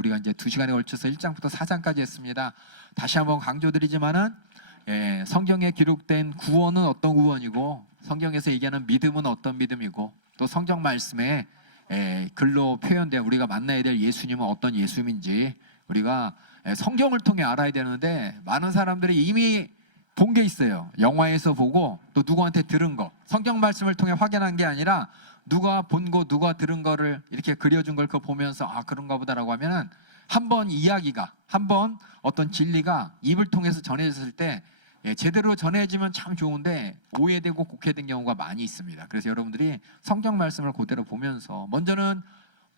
우리가 이제 2시간에 걸쳐서 1장부터 4장까지 했습니다. 다시 한번 강조드리지만은 성경에 기록된 구원은 어떤 구원이고, 성경에서 얘기하는 믿음은 어떤 믿음이고, 또 성경 말씀에 글로 표현된 우리가 만나야 될 예수님은 어떤 예수님인지 우리가 성경을 통해 알아야 되는데, 많은 사람들이 이미 본 게 있어요. 영화에서 보고 또 누구한테 들은 거, 성경 말씀을 통해 확인한 게 아니라 누가 본 거, 누가 들은 거를 이렇게 그려준 걸 그거 보면서 아, 그런가 보다라고 하면은 한번 이야기가, 한번 어떤 진리가 입을 통해서 전해졌을 때 제대로 전해지면 참 좋은데 오해되고 곡해된 경우가 많이 있습니다. 그래서 여러분들이 성경 말씀을 그대로 보면서 먼저는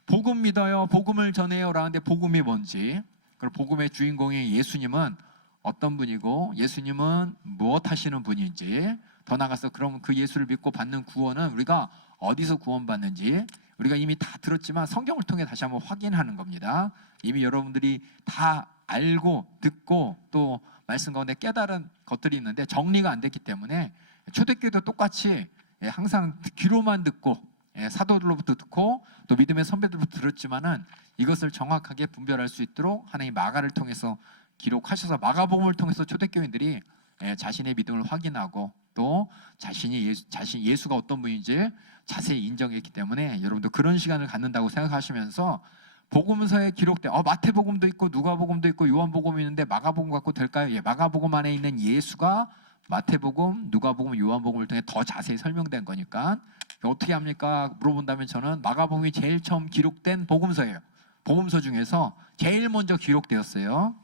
복음 믿어요, 복음을 전해요 라는데 복음이 뭔지, 그리고 복음의 주인공인 예수님은 어떤 분이고 예수님은 무엇 하시는 분인지, 더 나아가서 그럼 그 예수를 믿고 받는 구원은 우리가 어디서 구원받는지 우리가 이미 다 들었지만 성경을 통해 다시 한번 확인하는 겁니다. 이미 여러분들이 다 알고 듣고 또 말씀 가운데 깨달은 것들이 있는데 정리가 안 됐기 때문에, 초대교회도 똑같이 항상 귀로만 듣고 사도들로부터 듣고 또 믿음의 선배들로부터 들었지만은 이것을 정확하게 분별할 수 있도록 하나님 마가를 통해서 기록하셔서 마가복음을 통해서 초대교인들이 자신의 믿음을 확인하고 또 예수가 어떤 분인지 자세히 인정했기 때문에 여러분도 그런 시간을 갖는다고 생각하시면서 복음서에 기록된 마태복음도 있고 누가복음도 있고 요한복음이 있는데 마가복음 갖고 될까요? 마가복음 안에 있는 예수가 마태복음, 누가복음, 요한복음을 통해 더 자세히 설명된 거니까 어떻게 합니까? 물어본다면 저는 마가복음이 제일 처음 기록된 복음서예요. 복음서 중에서 제일 먼저 기록되었어요.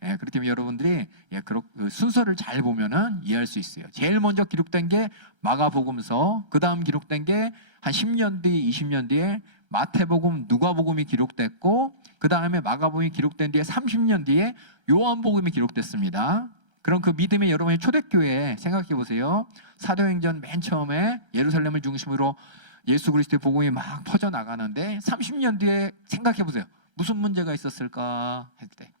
그렇기 때문에 여러분들이 그 순서를 잘 보면은 이해할 수 있어요. 제일 먼저 기록된 게 마가복음서, 그 다음 기록된 게 한 10년 뒤, 20년 뒤에 마태복음, 누가복음이 기록됐고, 그 다음에 마가복음이 기록된 뒤에 30년 뒤에 요한복음이 기록됐습니다. 그럼 그 믿음의 여러분의 초대교회 생각해 보세요. 사도행전 맨 처음에 예루살렘을 중심으로 예수 그리스도의 복음이 막 퍼져 나가는데 30년 뒤에 생각해 보세요. 무슨 문제가 있었을까 할 때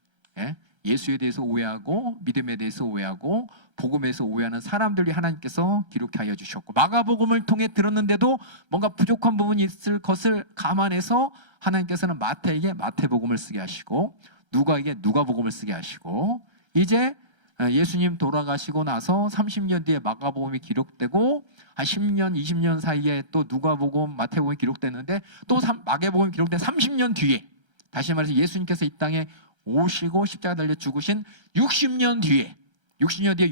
예수에 대해서 오해하고 믿음에 대해서 오해하고 복음에 대해서 오해하는 사람들이 하나님께서 기록하여 주셨고, 마가복음을 통해 들었는데도 뭔가 부족한 부분이 있을 것을 감안해서 하나님께서는 마태에게 마태복음을 쓰게 하시고 누가에게 누가복음을 쓰게 하시고, 이제 예수님 돌아가시고 나서 30년 뒤에 마가복음이 기록되고 한 10년, 20년 사이에 또 누가복음, 마태복음이 기록됐는데 또 마가복음이 기록된 30년 뒤에, 다시 말해서 예수님께서 이 땅에 오시고 십자가 달려 죽으신 60년 뒤에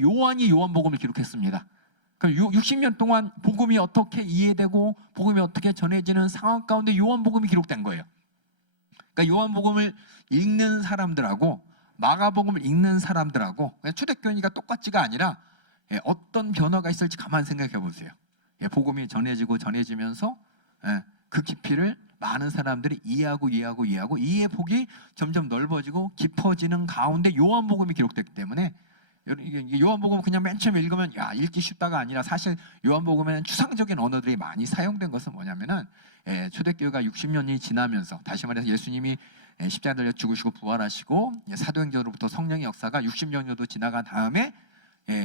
요한이 요한복음을 기록했습니다. 그럼 60년 동안 복음이 어떻게 이해되고 복음이 어떻게 전해지는 상황 가운데 요한복음이 기록된 거예요. 그러니까 요한복음을 읽는 사람들하고 마가복음을 읽는 사람들하고 초대교회가 똑같지가 아니라 어떤 변화가 있을지 가만 생각해 보세요. 복음이 전해지면서 그 깊이를 많은 사람들이 이해하고 이해의 폭이 점점 넓어지고 깊어지는 가운데 요한복음이 기록됐기 때문에, 요한복음은 그냥 맨 처음에 읽으면 읽기 쉽다가 아니라 사실 요한복음에는 추상적인 언어들이 많이 사용된 것은 뭐냐면은 초대교회가 60년이 지나면서, 다시 말해서 예수님이 십자가 달려 죽으시고 부활하시고 사도행전으로부터 성령의 역사가 60년 정도 지나간 다음에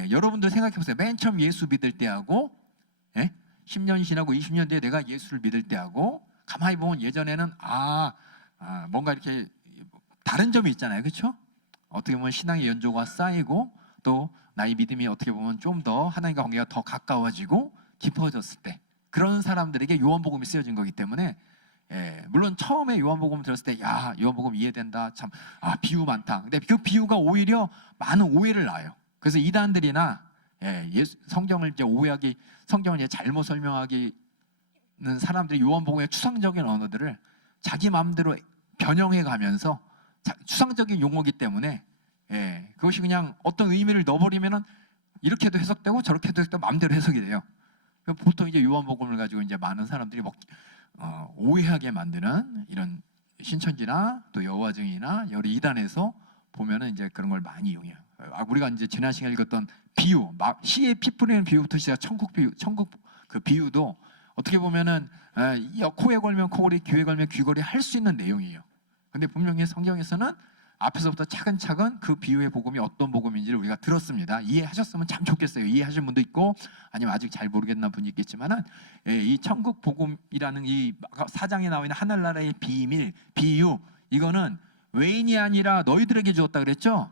여러분들 생각해 보세요. 맨 처음 예수 믿을 때하고 10년이 지나고 20년 뒤에 내가 예수를 믿을 때하고 가만히 보면 예전에는 뭔가 이렇게 다른 점이 있잖아요. 그렇죠? 어떻게 보면 신앙의 연조가 쌓이고 또 나의 믿음이 어떻게 보면 좀 더 하나님과 관계가 더 가까워지고 깊어졌을 때 그런 사람들에게 요한복음이 쓰여진 거기 때문에, 물론 처음에 요한복음 들었을 때 요한복음 이해된다, 참 비유 많다. 근데 그 비유가 오히려 많은 오해를 낳아요. 그래서 이단들이나 성경을 이제 성경을 이제 잘못 설명하기는 사람들이 요한복음의 추상적인 언어들을 자기 마음대로 변형해 가면서 추상적인 용어이기 때문에 그것이 그냥 어떤 의미를 넣어버리면은 이렇게도 해석되고 저렇게도 해석되고 마음대로 해석이 돼요. 보통 이제 요한복음을 가지고 이제 많은 사람들이 오해하게 만드는 이런 신천지나 또 여호와 증인이나 여러 이단에서 보면은 이제 그런 걸 많이 이용해요. 우리가 이제 지난 시간에 읽었던 비유, 시에 피 뿌리는 비유부터 시작 천국 그 비유도 어떻게 보면은 코에 걸면 코걸이, 귀에 걸면 귀걸이 할 수 있는 내용이에요. 근데 분명히 성경에서는 앞에서부터 차근차근 그 비유의 복음이 어떤 복음인지를 우리가 들었습니다. 이해하셨으면 참 좋겠어요. 이해하신 분도 있고 아니면 아직 잘 모르겠나 분이 있겠지만은 이 천국 복음이라는 이 4장에 나와 있는 하늘나라의 비밀, 비유, 이거는 외인이 아니라 너희들에게 주었다 그랬죠?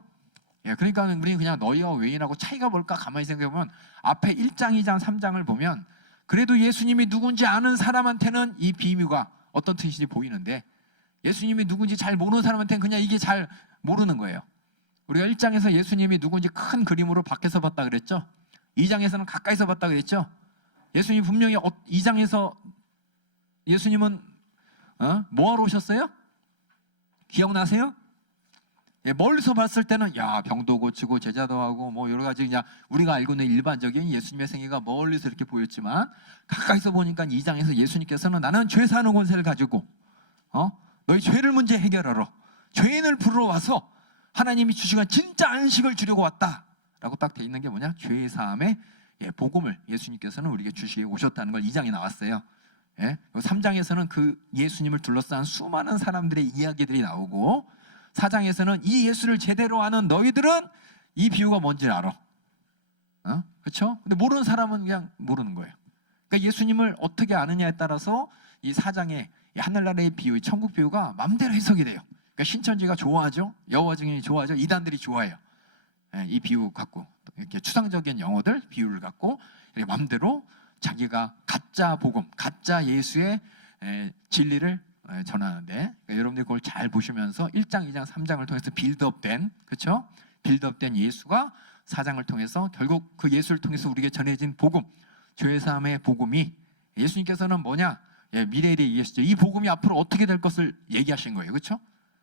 예, 그러니까 우리는 그냥 너희와 외인하고 차이가 뭘까 가만히 생각해보면 앞에 1장, 2장, 3장을 보면 그래도 예수님이 누군지 아는 사람한테는 이 비유가 어떤 뜻인지 보이는데 예수님이 누군지 잘 모르는 사람한테는 그냥 이게 잘 모르는 거예요. 우리가 1장에서 예수님이 누군지 큰 그림으로 밖에서 봤다 그랬죠? 2장에서는 가까이서 봤다 그랬죠? 예수님 분명히 2장에서 예수님은 뭐하러 오셨어요? 기억나세요? 예, 멀리서 봤을 때는 야 병도 고치고 제자도 하고 뭐 여러 가지 그냥 우리가 알고 있는 일반적인 예수님의 생애가 멀리서 이렇게 보였지만 가까이서 보니까 2장에서 예수님께서는 나는 죄 사는 권세를 가지고 너희 죄를 문제 해결하러 죄인을 부르러 와서 하나님이 주시는 진짜 안식을 주려고 왔다라고 딱 돼 있는 게 뭐냐? 죄 사함의 복음을 예수님께서는 우리에게 주시게 오셨다는 걸 2장에 나왔어요. 예? 3장에서는 그 예수님을 둘러싼 수많은 사람들의 이야기들이 나오고 4장에서는 이 예수를 제대로 아는 너희들은 이 비유가 뭔지 알아. 그렇죠? 근데 모르는 사람은 그냥 모르는 거예요. 그러니까 예수님을 어떻게 아느냐에 따라서 이 4장의 하늘나라의 비유, 천국 비유가 마음대로 해석이 돼요. 그러니까 신천지가 좋아하죠. 여호와 증인이 좋아하죠. 이단들이 좋아해요. 이 비유 갖고 이렇게 추상적인 영어들 비유를 갖고 이렇게 마음대로 자기가 가짜 복음, 가짜 예수의 진리를 전하는데 그러니까 여러분들이 그걸 잘 보시면서 1장, 2장, 3장을 통해서 빌드업된 그렇죠? 빌드업된 예수가 4장을 통해서 결국 그 예수를 통해서 우리에게 전해진 복음, 죄사함의 복음이 예수님께서는 뭐냐? 미래에 대해 얘기하시죠. 이 복음이 앞으로 어떻게 될 것을 얘기하신 거예요. 그렇죠?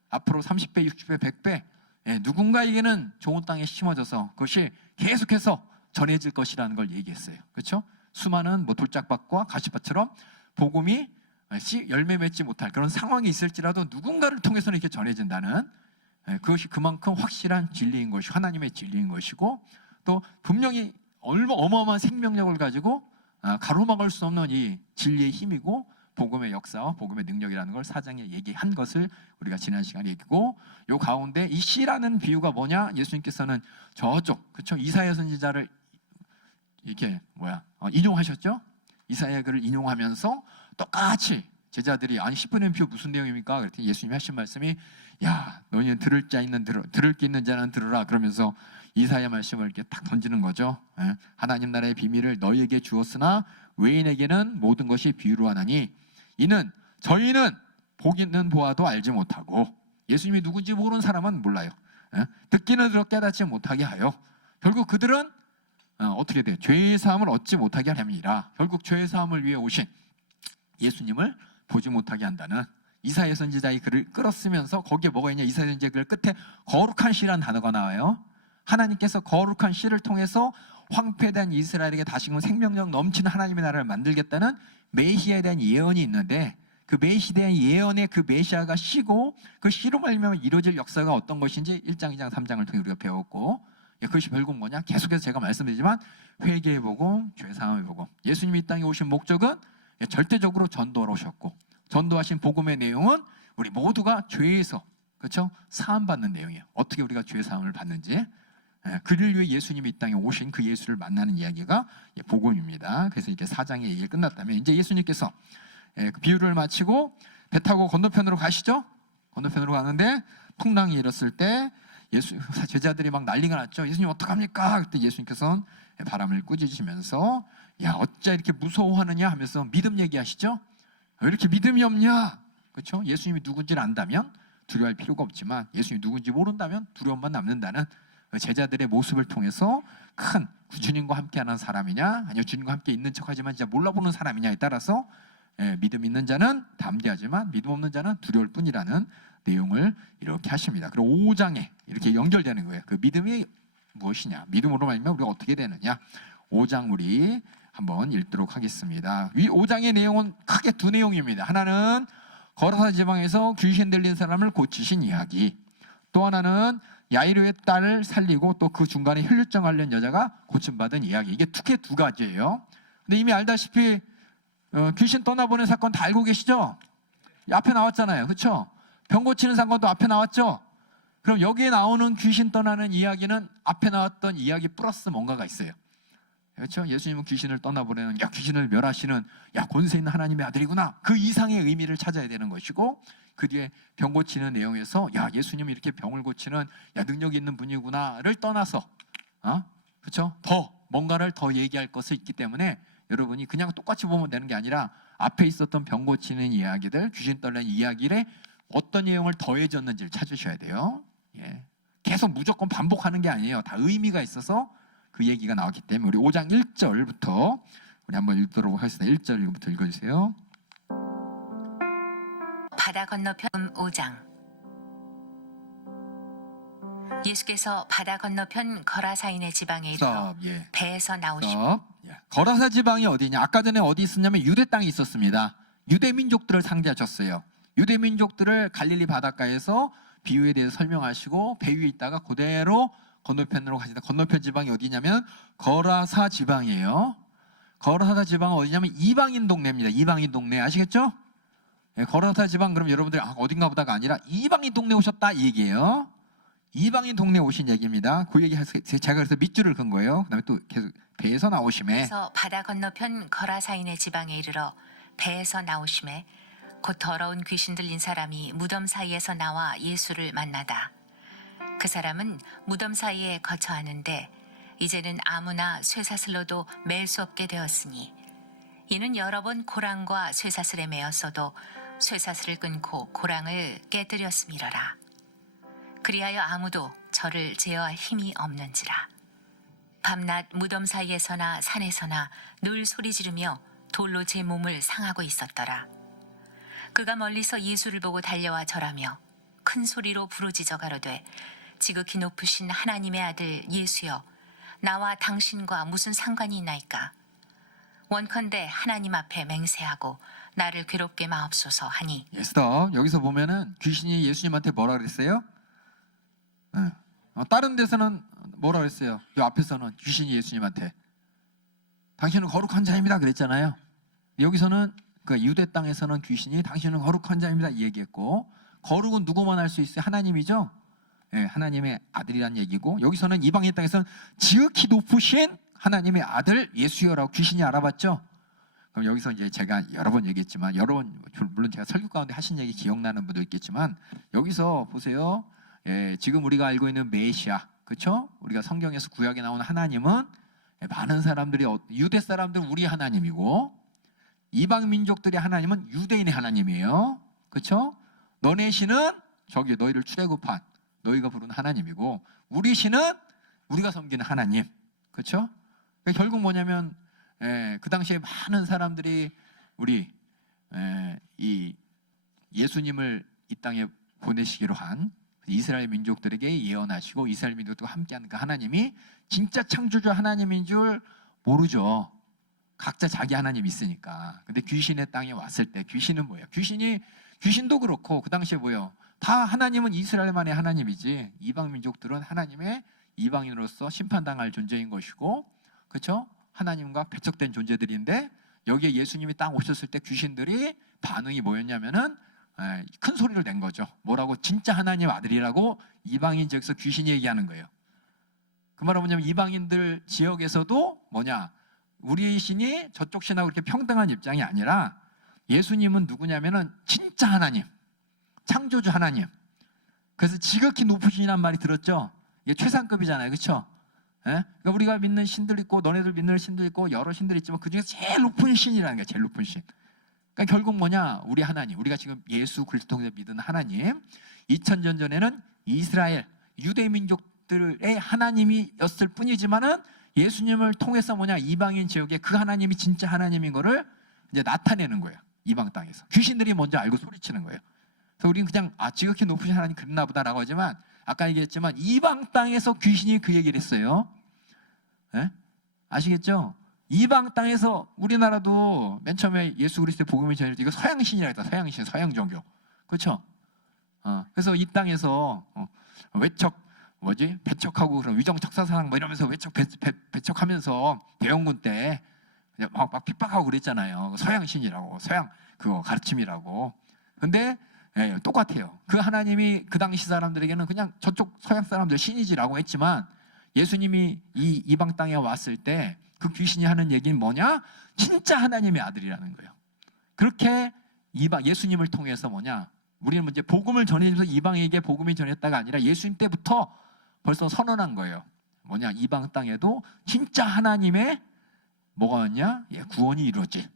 앞으로 30배, 60배, 100배 누군가에게는 좋은 땅에 심어져서 그것이 계속해서 전해질 것이라는 걸 얘기했어요. 그렇죠? 수많은 뭐 돌짝밭과 가시밭처럼 복음이 열매 맺지 못할 그런 상황이 있을지라도 누군가를 통해서는 이렇게 전해진다는 그것이 그만큼 확실한 진리인 것이 하나님의 진리인 것이고 또 분명히 어마어마한 생명력을 가지고 가로막을 수 없는 이 진리의 힘이고 복음의 역사와 복음의 능력이라는 걸 4장에 얘기한 것을 우리가 지난 시간에 얘기고 요 가운데 이 씨라는 비유가 뭐냐? 예수님께서는 저쪽 그렇죠? 이사야 선지자를 이렇게 인용하셨죠? 이사야 글을 인용하면서 똑같이 제자들이 아니 10분의 표 무슨 내용입니까? 그랬더니 예수님이 하신 말씀이 야 너희는 들을 게 있는 자는 들으라 그러면서 이사야 말씀을 이렇게 딱 던지는 거죠. 하나님 나라의 비밀을 너희에게 주었으나 외인에게는 모든 것이 비유로 하나니 이는 저희는 보기는 보아도 알지 못하고 예수님이 누군지 모르는 사람은 몰라요. 듣기는 들어 깨닫지 못하게 하여 결국 그들은 어떻게 돼요? 죄의 사함을 얻지 못하게 하렵니다. 결국 죄의 사함을 위해 오신 예수님을 보지 못하게 한다는 이사야 선지자의 글을 끌어쓰면서 거기에 뭐가 있냐? 이사야 선지자의 글 끝에 거룩한 씨라는 단어가 나와요. 하나님께서 거룩한 씨를 통해서 황폐된 이스라엘에게 다시금 생명력 넘치는 하나님의 나라를 만들겠다는 메시아에 대한 예언이 있는데 그 메시아에 대한 예언의 그 메시아가 씨고 그 씨로 말미암아 이루어질 역사가 어떤 것인지 1장, 2장, 3장을 통해 우리가 배웠고 그것이 결국 뭐냐? 계속해서 제가 말씀드리지만 회개의 복음, 죄사함의 복음. 예수님이 이 땅에 오신 목적은 절대적으로 전도하러 오셨고 전도하신 복음의 내용은 우리 모두가 죄에서 그렇죠? 사함받는 내용이에요. 어떻게 우리가 죄 사함을 받는지 그를 위해 예수님이 이 땅에 오신 그 예수를 만나는 이야기가 복음입니다. 그래서 이렇게 4장의 얘기가 끝났다면 이제 예수님께서 그 비유를 마치고 배 타고 건너편으로 가시죠. 건너편으로 가는데 풍랑이 일었을 때 제자들이 막 난리가 났죠. 예수님 어떡합니까? 그때 예수님께서는 바람을 꾸짖으시면서 야 어찌 이렇게 무서워하느냐 하면서 믿음 얘기하시죠. 왜 이렇게 믿음이 없냐? 그렇죠? 예수님이 누군지를 안다면 두려워할 필요가 없지만 예수님이 누군지 모른다면 두려움만 남는다는 제자들의 모습을 통해서 큰 주님과 함께하는 사람이냐 아니면 주님과 함께 있는 척하지만 진짜 몰라보는 사람이냐에 따라서 믿음 있는 자는 담대하지만 믿음 없는 자는 두려울 뿐이라는 내용을 이렇게 하십니다. 그리고 5장에 이렇게 연결되는 거예요. 그 믿음이 무엇이냐? 믿음으로 말미암아 우리가 어떻게 되느냐? 5장 우리 한번 읽도록 하겠습니다. 이 5장의 내용은 크게 두 내용입니다. 하나는 거라사 지방에서 귀신 들린 사람을 고치신 이야기. 또 하나는 야이로의 딸을 살리고 또 그 중간에 혈류증 관련 여자가 고침받은 이야기. 이게 크게 두 가지예요. 근데 이미 알다시피 귀신 떠나보낸 사건 다 알고 계시죠? 앞에 나왔잖아요. 그렇죠? 병 고치는 사건도 앞에 나왔죠? 그럼 여기에 나오는 귀신 떠나는 이야기는 앞에 나왔던 이야기 플러스 뭔가가 있어요. 그렇죠? 예수님은 귀신을 떠나보내는 귀신을 멸하시는 권세 있는 하나님의 아들이구나. 그 이상의 의미를 찾아야 되는 것이고 그 뒤에 병 고치는 내용에서 야 예수님이 이렇게 병을 고치는 능력 있는 분이구나를 떠나서 그렇죠? 더 뭔가를 더 얘기할 것이 있기 때문에 여러분이 그냥 똑같이 보면 되는 게 아니라 앞에 있었던 병 고치는 이야기들, 귀신 떨리는 이야기에 어떤 내용을 더해졌는지를 찾으셔야 돼요. 예. 계속 무조건 반복하는 게 아니에요. 다 의미가 있어서 그 얘기가 나왔기 때문에 우리 5장 1절부터 우리 한번 읽도록 하겠습니다. 1절부터 읽어주세요. 바다 건너편 5장. 예수께서 바다 건너편 거라사인의 지방에 이르러 배에서 나오시고 거라사 지방이 어디냐? 아까 전에 어디 있었냐면 유대 땅에 있었습니다. 유대 민족들을 상대하셨어요. 유대 민족들을 갈릴리 바닷가에서 비유에 대해서 설명하시고 배 위에 있다가 그대로 건너편으로 가시다. 건너편 지방이 어디냐면 거라사 지방이에요. 거라사 지방은 어디냐면 이방인 동네입니다. 이방인 동네 아시겠죠? 거라사 지방 그럼 여러분들 어딘가 보다가 아니라 이방인 동네 오셨다 이 얘기예요. 이방인 동네 오신 얘기입니다. 그 얘기 제가 그래서 밑줄을 긋은 거예요. 그다음에 또 계속 배에서 나오심에 그래서 바다 건너편 거라사인의 지방에 이르러 배에서 나오심에 곧 더러운 귀신 들린 사람이 무덤 사이에서 나와 예수를 만나다. 그 사람은 무덤 사이에 거처하는데 이제는 아무나 쇠사슬로도 맬 수 없게 되었으니 이는 여러 번 고랑과 쇠사슬에 매었어도 쇠사슬을 끊고 고랑을 깨뜨렸음이러라. 그리하여 아무도 저를 제어할 힘이 없는지라. 밤낮 무덤 사이에서나 산에서나 늘 소리 지르며 돌로 제 몸을 상하고 있었더라. 그가 멀리서 예수를 보고 달려와 절하며 큰 소리로 부르짖어 가로되 지극히 높으신 하나님의 아들 예수여 나와 당신과 무슨 상관이 있나이까. 원컨대 하나님 앞에 맹세하고 나를 괴롭게 마옵소서 하니. 스톱. 여기서 보면은 귀신이 예수님한테 뭐라 그랬어요? 다른 데서는 뭐라 그랬어요? 이 앞에서는 귀신이 예수님한테 당신은 거룩한 자입니다 그랬잖아요. 여기서는 그 유대 땅에서는 귀신이 당신은 거룩한 자입니다 이 얘기했고, 거룩은 누구만 할 수 있어요? 하나님이죠. 하나님의 아들이란 얘기고, 여기서는 이방인 땅에서는 지극히 높으신 하나님의 아들 예수여라고 귀신이 알아봤죠. 그럼 여기서 이제 제가 여러 번 얘기했지만, 여러분 물론 제가 설교 가운데 하신 얘기 기억나는 분도 있겠지만, 여기서 보세요. 지금 우리가 알고 있는 메시아, 그렇죠? 우리가 성경에서 구약에 나오는 하나님은 많은 사람들이 유대 사람들은 우리 하나님이고 이방 민족들의 하나님은 유대인의 하나님이에요. 그렇죠? 너네 신은 저기 너희를 출애굽한 너희가 부른 하나님이고 우리 신은 우리가 섬기는 하나님. 그렇죠? 그러니까 결국 뭐냐면 그 당시에 많은 사람들이 우리 이 예수님을 이 땅에 보내시기로 한 이스라엘 민족들에게 예언하시고 이스라엘 민족들과 함께하는 그 하나님이 진짜 창조주 하나님인 줄 모르죠. 각자 자기 하나님이 있으니까. 근데 귀신의 땅에 왔을 때 귀신은 뭐예요? 귀신도 그렇고 그 당시에 뭐예요? 다 하나님은 이스라엘만의 하나님이지 이방 민족들은 하나님의 이방인으로서 심판당할 존재인 것이고, 그렇죠? 하나님과 배척된 존재들인데 여기에 예수님이 딱 오셨을 때 귀신들이 반응이 뭐였냐면은 큰 소리를 낸 거죠. 뭐라고? 진짜 하나님 아들이라고 이방인 지역에서 귀신이 얘기하는 거예요. 그 말은 뭐냐면 이방인들 지역에서도 뭐냐? 우리 신이 저쪽 신하고 그렇게 평등한 입장이 아니라 예수님은 누구냐면은 진짜 하나님, 창조주 하나님. 그래서 지극히 높으신이란 말이 들었죠. 이게 최상급이잖아요, 그렇죠? 그러니까 우리가 믿는 신들 있고 너네들 믿는 신들 있고 여러 신들 있지만 그 중에서 제일 높은 신이라는 거예요. 제일 높은 신. 그러니까 결국 뭐냐? 우리 하나님, 우리가 지금 예수 그리스도 통해서 믿는 하나님, 2000년 전에는 이스라엘 유대 민족들의 하나님이었을 뿐이지만은 예수님을 통해서 뭐냐? 이방인 지역에 그 하나님이 진짜 하나님인 거를 이제 나타내는 거예요. 이방 땅에서. 귀신들이 먼저 알고 소리치는 거예요. 그래서 우리는 그냥 지극히 높으신 하나님 그랬나 보다라고 하지만 아까 얘기했지만 이방 땅에서 귀신이 그 얘기를 했어요. 아시겠죠? 이방 땅에서 우리나라도 맨 처음에 예수 그리스도의 복음을 전할 때 이거 서양신이라 했다. 서양신, 서양 종교. 그렇죠? 그래서 이 땅에서 배척하고 그런 위정 척사상 뭐 이러면서 배척하면서 대영군 때 막 핍박하고 그랬잖아요. 서양신이라고, 서양 그거 가르침이라고. 근데 똑같아요. 그 하나님이 그 당시 사람들에게는 그냥 저쪽 서양 사람들 신이지라고 했지만 예수님이 이 이방 땅에 왔을 때 그 귀신이 하는 얘기는 뭐냐? 진짜 하나님의 아들이라는 거예요. 그렇게 예수님을 통해서 뭐냐? 우리는 이제 복음을 전해주면서 이방에게 복음이 전했다가 아니라 예수님 때부터 벌써 선언한 거예요. 뭐냐, 이방 땅에도 진짜 하나님의 뭐가 왔냐? 예, 구원이 이루어질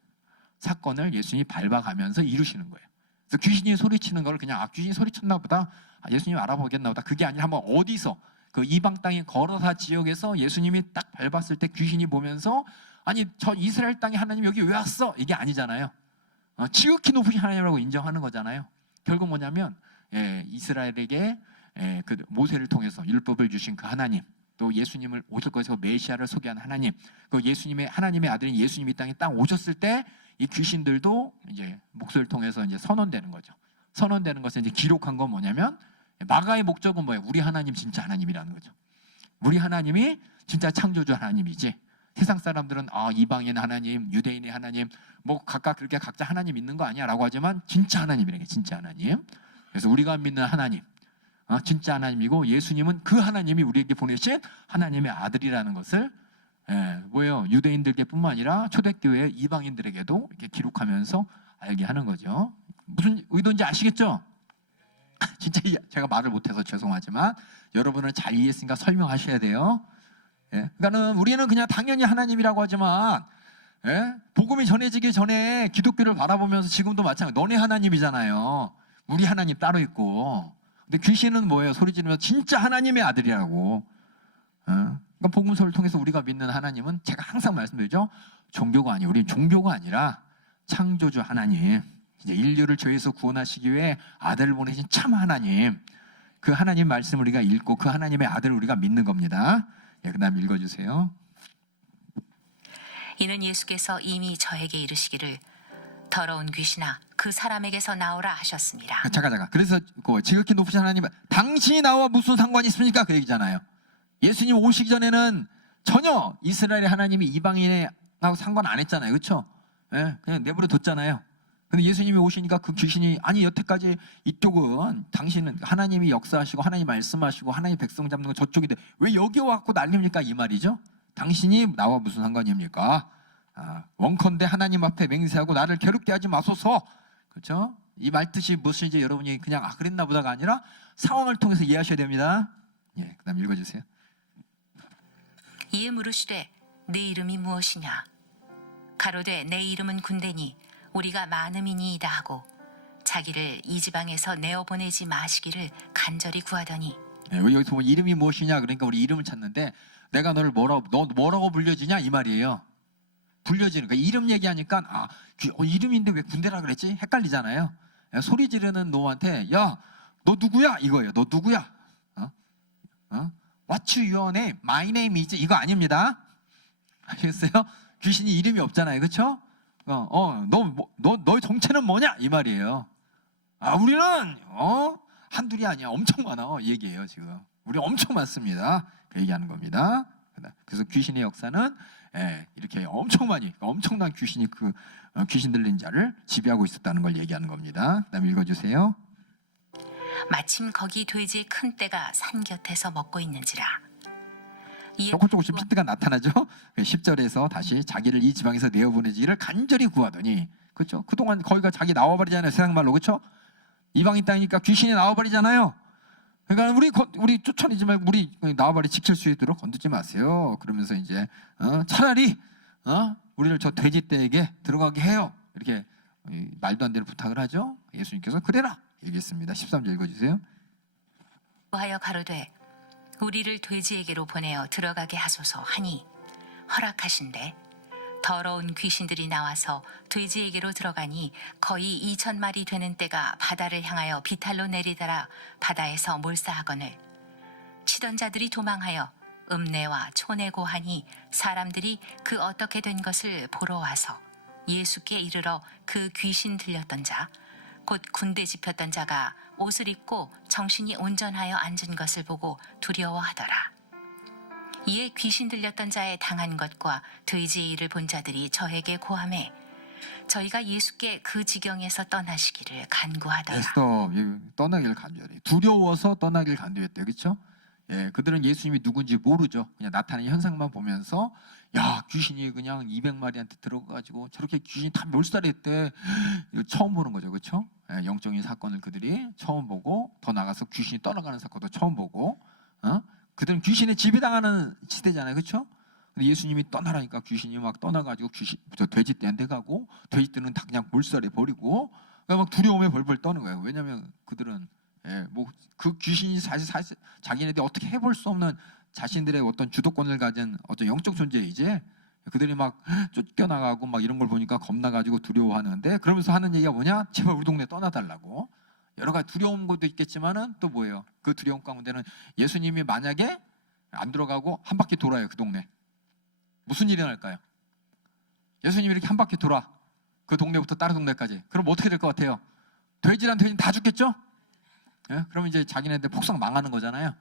사건을 예수님이 밟아가면서 이루시는 거예요. 그래서 귀신이 소리치는 걸 그냥 귀신이 소리쳤나 보다, 예수님 알아보겠나 보다, 그게 아니라 한번 어디서 그 이방 땅의 거러사 지역에서 예수님이 딱 밟았을 때 귀신이 보면서 아니 저 이스라엘 땅에 하나님 여기 왜 왔어? 이게 아니잖아요. 지극히 높으신 하나님이라고 인정하는 거잖아요. 결국 뭐냐면 이스라엘에게 그 모세를 통해서 율법을 주신 그 하나님, 또 예수님을 오실 것에서 메시아를 소개한 하나님, 그 예수님의 하나님의 아들인 예수님이 땅에 딱 오셨을 때 이 귀신들도 이제 목소리를 통해서 이제 선언되는 거죠. 선언되는 것은 이제 기록한 건 뭐냐면 마가의 목적은 뭐예요? 우리 하나님 진짜 하나님이라는 거죠. 우리 하나님이 진짜 창조주 하나님이지. 세상 사람들은 이방인 하나님, 유대인의 하나님, 뭐 각각 그렇게 각자 하나님 있는 거 아니야라고 하지만 진짜 하나님이라는 게 진짜 하나님. 그래서 우리가 믿는 하나님, 진짜 하나님이고 예수님은 그 하나님이 우리에게 보내신 하나님의 아들이라는 것을 뭐예요? 유대인들께뿐만 아니라 초대교회 이방인들에게도 이렇게 기록하면서 알게 하는 거죠. 무슨 의도인지 아시겠죠? 진짜 제가 말을 못해서 죄송하지만 여러분은 잘 이해했으니까 설명하셔야 돼요. 그러니까는 우리는 그냥 당연히 하나님이라고 하지만 복음이 전해지기 전에 기독교를 바라보면서 지금도 마찬가지. 너네 하나님이잖아요. 우리 하나님 따로 있고. 근데 귀신은 뭐예요? 소리 지르면서 진짜 하나님의 아들이라고. 그러니까 복음서를 통해서 우리가 믿는 하나님은 제가 항상 말씀드리죠. 종교가 아니에요. 우리 종교가 아니라 창조주 하나님, 이제 인류를 죄에서 구원하시기 위해 아들을 보내신 참 하나님, 그 하나님 말씀을 우리가 읽고 그 하나님의 아들을 우리가 믿는 겁니다. 그 다음 읽어주세요. 이는 예수께서 이미 저에게 이르시기를 더러운 귀신아 그 사람에게서 나오라 하셨습니다. 잠깐. 그래서 그 지극히 높으신 하나님, 당신이 나와 무슨 상관이 있습니까? 그 얘기잖아요. 예수님 오시기 전에는 전혀 이스라엘의 하나님이 이방인하고 상관 안 했잖아요. 그렇죠? 그냥 내버려 뒀잖아요. 근데 예수님이 오시니까 그 귀신이 아니 여태까지 이쪽은 당신은 하나님이 역사하시고 하나님 말씀하시고 하나님 백성 잡는 건 저쪽인데 왜 여기 와갖고 난립니까? 이 말이죠. 당신이 나와 무슨 상관입니까? 원컨대 하나님 앞에 맹세하고 나를 괴롭게 하지 마소서. 그렇죠? 이 말 뜻이 무엇인지 여러분이 그냥 그랬나 보다가 아니라 상황을 통해서 이해하셔야 됩니다. 그 다음 읽어주세요. 이에 물으시되 네 이름이 무엇이냐? 가로되 내 이름은 군대니 우리가 많음이니이다 하고 자기를 이 지방에서 내어보내지 마시기를 간절히 구하더니 여기서 보면 이름이 무엇이냐 그러니까 우리 이름을 찾는데 내가 너 뭐라고 불려지냐 이 말이에요. 불려지는 그러니까 이름 얘기하니까 이름인데 왜 군대라 그랬지? 헷갈리잖아요. 소리 지르는 놈한테 야 너 누구야 이거예요. 너 누구야? What's your name? My name is 이거 아닙니다. 아시겠어요? 귀신이 이름이 없잖아요. 그렇죠? 너의 정체는 뭐냐? 이 말이에요. 우리는 한둘이 아니야. 엄청 많아. 얘기해요, 지금. 우리 엄청 많습니다. 그 얘기하는 겁니다. 그래서 귀신의 역사는 이렇게 엄청난 귀신이 귀신 들린 자를 지배하고 있었다는 걸 얘기하는 겁니다. 그다음 읽어주세요. 마침 거기 돼지의 큰 떼가 산 곁에서 먹고 있는지라. 조금씩 핀트가 나타나죠. 10절에서 다시 자기를 이 지방에서 내어보내지를 간절히 구하더니, 그렇죠? 그동안 거기가 자기 나와버리잖아요. 세상 말로. 그렇죠? 이방인 땅이니까 귀신이 나와버리잖아요. 그러니까 우리 쫓아내지 말고 우리 나와버리 지킬 수 있도록 건드지 마세요. 그러면서 이제 차라리 우리를 저 돼지 떼에게 들어가게 해요. 이렇게 말도 안 되는 부탁을 하죠. 예수님께서 그래라 얘기했습니다. 13절 읽어주세요. 하여 가로되 우리를 돼지에게로 보내어 들어가게 하소서 하니 허락하신대 더러운 귀신들이 나와서 돼지에게로 들어가니 거의 2,000마리 되는 떼가 바다를 향하여 비탈로 내리더라 바다에서 몰사하거늘 치던 자들이 도망하여 읍내와 촌에 고하니 사람들이 그 어떻게 된 것을 보러 와서 예수께 이르러 그 귀신 들렸던 자 곧 군대 집혔던 자가 옷을 입고 정신이 온전하여 앉은 것을 보고 두려워하더라. 이에 귀신 들렸던 자의 당한 것과 돼지의 일을 본 자들이 저에게 고하매 저희가 예수께 그 지경에서 떠나시기를 간구하더라. 떠나기를 간절히 두려워서 떠나기를 간구했대요. 그렇죠? 예, 그들은 예수님이 누군지 모르죠. 그냥 나타나는 현상만 보면서 야, 귀신이 그냥 200마리한테 들어가가지고 저렇게 귀신이 다 몰살했대. 이거 처음 보는 거죠, 그렇죠? 예, 영적인 사건을 그들이 처음 보고 더 나가서 귀신이 떠나가는 사건도 처음 보고, 그들은 귀신에 지배당하는 시대잖아요, 그렇죠? 근데 예수님이 떠나라니까 귀신이 막 떠나가지고 저 돼지떼한테 가고 돼지떼는 다 그냥 몰살해 버리고 막 두려움에 벌벌 떠는 거예요. 왜냐하면 그들은 뭐 그 귀신이 사실 자기네들이 어떻게 해볼 수 없는 자신들의 어떤 주도권을 가진 어떤 영적 존재이지, 그들이 막 쫓겨나가고 막 이런 걸 보니까 겁나가지고 두려워하는데, 그러면서 하는 얘기가 뭐냐? 제발 우리 동네 떠나달라고. 여러 가지 두려운 것도 있겠지만은 또 뭐예요? 그 두려움 가운데는 예수님이 만약에 안 들어가고 한 바퀴 돌아요, 그 동네. 무슨 일이 날까요? 예수님이 이렇게 한 바퀴 돌아, 그 동네부터 다른 동네까지. 그럼 어떻게 될 것 같아요? 돼지란 돼지는 다 죽겠죠? 예? 그러면 이제 자기네들 폭삭 망하는 거잖아요.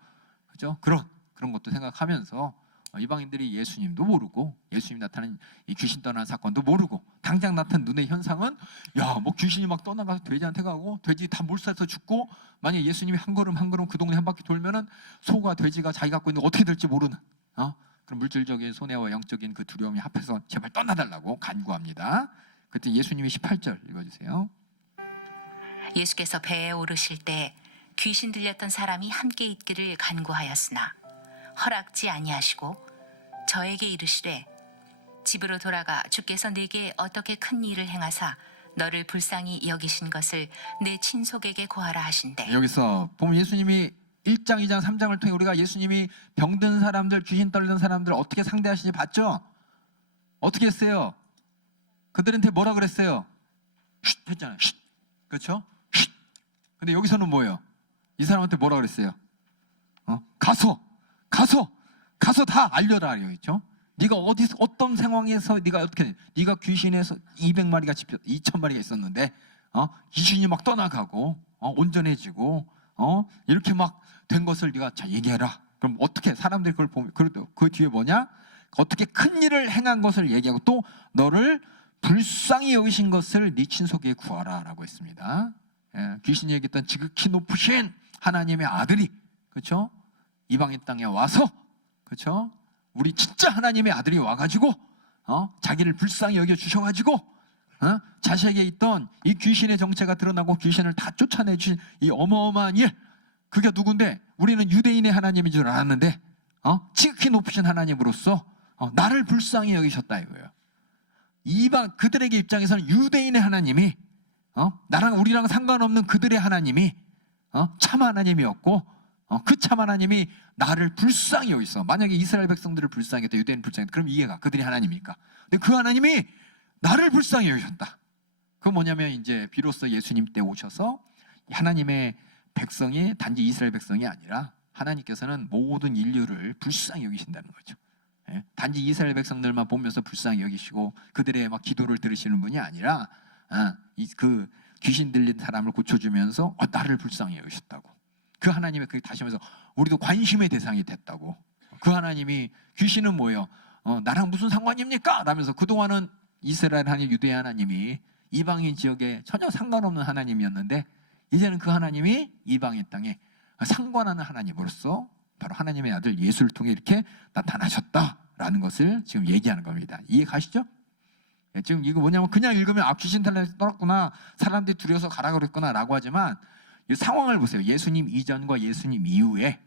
그죠? 그런 것도 생각하면서 이방인들이 예수님도 모르고 예수님 나타난 이 귀신 떠난 사건도 모르고 당장 나타난 눈의 현상은 야, 뭐 귀신이 막 떠나가서 돼지한테 가고 돼지 다 몰살해서 죽고, 만약에 예수님이 한 걸음 한 걸음 그 동네 한 바퀴 돌면은 소가 돼지가 자기 갖고 있는 거 어떻게 될지 모르는 그런 물질적인 손해와 영적인 그 두려움이 합해서 제발 떠나달라고 간구합니다. 그때 예수님이 18절 읽어주세요. 예수께서 배에 오르실 때 귀신 들렸던 사람이 함께 있기를 간구하였으나 허락지 아니하시고 저에게 이르시되 집으로 돌아가 주께서 내게 어떻게 큰 일을 행하사 너를 불쌍히 여기신 것을 내 친속에게 고하라 하신대. 여기서 보면 예수님이 1장, 2장, 3장을 통해 우리가 예수님이 병든 사람들, 귀신 떨리는 사람들 어떻게 상대하시는지 봤죠? 어떻게 했어요? 그들한테 뭐라 그랬어요? 쉿 했잖아요. 쉿. 그렇죠? 쉿. 근데 여기서는 뭐예요? 이 사람한테 뭐라 그랬어요? 가서 다 알려라 그랬죠? 네가 어디서 어떤 상황에서 네가 어떻게 네가 귀신에서 200마리가 2,000마리가 있었는데 귀신이 막 떠나가고 온전해지고 이렇게 막 된 것을 네가 자 얘기해라. 그럼 어떻게 사람들이 그걸 보면 그 뒤에 뭐냐? 어떻게 큰 일을 행한 것을 얘기하고 또 너를 불쌍히 여기신 것을 네 친속에 구하라라고 했습니다. 귀신이 얘기했던 지극히 높으신 하나님의 아들이, 그렇죠? 이방인 땅에 와서, 그렇죠? 우리 진짜 하나님의 아들이 와가지고 자기를 불쌍히 여겨 주셔가지고 자신에게 있던 이 귀신의 정체가 드러나고 귀신을 다 쫓아내 주신 이 어마어마한 일, 그게 누군데? 우리는 유대인의 하나님인 줄 알았는데 지극히 높으신 하나님으로서 나를 불쌍히 여기셨다 이거예요. 이방 그들에게 입장에서는 유대인의 하나님이 나랑 우리랑 상관없는 그들의 하나님이 참 하나님이었고, 그 참 하나님이 나를 불쌍히 여기서, 만약에 이스라엘 백성들을 불쌍히 했다, 유대인 불쌍히 했다, 그럼 이해가 그들이 하나님이니까. 근데 그 하나님이 나를 불쌍히 여기셨다. 그건 뭐냐면 이제 비로소 예수님 때 오셔서 하나님의 백성이 단지 이스라엘 백성이 아니라 하나님께서는 모든 인류를 불쌍히 여기신다는 거죠. 단지 이스라엘 백성들만 보면서 불쌍히 여기시고 그들의 막 기도를 들으시는 분이 아니라 그 귀신 들린 사람을 고쳐주면서 나를 불쌍히 여기셨다고. 그 하나님의 그 다시 하면서 우리도 관심의 대상이 됐다고. 그 하나님이 귀신은 뭐예요? 나랑 무슨 상관입니까? 라면서 그동안은 이스라엘 하나님, 유대 하나님이 이방인 지역에 전혀 상관없는 하나님이었는데 이제는 그 하나님이 이방인 땅에 상관하는 하나님으로서 바로 하나님의 아들 예수를 통해 이렇게 나타나셨다라는 것을 지금 얘기하는 겁니다. 이해 가시죠? 지금 이거 뭐냐면 그냥 읽으면 귀신 들려서 떠났구나, 사람들이 두려워서 가라 그랬구나 라고 하지만 이 상황을 보세요. 예수님 이전과 예수님 이후에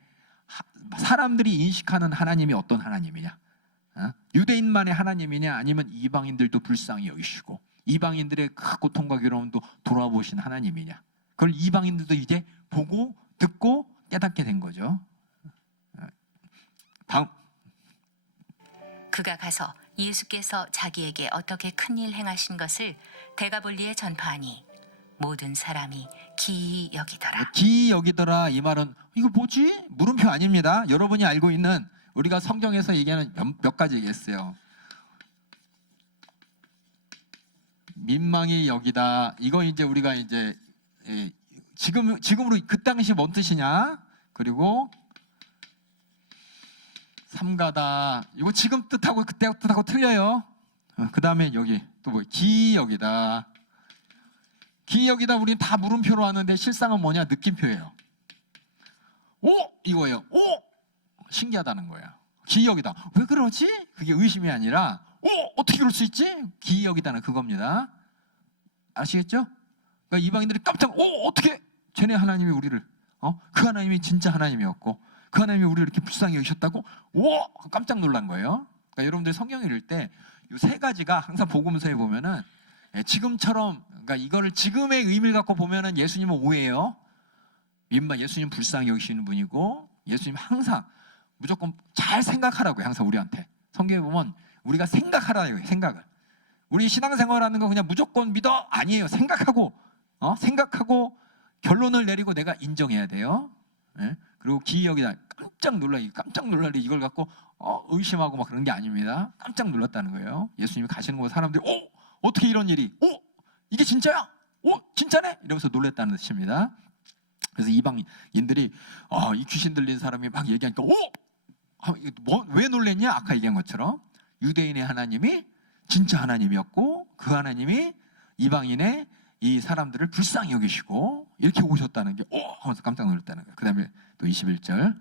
사람들이 인식하는 하나님이 어떤 하나님이냐? 유대인만의 하나님이냐, 아니면 이방인들도 불쌍히 여기시고 이방인들의 그 고통과 괴로움도 돌아보신 하나님이냐? 그걸 이방인들도 이제 보고 듣고 깨닫게 된 거죠. 다음. 그가 가서 예수께서 자기에게 어떻게 큰일 행하신 것을 대가볼리에 전파하니 모든 사람이 기이 여기더라. 기이 여기더라 이 말은 이거 뭐지? 물음표 아닙니다. 여러분이 알고 있는 우리가 성경에서 얘기하는 몇 가지 얘기했어요. 민망히 여기다. 이거 이제 우리가 이제 지금으로 그 당시 뭔 뜻이냐? 그리고 삼가다. 이거 지금 뜻하고 그때 뜻하고 틀려요. 그 다음에 여기 또 뭐 기이 여기다. 기이 여기다 우리는 다 물음표로 하는데 실상은 뭐냐? 느낌표예요. 오! 이거예요. 오! 신기하다는 거야. 기이하다. 왜 그러지? 그게 의심이 아니라 어떻게 그럴 수 있지? 기이하다는 그겁니다. 아시겠죠? 그러니까 이방인들이 깜짝 어떻게 쟤네 하나님이 우리를 그 하나님이 진짜 하나님이었고 그 하나님이 우리를 이렇게 불쌍히 여기셨다고 깜짝 놀란 거예요. 그러니까 여러분들 성경 읽을 때 이 세 가지가 항상 복음서에 보면은 지금처럼 그러니까 이거를 지금의 의미를 갖고 보면은 예수님은 오해예요. 예수님 불쌍히 여기시는 분이고 예수님 항상 무조건 잘 생각하라고요. 항상 우리한테 성경에 보면 우리가 생각하라고요. 생각을 우리 신앙생활하는 거 그냥 무조건 믿어 아니에요. 생각하고 결론을 내리고 내가 인정해야 돼요. 그리고 기억이다. 깜짝 놀라리 이걸 갖고 의심하고 막 그런 게 아닙니다. 깜짝 놀랐다는 거예요. 예수님이 가시는 곳 사람들이 어떻게 이런 일이 이게 진짜야? 진짜네? 이러면서 놀랬다는 뜻입니다. 그래서 이방인들이 이 귀신 들린 사람이 막 얘기하니까 왜 놀랬냐? 아까 얘기한 것처럼 유대인의 하나님이 진짜 하나님이었고 그 하나님이 이방인의 이 사람들을 불쌍히 여기시고 이렇게 오셨다는 게 하면서 깜짝 놀랐다는 거예요. 그 다음에 또 21절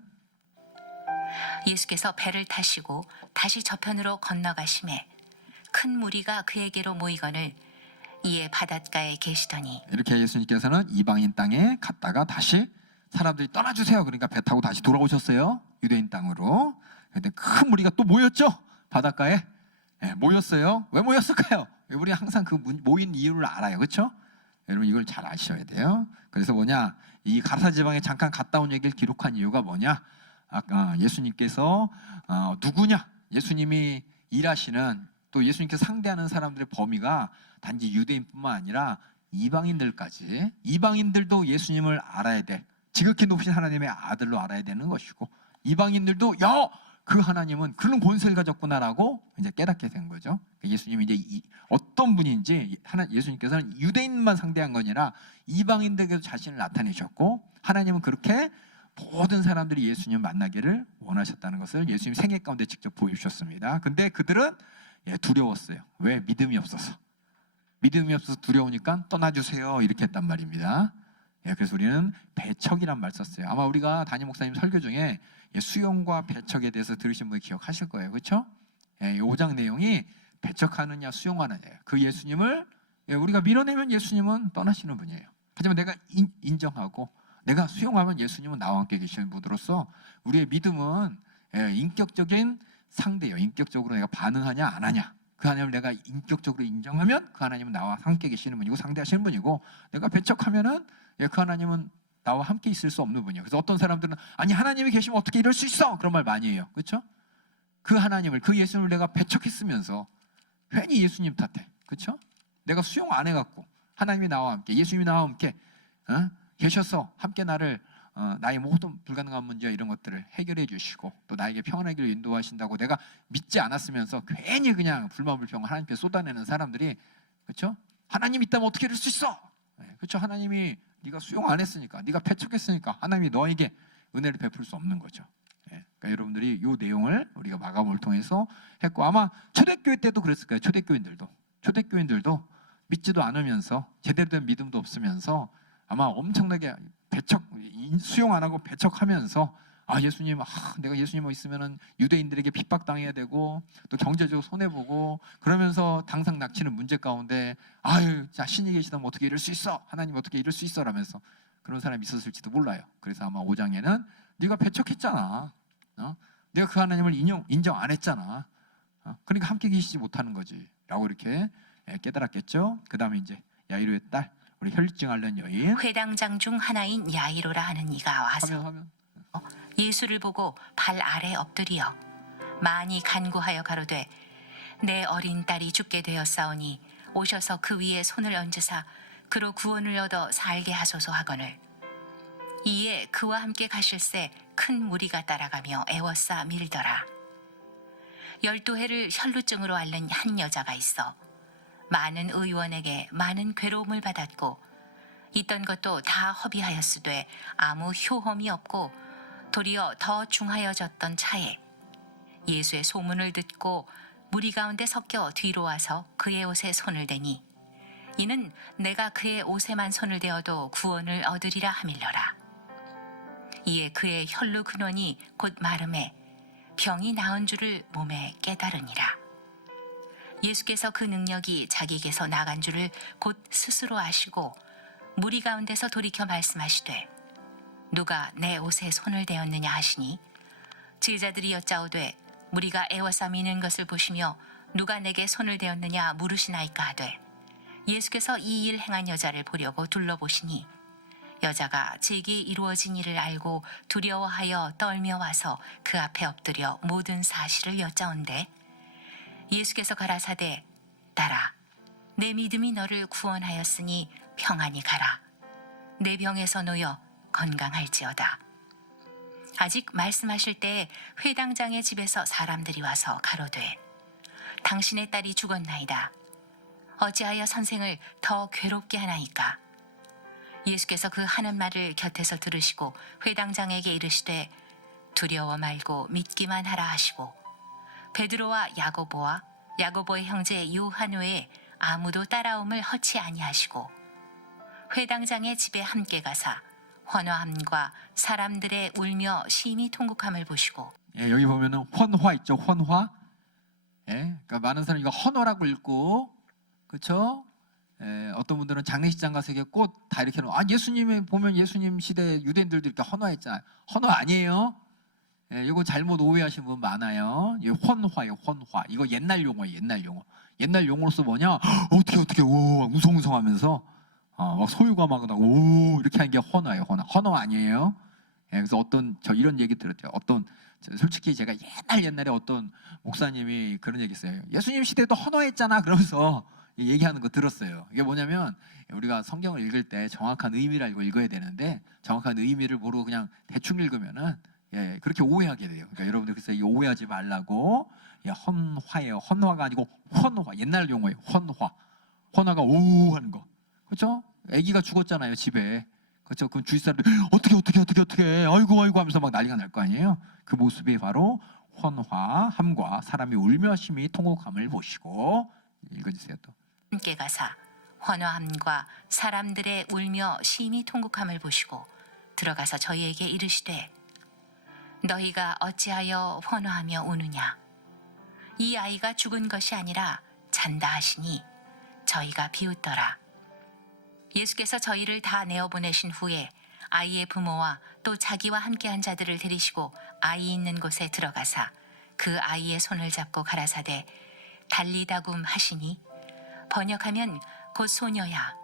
예수께서 배를 타시고 다시 저편으로 건너가심에 큰 무리가 그에게로 모이거늘 이에 바닷가에 계시더니 이렇게 예수님께서는 이방인 땅에 갔다가 다시 사람들이 떠나주세요. 그러니까 배 타고 다시 돌아오셨어요. 유대인 땅으로. 그런데 큰 무리가 또 모였죠. 바닷가에 모였어요. 왜 모였을까요? 우리 항상 그 모인 이유를 알아요. 그렇죠? 여러분 이걸 잘 아셔야 돼요. 그래서 뭐냐? 이 가라사 지방에 잠깐 갔다 온 얘기를 기록한 이유가 뭐냐? 아까 예수님께서 누구냐? 예수님이 일하시는 또 예수님께서 상대하는 사람들의 범위가 단지 유대인뿐만 아니라 이방인들도 예수님을 알아야 돼. 지극히 높으신 하나님의 아들로 알아야 되는 것이고 이방인들도 그 하나님은 그런 권세를 가졌구나라고 이제 깨닫게 된 거죠. 예수님이 이제 어떤 분인지 예수님께서는 유대인만 상대한 거 아니라 이방인들에게도 자신을 나타내셨고 하나님은 그렇게 모든 사람들이 예수님을 만나기를 원하셨다는 것을 예수님 생애 가운데 직접 보여주셨습니다. 근데 그들은 두려웠어요. 왜? 믿음이 없어서 두려우니까 떠나주세요 이렇게 했단 말입니다. 그래서 우리는 배척이란 말 썼어요. 아마 우리가 담임 목사님 설교 중에 수용과 배척에 대해서 들으신 분이 기억하실 거예요. 그렇죠? 5장 내용이 배척하느냐 수용하느냐예요. 그 예수님을 우리가 밀어내면 예수님은 떠나시는 분이에요. 하지만 내가 인정하고 내가 수용하면 예수님은 나와 함께 계시는 분으로서 우리의 믿음은 인격적인 상대예요. 인격적으로 내가 반응하냐 안 하냐. 그 하나님을 내가 인격적으로 인정하면 그 하나님은 나와 함께 계시는 분이고 상대하시는 분이고 내가 배척하면은 그 하나님은 나와 함께 있을 수 없는 분이에요. 그래서 어떤 사람들은 아니 하나님이 계시면 어떻게 이럴 수 있어? 그런 말 많이 해요. 그렇죠? 그 하나님을 그 예수님을 내가 배척했으면서 괜히 예수님 탓해. 그렇죠? 내가 수용 안 해갖고 하나님이 나와 함께 예수님이 나와 함께 계셔서 함께 나를 나의 모든 불가능한 문제 이런 것들을 해결해 주시고 또 나에게 평안의 길을 인도하신다고 내가 믿지 않았으면서 괜히 그냥 불만불평을 하나님께 쏟아내는 사람들이 그렇죠? 하나님 있다면 어떻게 이럴 수 있어? 그렇죠? 하나님이 네가 수용 안 했으니까 네가 배척했으니까 하나님이 너에게 은혜를 베풀 수 없는 거죠. 그러니까 여러분들이 이 내용을 우리가 마감을 통해서 했고 아마 초대교회 때도 그랬을 거예요. 초대교인들도 믿지도 않으면서 제대로 된 믿음도 없으면서 아마 엄청나게 수용 안 하고 배척하면서 예수님 내가 예수님 있으면은 유대인들에게 핍박당해야 되고 또 경제적으로 손해 보고 그러면서 당상 낙치는 문제 가운데 신이 계시다면 어떻게 이럴 수 있어? 하나님 어떻게 이럴 수 있어? 라면서 그런 사람이 있었을지도 몰라요. 그래서 아마 5장에는 네가 배척했잖아. 내가 그 하나님을 인정 안 했잖아. 그러니까 함께 계시지 못하는 거지. 라고 이렇게 깨달았겠죠. 그 다음에 이제 야이로의 딸 우리 혈증 앓는 여인 회당장 중 하나인 야이로라 하는 이가 와서 화면 예수를 보고 발 아래 엎드리어 많이 간구하여 가로되 내 어린 딸이 죽게 되었사오니 오셔서 그 위에 손을 얹으사 그로 구원을 얻어 살게 하소서 하거늘 이에 그와 함께 가실새 큰 무리가 따라가며 애워싸 밀더라. 12해를 혈루증으로 앓는 한 여자가 있어 많은 의원에게 많은 괴로움을 받았고 있던 것도 다 허비하였으되 아무 효험이 없고 도리어 더 중하여졌던 차에 예수의 소문을 듣고 무리 가운데 섞여 뒤로 와서 그의 옷에 손을 대니 이는 내가 그의 옷에만 손을 대어도 구원을 얻으리라 하밀러라. 이에 그의 혈루 근원이 곧 마름에 병이 나은 줄을 몸에 깨달으니라. 예수께서 그 능력이 자기에게서 나간 줄을 곧 스스로 아시고 무리 가운데서 돌이켜 말씀하시되 누가 내 옷에 손을 대었느냐 하시니 제자들이 여짜오되 무리가 애워싸 미는 것을 보시며 누가 내게 손을 대었느냐 물으시나이까 하되 예수께서 이 일 행한 여자를 보려고 둘러보시니 여자가 제게 이루어진 일을 알고 두려워하여 떨며 와서 그 앞에 엎드려 모든 사실을 여짜온대 예수께서 가라사대 딸아 내 믿음이 너를 구원하였으니 평안히 가라 내 병에서 놓여 건강할지어다. 아직 말씀하실 때 회당장의 집에서 사람들이 와서 가로되 당신의 딸이 죽었나이다. 어찌하여 선생을 더 괴롭게 하나이까? 예수께서 그 하는 말을 곁에서 들으시고 회당장에게 이르시되 두려워 말고 믿기만 하라 하시고 베드로와 야고보와 야고보의 형제 요한 외에 아무도 따라옴을 허치 아니하시고 회당장의 집에 함께 가사 헌화함과 사람들의 울며 심히 통곡함을 보시고 예, 여기 보면은 헌화 있죠, 헌화. 예, 그러니까 많은 사람이 이거 헌화라고 읽고, 그렇죠? 예, 어떤 분들은 장례식장 가서 이게 꽃 다 이렇게 놓아. 예수님이 보면 예수님 시대 유대인들도 이렇게 헌화했잖아요. 헌화 아니에요. 예, 이거 잘못 오해하시는 분 많아요. 이 헌화예요, 헌화. 이거 옛날 용어예요, 옛날 용어. 옛날 용어로서 뭐냐? 어떻게 오 웅성웅성하면서 막 소유가 막 오 이렇게 하는 게 헌화예요, 헌화. 헌화 아니에요. 예, 그래서 저 이런 얘기 들었죠. 솔직히 제가 옛날에 어떤 목사님이 그런 얘기 했어요. 예수님 시대도 헌화했잖아 그러면서 얘기하는 거 들었어요. 이게 뭐냐면 우리가 성경을 읽을 때 정확한 의미를 알고 읽어야 되는데 정확한 의미를 모르고 그냥 대충 읽으면은 예, 그렇게 오해하게 돼요. 그러니까 여러분들 그래서 이 오해하지 말라고 예, 헌화예요. 헌화가 아니고 헌화. 옛날 용어예요. 헌화가 오 하는 거. 그렇죠? 아기가 죽었잖아요, 집에. 그렇죠? 그럼 주위 사람들 어떻게 아이고 하면서 막 난리가 날 거 아니에요. 그 모습이 바로 헌화함과 사람이 울며 심히 통곡함을 보시고 읽어주세요 또. 함께 가사 헌화함과 사람들의 울며 심히 통곡함을 보시고 들어가서 저희에게 이르시되 너희가 어찌하여 헌화하며 우느냐 이 아이가 죽은 것이 아니라 잔다 하시니 저희가 비웃더라. 예수께서 저희를 다 내어보내신 후에 아이의 부모와 또 자기와 함께한 자들을 데리시고 아이 있는 곳에 들어가사 그 아이의 손을 잡고 가라사대 달리다굼 하시니 번역하면 곧 소녀야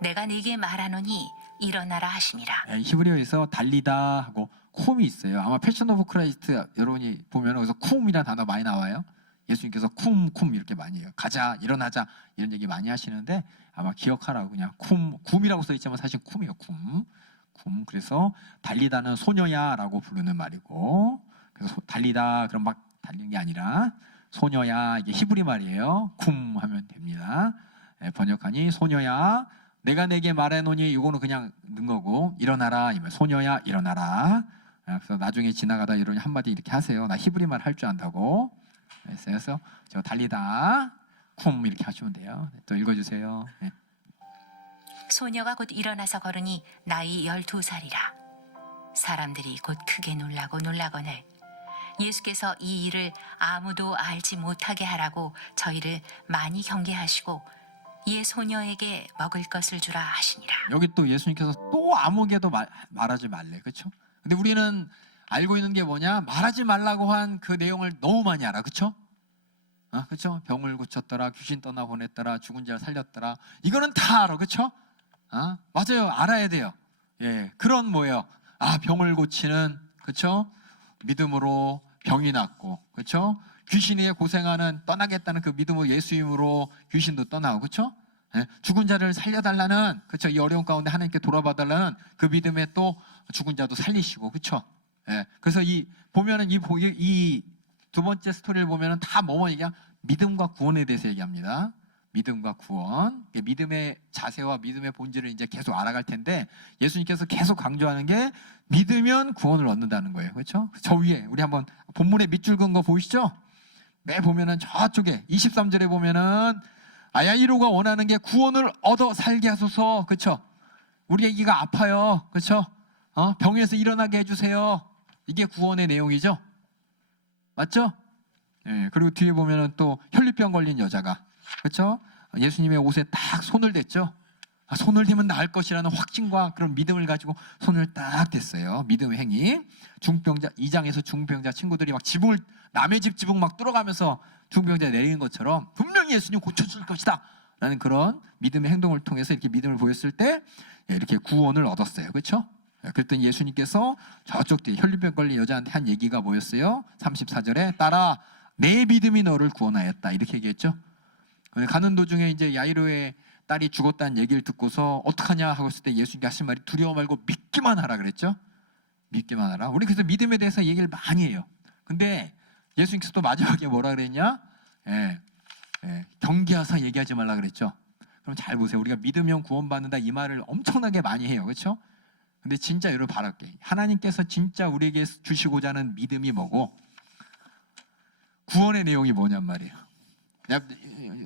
내가 네게 말하노니 일어나라 하시니라. 예, 히브리어에서 달리다 하고 쿰이 있어요. 아마 패션 오브 크라이스트 여러분이 보면 여기서 쿰이라는 단어 많이 나와요. 예수님께서 쿰 이렇게 많이 해요. 가자, 일어나자 이런 얘기 많이 하시는데 아마 기억하라고 그냥 쿰이라고 써 있지만 사실 쿰이에요. 쿰. 그래서 달리다는 소녀야라고 부르는 말이고 그래서 달리다 그럼 막 달리는 게 아니라 소녀야 이게 히브리 말이에요. 쿰 하면 됩니다. 예, 번역하니 소녀야 내가 내게 말해놓으니 이거는 그냥 넣은 거고 일어나라 이면 소녀야 일어나라. 그래서 나중에 지나가다 이러니 한마디 이렇게 하세요. 나 히브리 말 할 줄 안다고. 그래서 저 달리다 쿰 이렇게 하시면 돼요. 또 읽어주세요. 네. 소녀가 곧 일어나서 걸으니 나이 12살이라. 사람들이 곧 크게 놀라거늘 예수께서 이 일을 아무도 알지 못하게 하라고 저희를 많이 경계하시고 이에 소녀에게 먹을 것을 주라 하시니라. 여기 또 예수님께서 또 아무에게도 말하지 말래. 그렇죠? 근데 우리는 알고 있는 게 뭐냐? 말하지 말라고 한 그 내용을 너무 많이 알아. 그렇죠? 그렇죠? 병을 고쳤더라, 귀신 떠나 보냈더라, 죽은 자를 살렸더라. 이거는 다 알아. 그렇죠? 맞아요. 알아야 돼요. 예. 그런 뭐예요? 병을 고치는 그렇죠? 믿음으로 병이 낫고 그렇죠? 귀신이 고생하는 떠나겠다는 그 믿음으로 예수 이름으로 귀신도 떠나고 그렇죠? 예? 죽은 자를 살려달라는 그렇죠? 이 어려운 가운데 하나님께 돌아봐달라는 그 믿음에 또 죽은 자도 살리시고 그렇죠? 예. 그래서 보면은 이 두 번째 스토리를 보면은 다 뭐뭐 얘기야? 믿음과 구원에 대해서 얘기합니다. 믿음과 구원, 믿음의 자세와 믿음의 본질을 이제 계속 알아갈 텐데 예수님께서 계속 강조하는 게 믿으면 구원을 얻는다는 거예요. 그렇죠? 저 위에 우리 한번 본문에 밑줄 그은 거 보이시죠? 매 보면은 저쪽에 23절에 보면은 야이로가 원하는 게 구원을 얻어 살게 하소서. 그렇죠? 우리 애기가 아파요. 그렇죠? 병에서 일어나게 해주세요. 이게 구원의 내용이죠. 맞죠? 예, 그리고 뒤에 보면은 또 혈류병 걸린 여자가, 그렇죠? 예수님의 옷에 딱 손을 댔죠. 손을 대면 나을 것이라는 확신과 그런 믿음을 가지고 손을 딱 댔어요. 믿음의 행위. 중병자 2장에서 중병자 친구들이 막 지붕을, 남의 집 지붕 막 뚫어가면서 중병자 내리는 것처럼 분명히 예수님 고쳐줄 것이다 라는 그런 믿음의 행동을 통해서 이렇게 믿음을 보였을 때 이렇게 구원을 얻었어요. 그렇죠? 그랬더니 예수님께서 저쪽 뒤에 혈류병 걸린 여자한테 한 얘기가 뭐였어요? 34절에 따라 내 믿음이 너를 구원하였다 이렇게 얘기했죠. 가는 도중에 이제 야이로의 딸이 죽었다는 얘기를 듣고서 어떡하냐 하고 있을 때 예수님께 하신 말이 두려워 말고 믿기만 하라 그랬죠. 믿기만 하라. 우리 그래서 믿음에 대해서 얘기를 많이 해요. 근데 예수님께서 또 마지막에 뭐라 그랬냐? 경계하사 얘기하지 말라 그랬죠. 그럼 잘 보세요. 우리가 믿으면 구원받는다 이 말을 엄청나게 많이 해요. 그렇죠? 근데 진짜 여러분 바랄게. 하나님께서 진짜 우리에게 주시고자 하는 믿음이 뭐고 구원의 내용이 뭐냔 말이에요.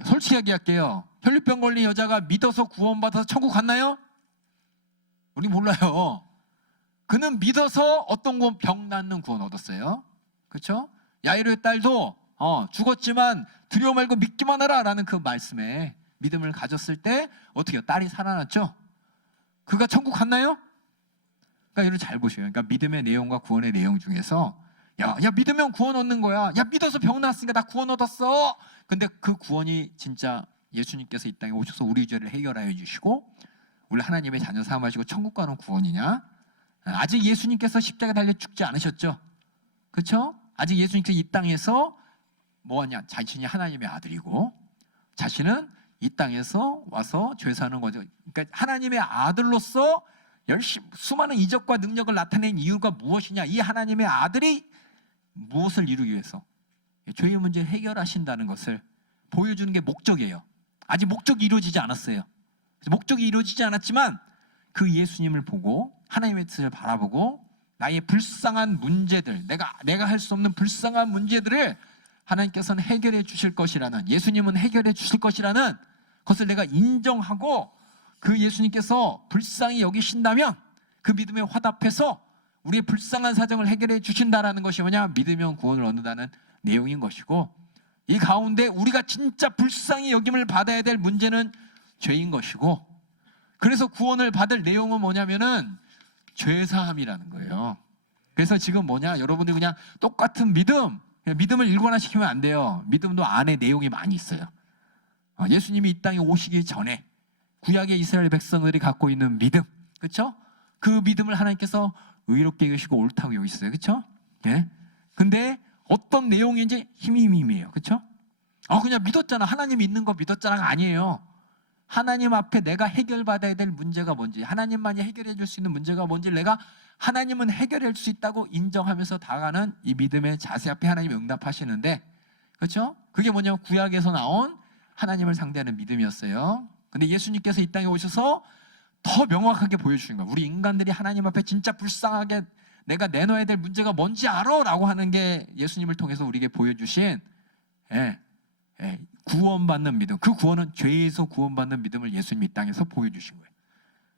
솔직하게 할게요. 혈류병 걸린 여자가 믿어서 구원받아서 천국 갔나요? 우리 몰라요. 그는 믿어서 어떤 구원, 병 낫는 구원 얻었어요. 그렇죠? 야이로의 딸도 죽었지만 두려워 말고 믿기만 하라 라는 그 말씀에 믿음을 가졌을 때 어떻게 해요? 딸이 살아났죠? 그가 천국 갔나요? 그러니까 여러분 잘 보셔요. 그러니까 믿음의 내용과 구원의 내용 중에서 야 믿으면 구원 얻는 거야. 야 믿어서 병 나았으니까 나 구원 얻었어. 근데 그 구원이 진짜 예수님께서 이 땅에 오셔서 우리 죄를 해결하여 주시고 우리 하나님의 자녀 삼으시고 천국 가는 구원이냐? 아직 예수님께서 십자가 달려 죽지 않으셨죠? 그렇죠? 아직 예수님께서 이 땅에서 뭐하냐? 자신이 하나님의 아들이고 자신은 이 땅에서 와서 죄 사는 거죠. 그러니까 하나님의 아들로서 열심히 수많은 이적과 능력을 나타낸 이유가 무엇이냐? 이 하나님의 아들이 무엇을 이루기 위해서 죄의 문제를 해결하신다는 것을 보여주는 게 목적이에요. 아직 목적이 이루어지지 않았어요. 목적이 이루어지지 않았지만 그 예수님을 보고 하나님의 뜻을 바라보고 나의 불쌍한 문제들, 내가 할 수 없는 불쌍한 문제들을 하나님께서는 해결해 주실 것이라는, 예수님은 해결해 주실 것이라는 것을 내가 인정하고 그 예수님께서 불쌍히 여기신다면 그 믿음에 화답해서 우리의 불쌍한 사정을 해결해 주신다라는 것이 뭐냐? 믿으면 구원을 얻는다는 내용인 것이고, 이 가운데 우리가 진짜 불쌍히 여김을 받아야 될 문제는 죄인 것이고, 그래서 구원을 받을 내용은 뭐냐면은 죄사함이라는 거예요. 그래서 지금 뭐냐? 여러분들 그냥 똑같은 믿음을 일관화시키면 안 돼요. 믿음도 안에 내용이 많이 있어요. 예수님이 이 땅에 오시기 전에 구약의 이스라엘 백성들이 갖고 있는 믿음, 그렇죠? 그 믿음을 하나님께서 의롭게 여기시고 옳다고 여기셨어요, 그렇죠? 예. 근데 어떤 내용인지 희미해요, 그렇죠? 그냥 믿었잖아, 하나님 있는 거 믿었잖아가 아니에요. 하나님 앞에 내가 해결받아야 될 문제가 뭔지, 하나님만이 해결해 줄 수 있는 문제가 뭔지 내가 하나님은 해결할 수 있다고 인정하면서 다가가는 이 믿음의 자세 앞에 하나님이 응답하시는데, 그렇죠? 그게 뭐냐면 구약에서 나온 하나님을 상대하는 믿음이었어요. 근데 예수님께서 이 땅에 오셔서 더 명확하게 보여주신 거예요. 우리 인간들이 하나님 앞에 진짜 불쌍하게 내가 내놓아야 될 문제가 뭔지 알아 라고 하는 게 예수님을 통해서 우리에게 보여주신 구원받는 믿음, 그 구원은 죄에서 구원받는 믿음을 예수님이 이 땅에서 보여주신 거예요.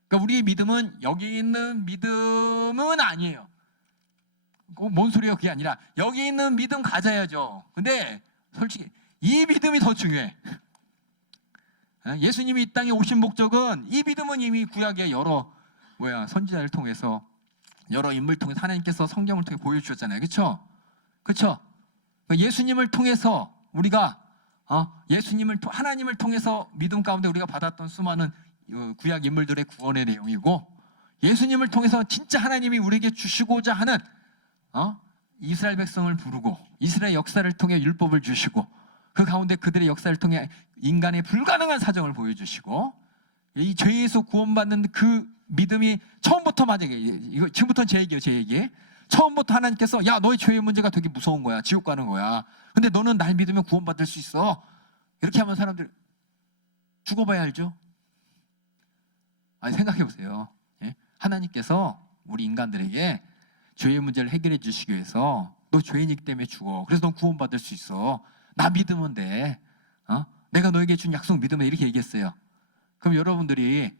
그러니까 우리의 믿음은 여기 있는 믿음은 아니에요. 뭔 소리예요? 그게 아니라 여기 있는 믿음 가져야죠. 근데 솔직히 이 믿음이 더 중요해. 예수님이 이 땅에 오신 목적은, 이 믿음은 이미 구약의 여러 선지자를 통해서 여러 인물을 통해서 하나님께서 성경을 통해 보여주셨잖아요. 그렇죠? 그렇죠? 예수님을 통해서 우리가 하나님을 통해서 믿음 가운데 우리가 받았던 수많은 구약 인물들의 구원의 내용이고, 예수님을 통해서 진짜 하나님이 우리에게 주시고자 하는 이스라엘 백성을 부르고 이스라엘 역사를 통해 율법을 주시고 그 가운데 그들의 역사를 통해 인간의 불가능한 사정을 보여주시고 이 죄에서 구원받는 그 믿음이 처음부터, 만약에 이거 지금부터는 제 얘기예요, 제 얘기. 처음부터 하나님께서 야 너의 죄의 문제가 되게 무서운 거야, 지옥 가는 거야, 근데 너는 날 믿으면 구원받을 수 있어, 이렇게 하면 사람들 죽어봐야 알죠? 아니 생각해 보세요. 하나님께서 우리 인간들에게 죄의 문제를 해결해 주시기 위해서 너 죄인이기 때문에 죽어, 그래서 넌 구원받을 수 있어, 나 믿으면 돼, 내가 너에게 준 약속 믿으면, 이렇게 얘기했어요. 그럼 여러분들이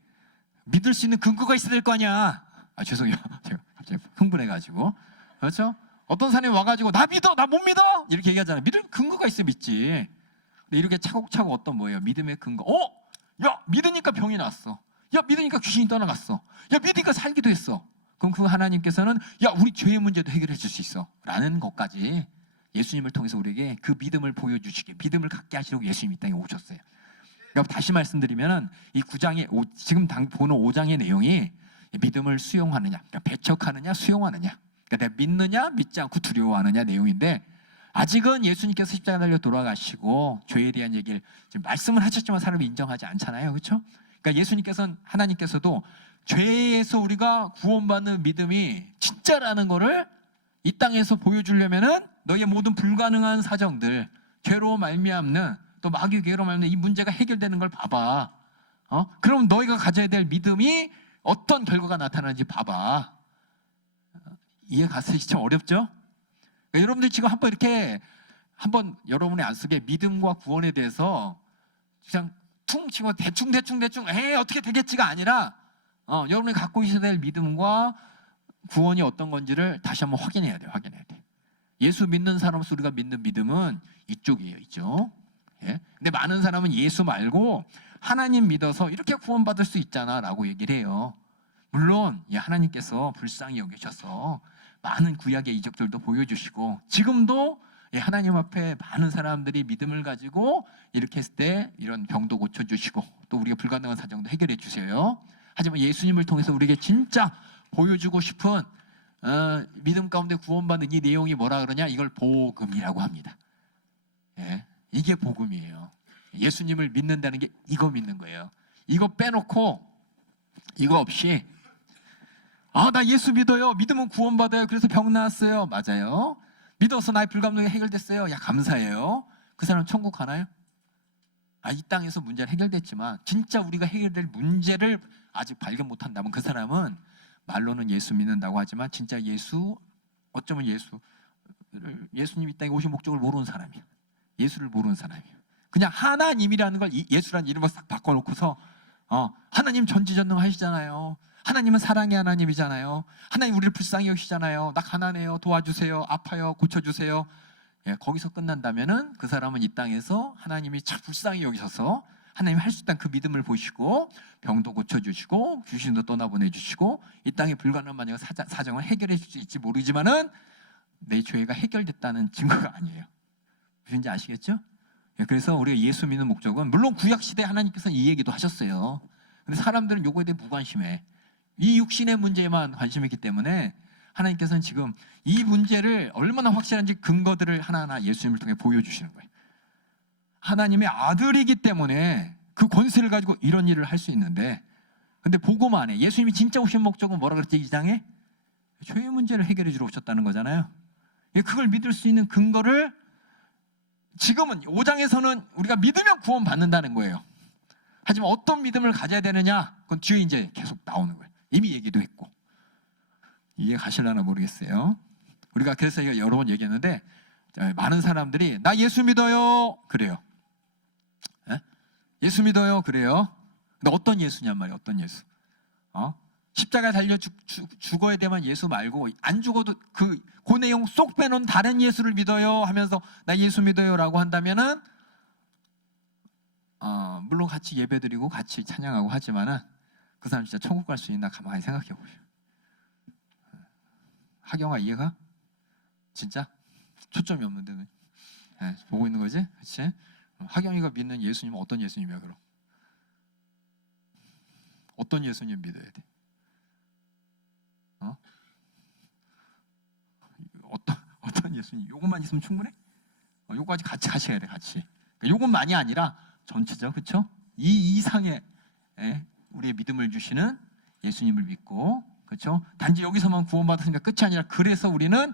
믿을 수 있는 근거가 있어야 될 거 아니야. 죄송해요, 제가 갑자기 흥분해가지고. 그렇죠? 어떤 사람이 와가지고 나 믿어, 나 못 믿어 이렇게 얘기하잖아요. 믿을 근거가 있으면 믿지. 근데 이렇게 차곡차곡 어떤 뭐예요? 믿음의 근거. 야 믿으니까 병이 났어. 야 믿으니까 귀신이 떠나갔어. 야 믿으니까 살기도 했어. 그럼 그 하나님께서는 야 우리 죄의 문제도 해결해 줄 수 있어 라는 것까지 예수님을 통해서 우리에게 그 믿음을 보여주시게, 믿음을 갖게 하시려고 예수님이 이 땅에 오셨어요. 그러니까 다시 말씀드리면은 이 9장의 지금 보는 5장의 내용이 믿음을 수용하느냐, 그러니까 배척하느냐, 수용하느냐, 그러니까 내가 믿느냐, 믿지 않고 두려워하느냐 내용인데, 아직은 예수님께서 십자가 달려 돌아가시고 죄에 대한 얘기를 지금 말씀을 하셨지만 사람이 인정하지 않잖아요, 그렇죠? 그러니까 예수님께서는, 하나님께서도 죄에서 우리가 구원받는 믿음이 진짜라는 거를 이 땅에서 보여주려면은 너희의 모든 불가능한 사정들, 죄로 말미암는 또 마귀 괴로 말미암는 이 문제가 해결되는 걸 봐봐. 그럼 너희가 가져야 될 믿음이 어떤 결과가 나타나는지 봐봐. 이해 가시기 참 어렵죠? 그러니까 여러분들 지금 한번 여러분의 안속에 믿음과 구원에 대해서 그냥 퉁 치고 대충 어떻게 되겠지가 아니라 여러분이 갖고 있어야 될 믿음과 구원이 어떤 건지를 다시 한번 확인해야 돼요. 예수 믿는 사람으로서 우리가 믿는 믿음은 이쪽이에요, 이쪽. 예? 근데 많은 사람은 예수 말고 하나님 믿어서 이렇게 구원받을 수 있잖아 라고 얘기를 해요. 물론 하나님께서 불쌍히 여기셔서 많은 구약의 이적들도 보여주시고 지금도 하나님 앞에 많은 사람들이 믿음을 가지고 이렇게 했을 때 이런 병도 고쳐주시고 또 우리가 불가능한 사정도 해결해 주세요. 하지만 예수님을 통해서 우리에게 진짜 보여주고 싶은 믿음 가운데 구원받는 이 내용이 뭐라 그러냐, 이걸 복음이라고 합니다. 예, 이게 복음이에요. 예수님을 믿는다는 게 이거 믿는 거예요. 이거 빼놓고 이거 없이 나 예수 믿어요, 믿으면 구원받아요, 그래서 병 나았어요, 맞아요. 믿어서 나의 불가능이 해결됐어요, 야 감사해요. 그 사람 천국 가나요? 이 땅에서 문제는 해결됐지만 진짜 우리가 해결될 문제를 아직 발견 못한다면 그 사람은 말로는 예수 믿는다고 하지만 진짜 어쩌면 예수님 이 땅에 오신 목적을 모르는 사람이에요. 예수를 모르는 사람이에요. 그냥 하나님이라는 걸 예수라는 이름을 싹 바꿔놓고서 하나님 전지전능하시잖아요. 하나님은 사랑의 하나님이잖아요. 하나님 우리를 불쌍히 여기시잖아요. 나 가난해요, 도와주세요, 아파요, 고쳐주세요. 거기서 끝난다면은 그 사람은 이 땅에서 하나님이 참 불쌍히 여기셔서 하나님이 할 수 있다는 그 믿음을 보시고 병도 고쳐주시고 귀신도 떠나보내주시고 이 땅의 불가능한 사정을 해결해 줄 수 있지 모르지만은 내 죄가 해결됐다는 증거가 아니에요. 무슨지 아시겠죠? 그래서 우리가 예수 믿는 목적은, 물론 구약시대 하나님께서는 이 얘기도 하셨어요. 근데 사람들은 요거에 대해 무관심해. 이 육신의 문제에만 관심이 있기 때문에 하나님께서는 지금 이 문제를 얼마나 확실한지 근거들을 하나하나 예수님을 통해 보여주시는 거예요. 하나님의 아들이기 때문에 그 권세를 가지고 이런 일을 할 수 있는데, 근데 복음 안에 예수님이 진짜 오신 목적은 뭐라 그랬지? 2장에 죄의 문제를 해결해 주러 오셨다는 거잖아요. 그걸 믿을 수 있는 근거를 지금은 5장에서는 우리가 믿으면 구원 받는다는 거예요. 하지만 어떤 믿음을 가져야 되느냐, 그건 뒤에 이제 계속 나오는 거예요. 이미 얘기도 했고. 이해 가실려나 모르겠어요. 우리가 그래서 여러 번 얘기했는데 많은 사람들이 나 예수 믿어요 그래요. 예수 믿어요 그래요. 근데 어떤 예수냔 말이에요. 어떤 예수? 십자가에 달려 죽어야 되만 예수 말고 안 죽어도 그 내용 쏙 빼놓은 다른 예수를 믿어요 하면서 나 예수 믿어요 라고 한다면은 물론 같이 예배드리고 같이 찬양하고 하지만은 그 사람 진짜 천국 갈 수 있나 가만히 생각해 보세요. 하경아 이해가? 진짜? 초점이 없는데 보고 있는 거지? 그렇지? 하경이가 믿는 예수님은 어떤 예수님이야 그럼? 어떤 예수님 믿어야 돼? 어떤 예수님? 요것만 있으면 충분해? 요거까지 같이 하셔야 돼, 같이. 요것만이 아니라 전체적, 그렇죠? 이 이상의 우리의 믿음을 주시는 예수님을 믿고, 그렇죠? 단지 여기서만 구원받았으니까 끝이 아니라 그래서 우리는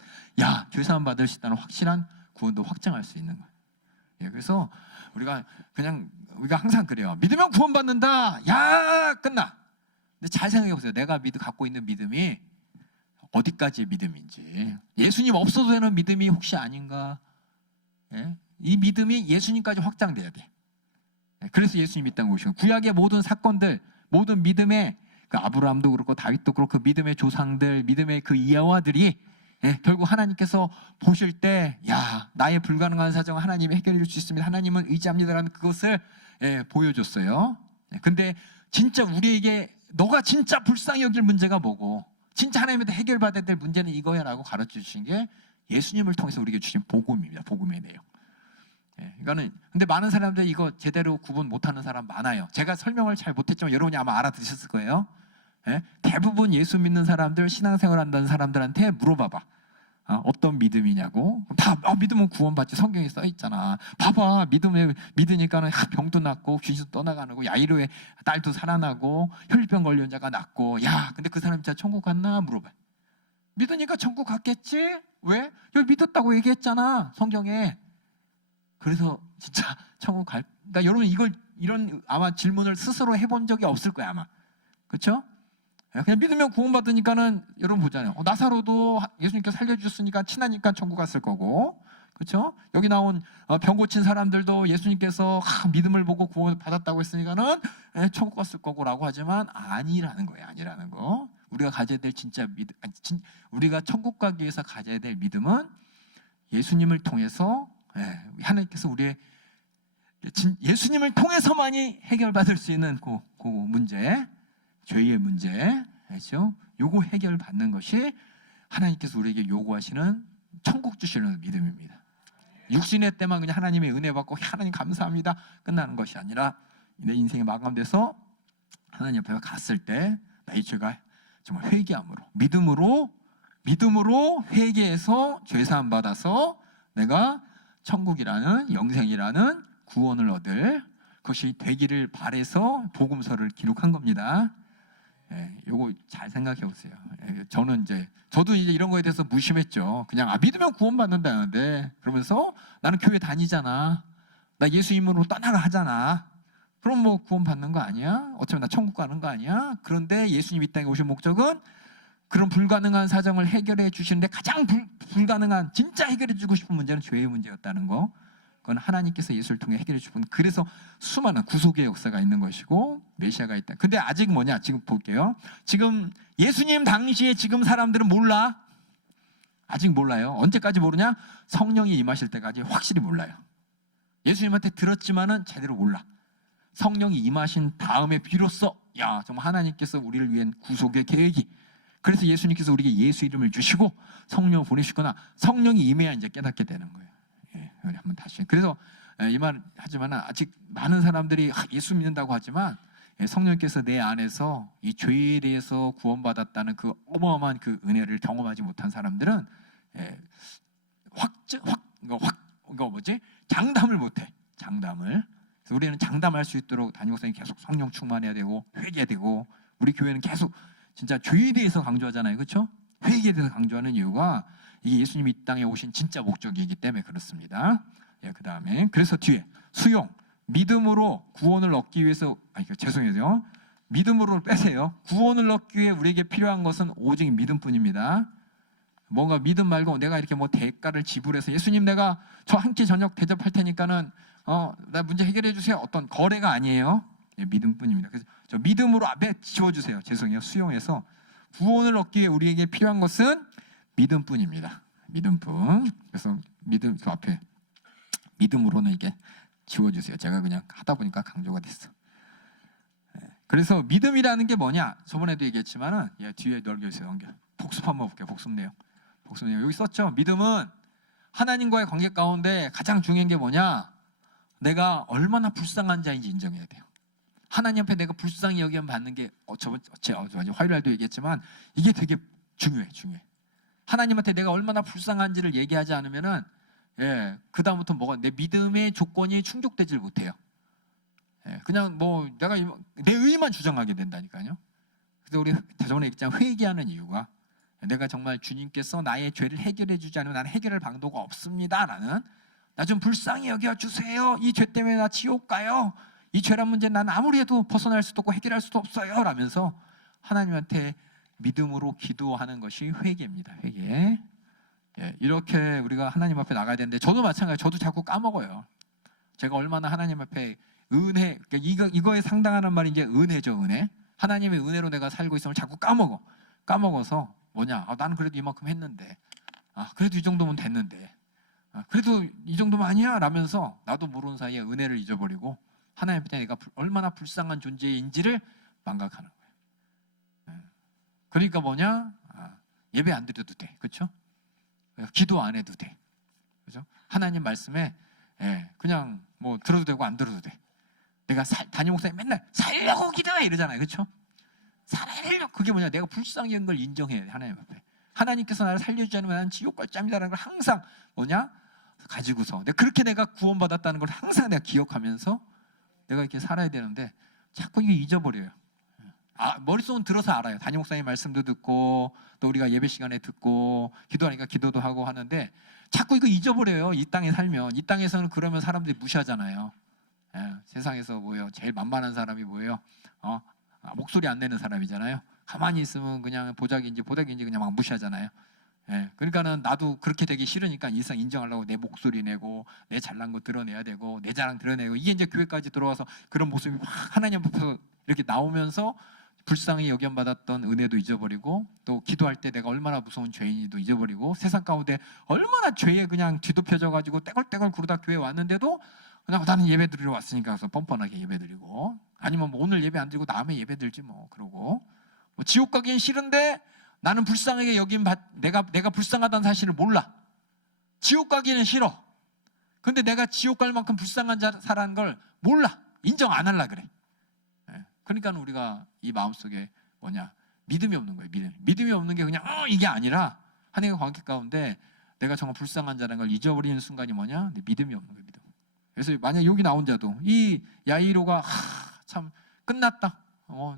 죄사함 받을 수 있다는 확실한 구원도 확증할 수 있는 거예요. 그래서 우리가 항상 그래요. 믿으면 구원받는다. 끝나. 근데 잘 생각해 보세요. 내가 갖고 있는 믿음이 어디까지의 믿음인지. 예수님 없어도 되는 믿음이 혹시 아닌가? 이 믿음이 예수님까지 확장돼야 돼. 그래서 예수님이 이 땅에 오시고 구약의 모든 사건들, 모든 믿음의 그 아브라함도 그렇고 다윗도 그렇고 그 믿음의 조상들, 믿음의 그 이하와들이 예, 결국 하나님께서 보실 때, 야, 나의 불가능한 사정을 하나님이 해결해 줄 수 있습니다. 하나님은 의지합니다라는 그것을 보여줬어요. 근데 진짜 우리에게 너가 진짜 불쌍히 여길 문제가 뭐고, 진짜 하나님한테 해결받아야 될 문제는 이거야라고 가르쳐 주신 게 예수님을 통해서 우리에게 주신 복음입니다. 복음의 내용. 이거는 근데 많은 사람들이 이거 제대로 구분 못하는 사람 많아요. 제가 설명을 잘 못했지만 여러분이 아마 알아들으셨을 거예요. 대부분 예수 믿는 사람들, 신앙생활 한다는 사람들한테 물어봐봐. 어떤 믿음이냐고. 다 믿으면 구원받지, 성경에 써 있잖아. 봐봐, 믿으니까는 병도 낫고 귀신도 떠나가는 거, 야이로의 딸도 살아나고 혈류병 걸린 자가 낫고. 야, 근데 그 사람 진짜 천국 갔나 물어봐. 믿으니까 천국 갔겠지? 왜? 여기 믿었다고 얘기했잖아, 성경에. 그래서 진짜 천국 갈. 그러니까 여러분 이런 아마 질문을 스스로 해본 적이 없을 거야 아마. 그렇죠? 그냥 믿으면 구원받으니까는 여러분 보잖아요. 나사로도 예수님께서 살려주셨으니까 친하니까 천국 갔을 거고, 그렇죠? 여기 나온 병 고친 사람들도 예수님께서 믿음을 보고 구원 받았다고 했으니까는 천국 갔을 거고라고 하지만 아니라는 거예요. 아니라는 거. 우리가 가져야 될 진짜 믿음, 우리가 천국 가기 위해서 가져야 될 믿음은 예수님을 통해서 하나님께서 우리의 예수님을 통해서만이 해결받을 수 있는 그 문제. 죄의 문제, 그렇죠? 요거 해결받는 것이 하나님께서 우리에게 요구하시는 천국 주시는 믿음입니다. 육신의 때만 그냥 하나님의 은혜 받고 하나님 감사합니다 끝나는 것이 아니라 내 인생이 마감돼서 하나님 옆에 갔을 때 나의 죄가 정말 회개함으로 믿음으로 회개해서 죄사함 받아서 내가 천국이라는 영생이라는 구원을 얻을 것이 되기를 바래서 복음서를 기록한 겁니다. 요거 잘 생각해 보세요. 저도 이제 이런 거에 대해서 무심했죠. 그냥 믿으면 구원받는다는데 그러면서 나는 교회 다니잖아. 나 예수 이름으로 떠나가 하잖아. 그럼 뭐 구원받는 거 아니야? 어차피 나 천국 가는 거 아니야? 그런데 예수님 이 땅에 오신 목적은 그런 불가능한 사정을 해결해 주시는데 가장 불가능한 진짜 해결해 주고 싶은 문제는 죄의 문제였다는 거. 그건 하나님께서 예수를 통해 해결해 주신. 그래서 수많은 구속의 역사가 있는 것이고 메시아가 있다. 근데 아직 뭐냐? 지금 볼게요. 지금 예수님 당시에 지금 사람들은 몰라. 아직 몰라요. 언제까지 모르냐? 성령이 임하실 때까지 확실히 몰라요. 예수님한테 들었지만은 제대로 몰라. 성령이 임하신 다음에 비로소 야, 정말 하나님께서 우리를 위한 구속의 계획이. 그래서 예수님께서 우리에게 예수 이름을 주시고 성령을 보내시거나 성령이 임해야 이제 깨닫게 되는 거예요. 우리 한번 다시. 그래서 이 말 하지만 아직 많은 사람들이 예수 믿는다고 하지만 성령께서 내 안에서 이 죄에 대해서 구원받았다는 그 어마어마한 그 은혜를 경험하지 못한 사람들은 장담을 못해. 장담을. 그래서 우리는 장담할 수 있도록 담임목사님 계속 성령 충만해야 되고 회개되고, 우리 교회는 계속 진짜 죄에 대해서 강조하잖아요, 그렇죠? 회개에 대해서 강조하는 이유가 이게 예수님이 이 땅에 오신 진짜 목적이기 때문에 그렇습니다. 그 다음에 그래서 뒤에 수용, 믿음으로 구원을 얻기 위해서 죄송해요. 믿음으로 빼세요. 구원을 얻기 위해 우리에게 필요한 것은 오직 믿음뿐입니다. 뭔가 믿음 말고 내가 이렇게 뭐 대가를 지불해서 예수님 내가 저 한 끼 저녁 대접할 테니까는 나 문제 해결해 주세요. 어떤 거래가 아니에요. 믿음뿐입니다. 그래서 저 믿음으로 앞에 지워주세요. 죄송해요. 수용해서 구원을 얻기 위해 우리에게 필요한 것은 믿음뿐입니다. 믿음뿐. 그래서 믿음 그 앞에 믿음으로는 이렇게 지워주세요. 제가 그냥 하다 보니까 강조가 됐어. 그래서 믿음이라는 게 뭐냐? 저번에도 얘기했지만은 뒤에 넘겨주세요. 넘겨. 복습 한번 볼게요. 복습 내용. 여기 썼죠. 믿음은 하나님과의 관계 가운데 가장 중요한 게 뭐냐? 내가 얼마나 불쌍한 자인지 인정해야 돼요. 하나님 앞에 내가 불쌍히 여기면 받는 게 저번 화요일 날도 얘기했지만 이게 되게 중요해. 하나님한테 내가 얼마나 불쌍한지를 얘기하지 않으면은 그 다음부터 뭐가 내 믿음의 조건이 충족되질 못해요. 그냥 뭐 내가 내 의만 주장하게 된다니까요. 그래서 우리 저번에 얘기했잖아요. 회개하는 이유가 내가 정말 주님께서 나의 죄를 해결해 주지 않으면 나는 해결할 방도가 없습니다라는, 나 좀 불쌍히 여겨주세요. 이 죄 때문에 나 지옥 가요. 이 죄란 문제 난 아무리 해도 벗어날 수도 없고 해결할 수도 없어요 라면서 하나님한테 믿음으로 기도하는 것이 회개입니다. 회개. 이렇게 우리가 하나님 앞에 나가야 되는데 저도 마찬가지예요. 저도 자꾸 까먹어요. 제가 얼마나 하나님 앞에 은혜, 이거에 상당하는 말이 이제 은혜죠. 은혜. 하나님의 은혜로 내가 살고 있으면 자꾸 까먹어서 뭐냐? 나는 그래도 이만큼 했는데 그래도 이 정도면 됐는데, 그래도 이 정도면 아니야 라면서 나도 모르는 사이에 은혜를 잊어버리고 하나님 앞에 내가 얼마나 불쌍한 존재인지를 망각하는 거예요. 그러니까 뭐냐? 예배 안 드려도 돼, 그렇죠? 기도 안 해도 돼, 그렇죠? 하나님 말씀에 그냥 뭐 들어도 되고 안 들어도 돼. 내가 담임 목사님 맨날 살려고 기도해 이러잖아요, 그렇죠? 살려고. 그게 뭐냐? 내가 불쌍히 한 걸 인정해야 돼, 하나님 앞에. 하나님께서 나를 살려주지 않으면 나는 지옥 갈 짬이라는 걸 항상 뭐냐? 가지고서 내가 구원받았다는 걸 항상 내가 기억하면서 내가 이렇게 살아야 되는데 자꾸 이거 잊어버려요. 머릿속은 들어서 알아요. 담임 목사님 말씀도 듣고 또 우리가 예배 시간에 듣고 기도하니까 기도도 하고 하는데 자꾸 이거 잊어버려요. 이 땅에 살면. 이 땅에서는 그러면 사람들이 무시하잖아요. 세상에서 뭐예요? 제일 만만한 사람이 뭐예요? 목소리 안 내는 사람이잖아요. 가만히 있으면 그냥 보자기인지 그냥 막 무시하잖아요. 그러니까는 나도 그렇게 되기 싫으니까 일상 인정하려고 내 목소리 내고 내 잘난 거 드러내야 되고 내 자랑 드러내고 이게 이제 교회까지 들어와서 그런 모습이 막 하나님 앞에서 이렇게 나오면서 불쌍히 여김받았던 은혜도 잊어버리고 또 기도할 때 내가 얼마나 무서운 죄인이도 잊어버리고 세상 가운데 얼마나 죄에 그냥 뒤덮여져가지고 떼굴떼굴 구르다 교회 왔는데도 그냥 나는 예배 드리러 왔으니까 그래서 뻔뻔하게 예배 드리고 아니면 뭐 오늘 예배 안 드리고 다음에 예배 들지 뭐 그러고 뭐 지옥 가긴 싫은데 나는 불쌍하게 내가 불쌍하다는 사실을 몰라. 지옥 가기는 싫어. 근데 내가 지옥 갈 만큼 불쌍한 자라는 걸 몰라. 인정 안 하려 그래. 그러니까 우리가 이 마음속에 뭐냐? 믿음이 없는 거예요. 믿음이 없는 게 그냥 이게 아니라 하나님과 관계 가운데 내가 정말 불쌍한 자라는 걸 잊어버리는 순간이 뭐냐? 믿음이 없는 거예요. 믿음. 그래서 만약 여기 나온 자도 이 야이로가 참 끝났다.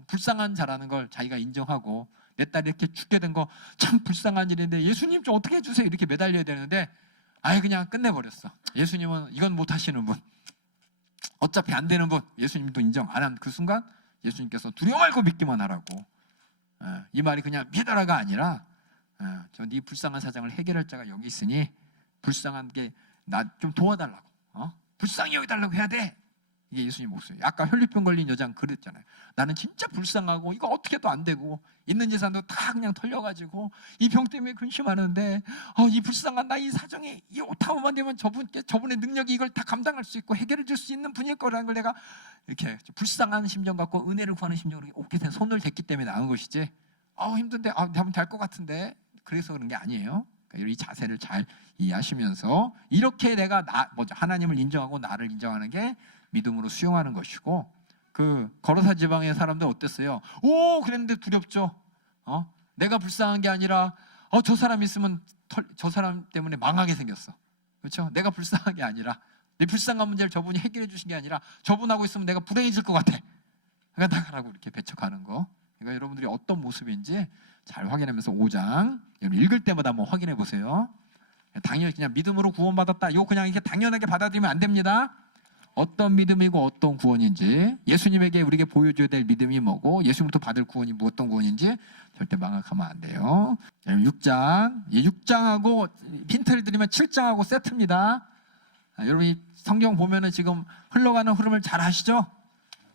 불쌍한 자라는 걸 자기가 인정하고 내 딸이 이렇게 죽게 된 거 참 불쌍한 일인데 예수님 좀 어떻게 해주세요 이렇게 매달려야 되는데 그냥 끝내버렸어. 예수님은 이건 못하시는 분, 어차피 안 되는 분, 예수님도 인정 안 한 그 순간 예수님께서 두려워 말고 믿기만 하라고. 이 말이 그냥 믿어라가 아니라 저 네 불쌍한 사정을 해결할 자가 여기 있으니 불쌍한 게 나 좀 도와달라고, 불쌍히 여기달라고 해야 돼. 이게 예수님 목소리. 아까 혈류병 걸린 여자는 그랬잖아요. 나는 진짜 불쌍하고 이거 어떻게 해도 안 되고 있는 재산도 다 그냥 털려가지고 이 병 때문에 근심하는데 이 불쌍한 나 이 사정이 이 오타고만 되면 저분의 능력이 이걸 다 감당할 수 있고 해결해 줄 수 있는 분일 거라는 걸 내가 이렇게 불쌍한 심정 갖고 은혜를 구하는 심정으로 이렇게 손을 댔기 때문에 나은 것이지 힘든데 하면 될 것 같은데 그래서 그런 게 아니에요. 그러니까 이 자세를 잘 이해하시면서 이렇게 내가 하나님을 인정하고 나를 인정하는 게 믿음으로 수용하는 것이고 그 거라사 지방의 사람들 어땠어요? 그랬는데 두렵죠. 내가 불쌍한 게 아니라 저 사람 있으면 저 사람 때문에 망하게 생겼어. 그렇죠? 내가 불쌍한 게 아니라 내 불쌍한 문제를 저분이 해결해 주신 게 아니라 저분하고 있으면 내가 불행해질 것 같아. 그러니까 나가라고 이렇게 배척하는 거. 그러니까 여러분들이 어떤 모습인지 잘 확인하면서 5장 여러분 읽을 때마다 한번 확인해 보세요. 당연히 그냥 믿음으로 구원받았다. 이거 그냥 이렇게 당연하게 받아들이면 안 됩니다. 어떤 믿음이고 어떤 구원인지, 예수님에게 우리에게 보여줘야 될 믿음이 뭐고 예수님부터 받을 구원이 어떤 구원인지 절대 망각하면 안 돼요. 6장, 6장하고 힌트를 드리면 7장하고 세트입니다. 여러분이 성경 보면은 지금 흘러가는 흐름을 잘 아시죠?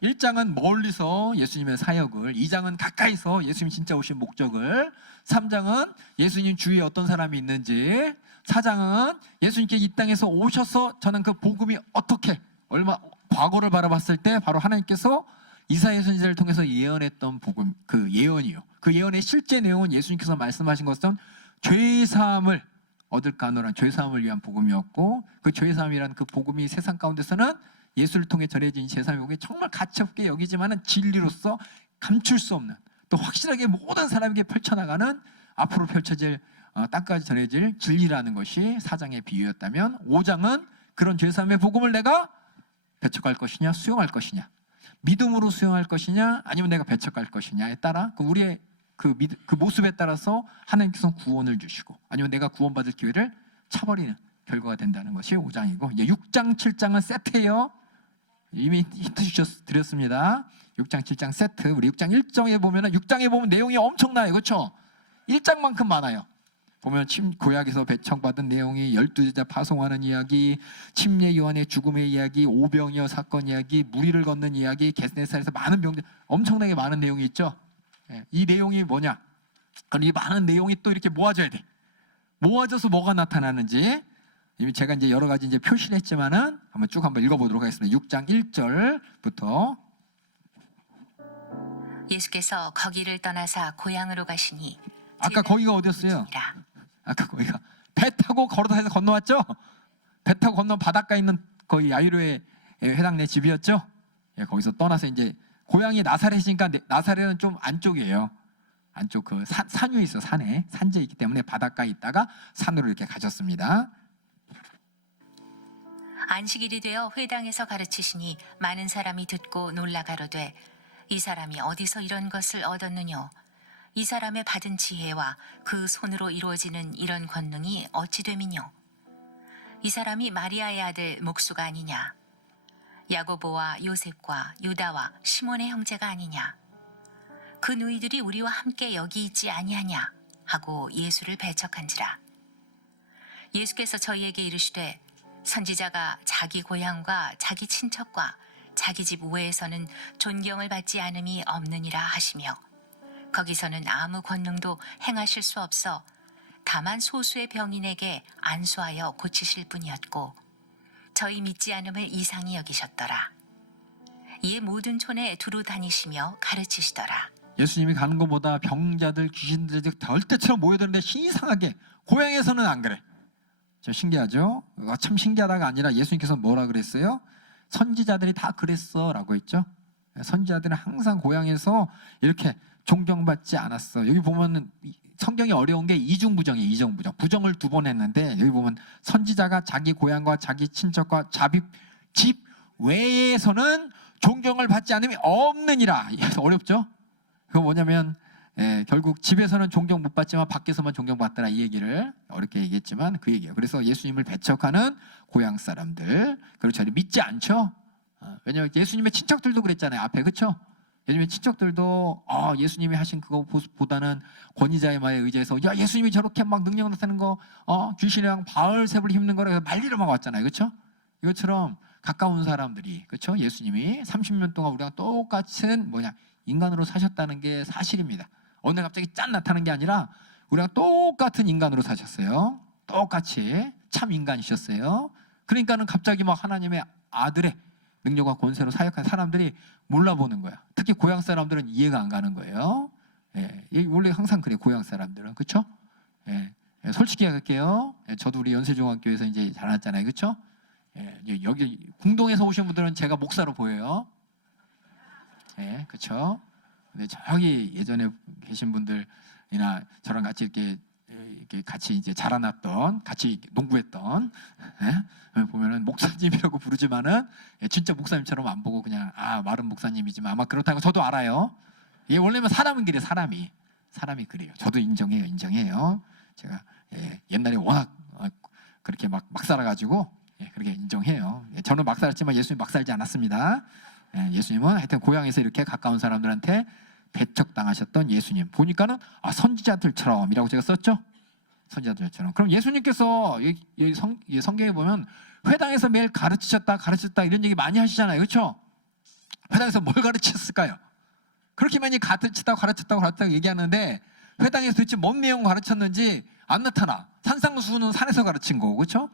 1장은 멀리서 예수님의 사역을, 2장은 가까이서 예수님 진짜 오신 목적을, 3장은 예수님 주위에 어떤 사람이 있는지, 4장은 예수님께 이 땅에서 오셔서 저는 그 복음이 어떻게 과거를 바라봤을 때 바로 하나님께서 이사야 선지자를 통해서 예언했던 복음, 그 예언이요. 그 예언의 실제 내용은 예수님께서 말씀하신 것은 죄 사함을 얻을까 하노라, 죄 사함을 위한 복음이었고 그 죄 사함이라는 그 복음이 세상 가운데서는 예수를 통해 전해진 죄 사함의 복음이 정말 가치없게 여기지만은 진리로서 감출 수 없는 또 확실하게 모든 사람에게 펼쳐나가는 앞으로 펼쳐질 땅까지 전해질 진리라는 것이 4장의 비유였다면 5장은 그런 죄 사함의 복음을 내가 배척할 것이냐 수용할 것이냐, 믿음으로 수용할 것이냐 아니면 내가 배척할 것이냐에 따라 우리의 그 모습에 따라서 하나님께서 구원을 주시고 아니면 내가 구원받을 기회를 차버리는 결과가 된다는 것이 5장이고 이제 6장 7장은 세트예요. 이미 힌트 드렸습니다. 6장 7장 세트. 우리 6장 1장에 보면 6장에 보면 내용이 엄청나요. 그렇죠? 1장만큼 많아요. 보면 고약에서 배척받은 내용이 12제자 파송하는 이야기, 침례 요한의 죽음의 이야기, 오병이어 사건 이야기, 무리를 걷는 이야기, 게스네살에서 많은 병들, 엄청나게 많은 내용이 있죠. 이 내용이 뭐냐? 이 많은 내용이 또 이렇게 모아져야 돼. 모아져서 뭐가 나타나는지 이미 제가 이제 여러 가지 이제 표시를 했지만은 한번 읽어보도록 하겠습니다. 6장 1절부터. 예수께서 거기를 떠나사 고향으로 가시니 아까 거기가 어디였어요? 아까 거기가 배 타고 걸어서 건너왔죠? 배 타고 건너 바닷가에 있는 거기 야이로에 해당된 집이었죠? 예, 거기서 떠나서 이제 고향이 나사렛이니까 나사렛은 좀 안쪽이에요. 안쪽 그 산 위에 있어. 산에 산지에 있기 때문에 바닷가에 있다가 산으로 이렇게 가셨습니다. 안식일이 되어 회당에서 가르치시니 많은 사람이 듣고 놀라 가로되 이 사람이 어디서 이런 것을 얻었느뇨? 이 사람의 받은 지혜와 그 손으로 이루어지는 이런 권능이 어찌 됨이뇨? 이 사람이 마리아의 아들 목수가 아니냐? 야고보와 요셉과 유다와 시몬의 형제가 아니냐? 그 누이들이 우리와 함께 여기 있지 아니하냐? 하고 예수를 배척한지라. 예수께서 저희에게 이르시되 선지자가 자기 고향과 자기 친척과 자기 집 우회에서는 존경을 받지 않음이 없느니라 하시며 거기서는 아무 권능도 행하실 수 없어 다만 소수의 병인에게 안수하여 고치실 뿐이었고 저희 믿지 않음을 이상히 여기셨더라. 이에 모든 촌에 두루 다니시며 가르치시더라. 예수님이 가는 것보다 병자들, 귀신들이 덜때처럼 모여드는데 이상하게 고향에서는 안 그래. 저 신기하죠? 참 신기하다가 아니라 예수님께서 뭐라 그랬어요? 선지자들이 다 그랬어 라고 했죠. 선지자들은 항상 고향에서 이렇게 존경받지 않았어. 여기 보면 성경이 어려운 게 이중부정이에요. 이중부정. 부정을 2번 했는데 여기 보면 선지자가 자기 고향과 자기 친척과 집 외에서는 존경을 받지 않음이 없느니라. 어렵죠? 그거 뭐냐면 결국 집에서는 존경 못 받지만 밖에서만 존경받더라 이 얘기를 어렵게 얘기했지만 그 얘기예요. 그래서 예수님을 배척하는 고향 사람들 그리고 저를 믿지 않죠. 왜냐하면 예수님의 친척들도 그랬잖아요. 앞에 그렇죠? 예수님의 친척들도 예수님이 하신 그거보다는 권위자의 말에 의지해서 야 예수님이 저렇게 막 능력 나타내는 거 귀신이랑 바알세불 힘든 거를 말리러 막 왔잖아요. 그렇죠? 이것처럼 가까운 사람들이 그렇죠? 예수님이 30년 동안 우리가 똑같은 인간으로 사셨다는 게 사실입니다. 어느 날 갑자기 짠 나타나는 게 아니라 우리가 똑같은 인간으로 사셨어요. 똑같이 참 인간이셨어요. 그러니까는 갑자기 막 하나님의 아들의 능력과 권세로 사역한 사람들이 몰라보는 거야. 특히 고향 사람들은 이해가 안 가는 거예요. 원래 항상 그래 고향 사람들은 그렇죠? 솔직히 할게요. 저도 우리 연세중학교에서 이제 자랐잖아요, 그렇죠? 여기 궁동에서 오신 분들은 제가 목사로 보여요. 그렇죠? 근데 저기 예전에 계신 분들이나 저랑 같이 이렇게 같이 이제 자라났던, 같이 농구했던, 보면은 목사님이라고 부르지만은 진짜 목사님처럼 안 보고 그냥 마른 목사님이지만 아마 그렇다고 저도 알아요. 원래는 사람은 그래, 사람이 그래요. 저도 인정해요. 제가 옛날에 워낙 그렇게 막 살아가지고 그렇게 인정해요. 저는 막 살았지만 예수님 막 살지 않았습니다. 예수님은 하여튼 고향에서 이렇게 가까운 사람들한테 배척당하셨던 예수님 보니까는 선지자들처럼이라고 제가 썼죠. 선지자들처럼. 그럼 예수님께서 여기 성경에 보면 회당에서 매일 가르치셨다 이런 얘기 많이 하시잖아요. 그렇죠? 회당에서 뭘 가르치셨을까요? 그렇게 많이 가르쳤다고 얘기하는데 회당에서 도대체 뭔 내용 가르쳤는지 안 나타나. 산상수훈은 산에서 가르친 거고 그렇죠?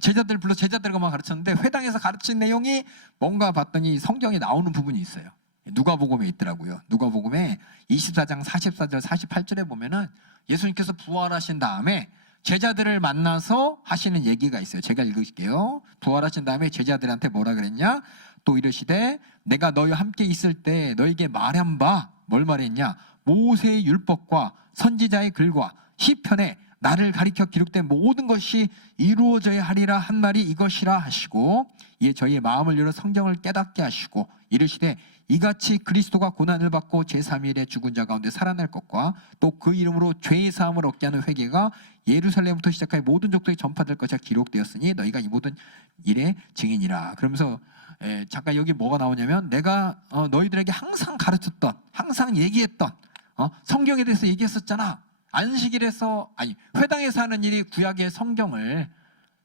제자들 불러 제자들과만 가르쳤는데 회당에서 가르친 내용이 뭔가 봤더니 성경에 나오는 부분이 있어요. 누가복음에 있더라고요. 누가복음에 24장 44절 48절에 보면은 예수님께서 부활하신 다음에 제자들을 만나서 하시는 얘기가 있어요. 제가 읽을게요. 부활하신 다음에 제자들한테 뭐라 그랬냐? 또 이르시되 내가 너희와 함께 있을 때 너희에게 말한 바 뭘 말했냐? 모세의 율법과 선지자의 글과 시편에 나를 가리켜 기록된 모든 것이 이루어져야 하리라 한 말이 이것이라 하시고 이에 저희의 마음을 열어 성경을 깨닫게 하시고 이르시되 이같이 그리스도가 고난을 받고 제3일에 죽은 자 가운데 살아날 것과 또 그 이름으로 죄의 사함을 얻게 하는 회개가 예루살렘부터 시작하여 모든 족속에 전파될 것이 기록되었으니 너희가 이 모든 일의 증인이라. 그러면서 잠깐 여기 뭐가 나오냐면 내가 너희들에게 항상 가르쳤던 항상 얘기했던 성경에 대해서 얘기했었잖아. 안식일에서 회당에서 하는 일이 구약의 성경을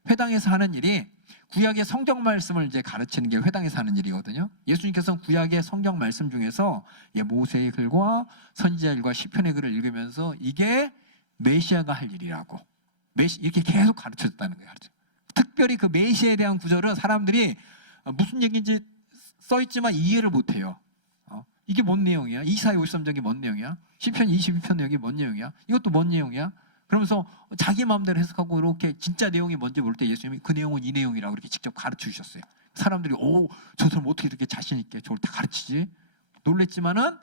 회당에서 하는 일이 구약의 성경 말씀을 이제 가르치는 게 회당에서 하는 일이거든요. 예수님께서는 구약의 성경 말씀 중에서 모세의 글과 선지자의 글과 시편의 글을 읽으면서 이게 메시아가 할 일이라고 이렇게 계속 가르쳐줬다는 거예요. 특별히 그 메시아에 대한 구절은 사람들이 무슨 얘기인지 써있지만 이해를 못해요. 이게 뭔 내용이야? 이사야 53장이 뭔 내용이야? 시편 22편 내용이 뭔 내용이야? 이것도 뭔 내용이야? 그러면서 자기 마음대로 해석하고 이렇게 진짜 내용이 뭔지 모를 때 예수님이 그 내용은 이 내용이라고 이렇게 직접 가르쳐 주셨어요. 사람들이 저 사람 어떻게 이렇게 자신 있게 저걸 다 가르치지? 놀랬지만은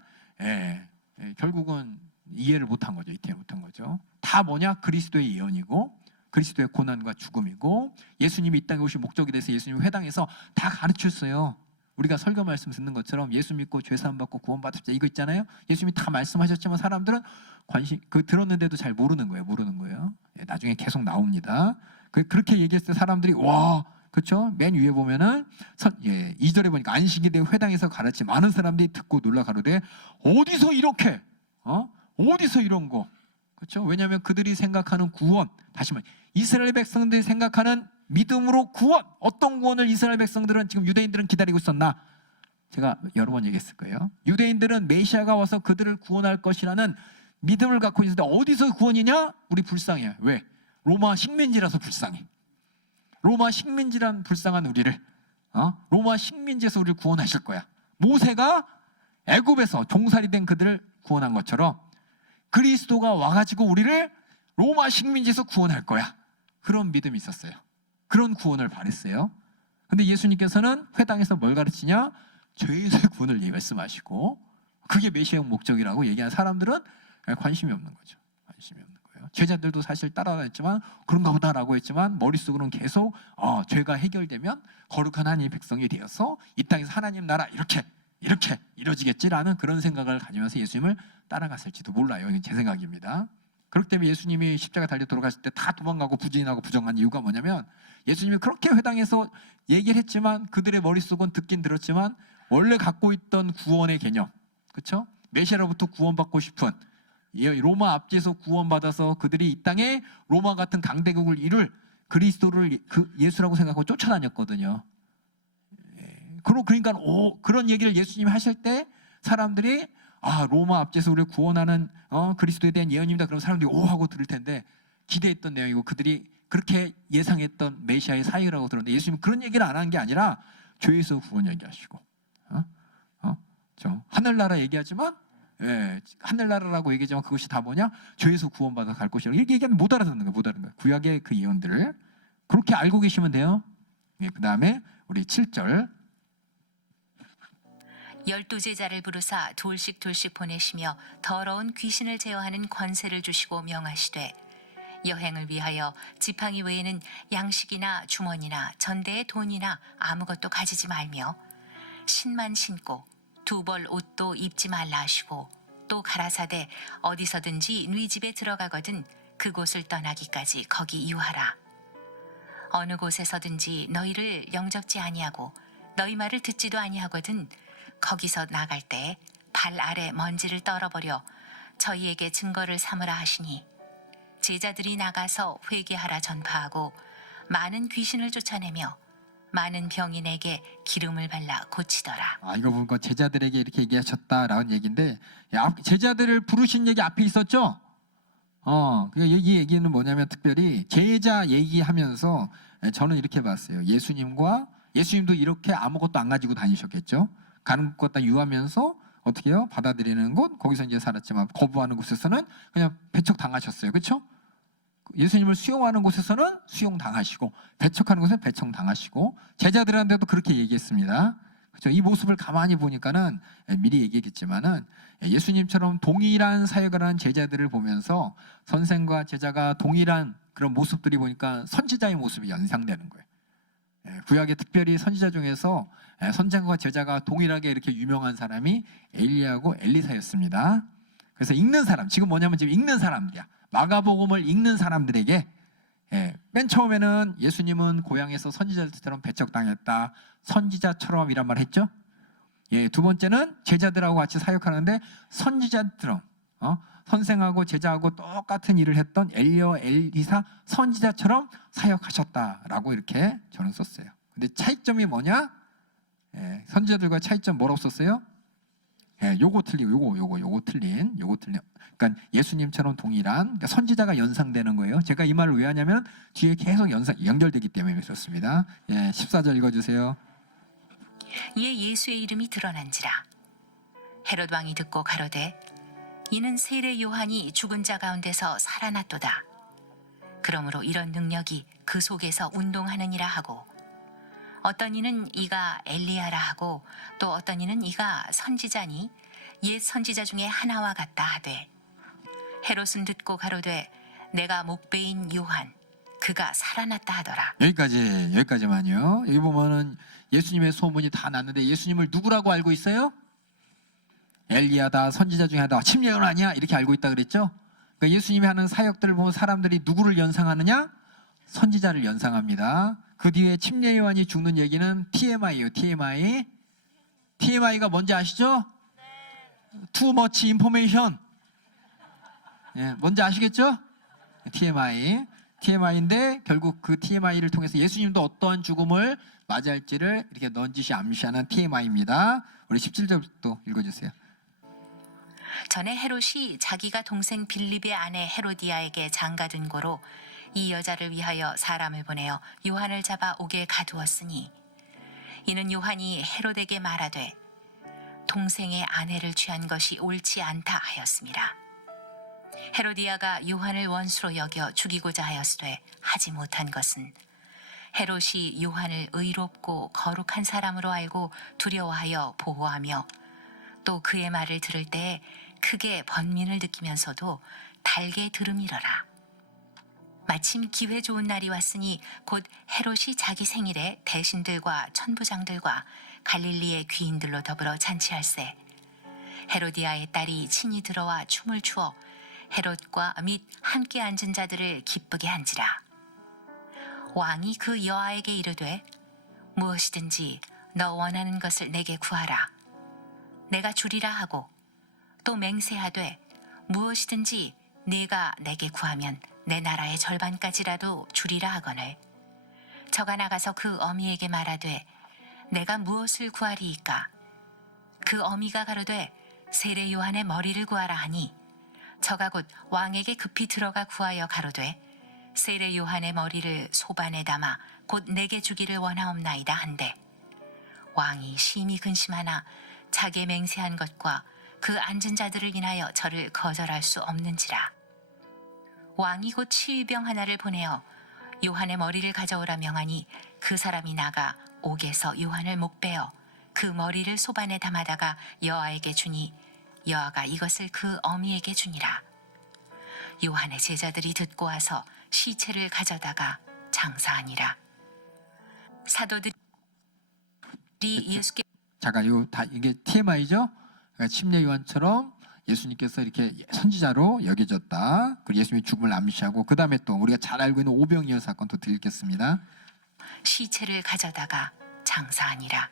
결국은 이해를 못한 거죠. 이해 못한 거죠. 다 뭐냐? 그리스도의 예언이고 그리스도의 고난과 죽음이고 예수님이 이 땅에 오신 목적에 대해서 예수님이 회당에서 다 가르쳤어요. 우리가 설교 말씀 듣는 것처럼 예수 믿고 죄 사함 받고 구원 받읍시다 이거 있잖아요. 예수님이 다 말씀하셨지만 사람들은 들었는데도 잘 모르는 거예요. 나중에 계속 나옵니다. 그렇게 얘기했을 때 사람들이 와, 그렇죠? 맨 위에 보면은 2절에 보니까 안식일에 회당에서 가르치 많은 사람들이 듣고 놀라 가로되 어디서 이렇게 어디서 이런 거, 그렇죠? 왜냐하면 그들이 생각하는 구원, 다시 말해 이스라엘 백성들이 생각하는 믿음으로 구원, 어떤 구원을 이스라엘 백성들은 지금 유대인들은 기다리고 있었나? 제가 여러 번 얘기했을 거예요. 유대인들은 메시아가 와서 그들을 구원할 것이라는 믿음을 갖고 있는데 어디서 구원이냐? 우리 불쌍해요. 왜? 로마 식민지라서 불쌍해. 로마 식민지란 불쌍한 우리를 로마 식민지에서 우리를 구원하실 거야. 모세가 애굽에서 종살이 된 그들을 구원한 것처럼 그리스도가 와가지고 우리를 로마 식민지에서 구원할 거야. 그런 믿음이 있었어요. 그런 구원을 바랬어요. 근데 예수님께서는 회당에서 뭘 가르치냐? 죄에서의 구원을 말씀하시고 그게 메시아의 목적이라고 얘기하는 사람들은 관심이 없는 거죠. 관심이 없는 거예요. 제자들도 사실 따라다녔지만 그런가 보다라고 했지만 머릿속으로는 계속 죄가 해결되면 거룩한 하나님의 백성이 되어서 이 땅에서 하나님 나라 이렇게 이루어지겠지라는 그런 생각을 가지면서 예수님을 따라갔을지도 몰라요. 이건 제 생각입니다. 그렇기 때문에 예수님이 십자가 달려 돌아가실 때 다 도망가고 부진하고 부정한 이유가 뭐냐면 예수님이 그렇게 회당에서 얘기를 했지만 그들의 머릿속은 듣긴 들었지만 원래 갖고 있던 구원의 개념, 그렇죠? 메시아로부터 구원받고 싶은 로마 압제에서 구원받아서 그들이 이 땅에 로마 같은 강대국을 이룰 그리스도를 예수라고 생각하고 쫓아다녔거든요. 그러니까 그런 얘기를 예수님이 하실 때 사람들이 로마 압제에서 우리를 구원하는 그리스도에 대한 예언입니다. 그럼 사람들이 오 하고 들을 텐데 기대했던 내용이고 그들이 그렇게 예상했던 메시아의 사역이라고 들었는데 예수님은 그런 얘기를 안 한 게 아니라 죄에서 구원 얘기하시고 하늘나라 얘기하지만 하늘나라라고 얘기하지만 그것이 다 뭐냐? 죄에서 구원받아 갈 것이라고 이렇게 얘기하면 못 알아듣는 거예요. 못 알아듣는 거예요. 구약의 그 예언들을 그렇게 알고 계시면 돼요. 그 다음에 우리 7절 12 제자를 부르사 둘씩 보내시며 더러운 귀신을 제어하는 권세를 주시고 명하시되 여행을 위하여 지팡이 외에는 양식이나 주머니나 전대의 돈이나 아무것도 가지지 말며 신만 신고 두 벌 옷도 입지 말라 하시고 또 가라사대 어디서든지 네 집에 들어가거든 그곳을 떠나기까지 거기 유하라. 어느 곳에서든지 너희를 영접지 아니하고 너희 말을 듣지도 아니하거든 거기서 나갈 때 발 아래 먼지를 떨어버려 저희에게 증거를 삼으라 하시니 제자들이 나가서 회개하라 전파하고 많은 귀신을 쫓아내며 많은 병인에게 기름을 발라 고치더라. 이거 보니까 제자들에게 이렇게 얘기하셨다라는 얘기인데 제자들을 부르신 얘기 앞에 있었죠? 이 얘기는 뭐냐면 특별히 제자 얘기하면서 저는 이렇게 봤어요. 예수님도 이렇게 아무것도 안 가지고 다니셨겠죠? 가는 곳 유하면서 어떻게 해요? 받아들이는 곳 거기서 이제 살았지만 거부하는 곳에서는 그냥 배척 당하셨어요. 그렇죠? 예수님을 수용하는 곳에서는 수용 당하시고 배척하는 곳에는 배척 당하시고 제자들한테도 그렇게 얘기했습니다. 그렇죠? 이 모습을 가만히 보니까는 미리 얘기했겠지만은 예수님처럼 동일한 사역을 하는 제자들을 보면서 선생과 제자가 동일한 그런 모습들이 보니까 선지자의 모습이 연상되는 거예요. 구약에 특별히 선지자 중에서 선생과 제자가 동일하게 이렇게 유명한 사람이 엘리야하고 엘리사였습니다. 그래서 읽는 사람, 지금 뭐냐면 지금 읽는 사람들이야. 마가복음을 읽는 사람들에게 맨 처음에는 예수님은 고향에서 선지자들처럼 배척당했다. 선지자처럼 이란 말 했죠. 두 번째는 제자들하고 같이 사역하는데 선지자처럼 선생하고 제자하고 똑같은 일을 했던 엘리야, 엘리사 선지자처럼 사역하셨다라고 이렇게 저는 썼어요. 근데 차이점이 뭐냐? 선지자들과 차이점 뭐라고 썼어요? 예, 요거 틀리고 요거 틀린. 그러니까 예수님처럼 동일한 그러니까 선지자가 연상되는 거예요. 제가 이 말을 왜 하냐면 뒤에 계속 연결되기 때문에 그렇습니다. 예, 14절 읽어주세요. 이에 예수의 이름이 드러난지라. 헤롯 왕이 듣고 가로되 이는 세례 요한이 죽은 자 가운데서 살아났도다. 그러므로 이런 능력이 그 속에서 운동하느니라 하고 어떤 이는 이가 엘리야라 하고 또 어떤 이는 이가 선지자니 옛 선지자 중에 하나와 같다 하되 헤롯은 듣고 가로되 내가 목배인 요한 그가 살아났다 하더라. 여기까지만요. 여기 보면은 예수님의 소문이 다 났는데 예수님을 누구라고 알고 있어요? 엘리야다, 선지자 중에 하나다, 침례요한 아니야? 이렇게 알고 있다 그랬죠? 그러니까 예수님이 하는 사역들을 보면 사람들이 누구를 연상하느냐? 선지자를 연상합니다. 그 뒤에 침례 요한이 죽는 얘기는 TMI예요. TMI가 뭔지 아시죠? Too much information. 예, 뭔지 아시겠죠? TMI인데 결국 그 TMI를 통해서 예수님도 어떠한 죽음을 맞이할지를 이렇게 넌지시 암시하는 TMI입니다. 우리 17절부터 읽어주세요. 전에 헤롯이 자기가 동생 빌립의 아내 헤로디아에게 장가든 고로 이 여자를 위하여 사람을 보내어 요한을 잡아 옥에 가두었으니 이는 요한이 헤롯에게 말하되 동생의 아내를 취한 것이 옳지 않다 하였습니다. 헤로디아가 요한을 원수로 여겨 죽이고자 하였으되 하지 못한 것은 헤롯이 요한을 의롭고 거룩한 사람으로 알고 두려워하여 보호하며 또 그의 말을 들을 때에 크게 번민을 느끼면서도 달게 들음이러라. 마침 기회 좋은 날이 왔으니 곧 헤롯이 자기 생일에 대신들과 천부장들과 갈릴리의 귀인들로 더불어 잔치할세. 헤로디아의 딸이 친히 들어와 춤을 추어 헤롯과 및 함께 앉은 자들을 기쁘게 한지라. 왕이 그 여아에게 이르되 무엇이든지 너 원하는 것을 내게 구하라. 내가 주리라 하고 또 맹세하되 무엇이든지 네가 내게 구하면 내 나라의 절반까지라도 주리라 하거늘 저가 나가서 그 어미에게 말하되 내가 무엇을 구하리이까? 그 어미가 가로되 세례 요한의 머리를 구하라 하니 저가 곧 왕에게 급히 들어가 구하여 가로되 세례 요한의 머리를 소반에 담아 곧 내게 주기를 원하옵나이다 한데 왕이 심히 근심하나 자기의 맹세한 것과 그 앉은 자들을 인하여 저를 거절할 수 없는지라. 왕이 곧 치위병 하나를 보내어 요한의 머리를 가져오라 명하니 그 사람이 나가 옥에서 요한을 목베어 그 머리를 소반에 담아다가 여아에게 주니 여아가 이것을 그 어미에게 주니라. 요한의 제자들이 듣고 와서 시체를 가져다가 장사하니라. 사도들이 예수께 잠깐 이게 TMI죠? 그러니까 침례 요한처럼 예수님께서 이렇게 선지자로 여겨졌다. 그리고 예수님의 죽음을 암시하고 그 다음에 또 우리가 잘 알고 있는 오병이어 사건 또 드리겠습니다. 시체를 가져다가 장사하니라.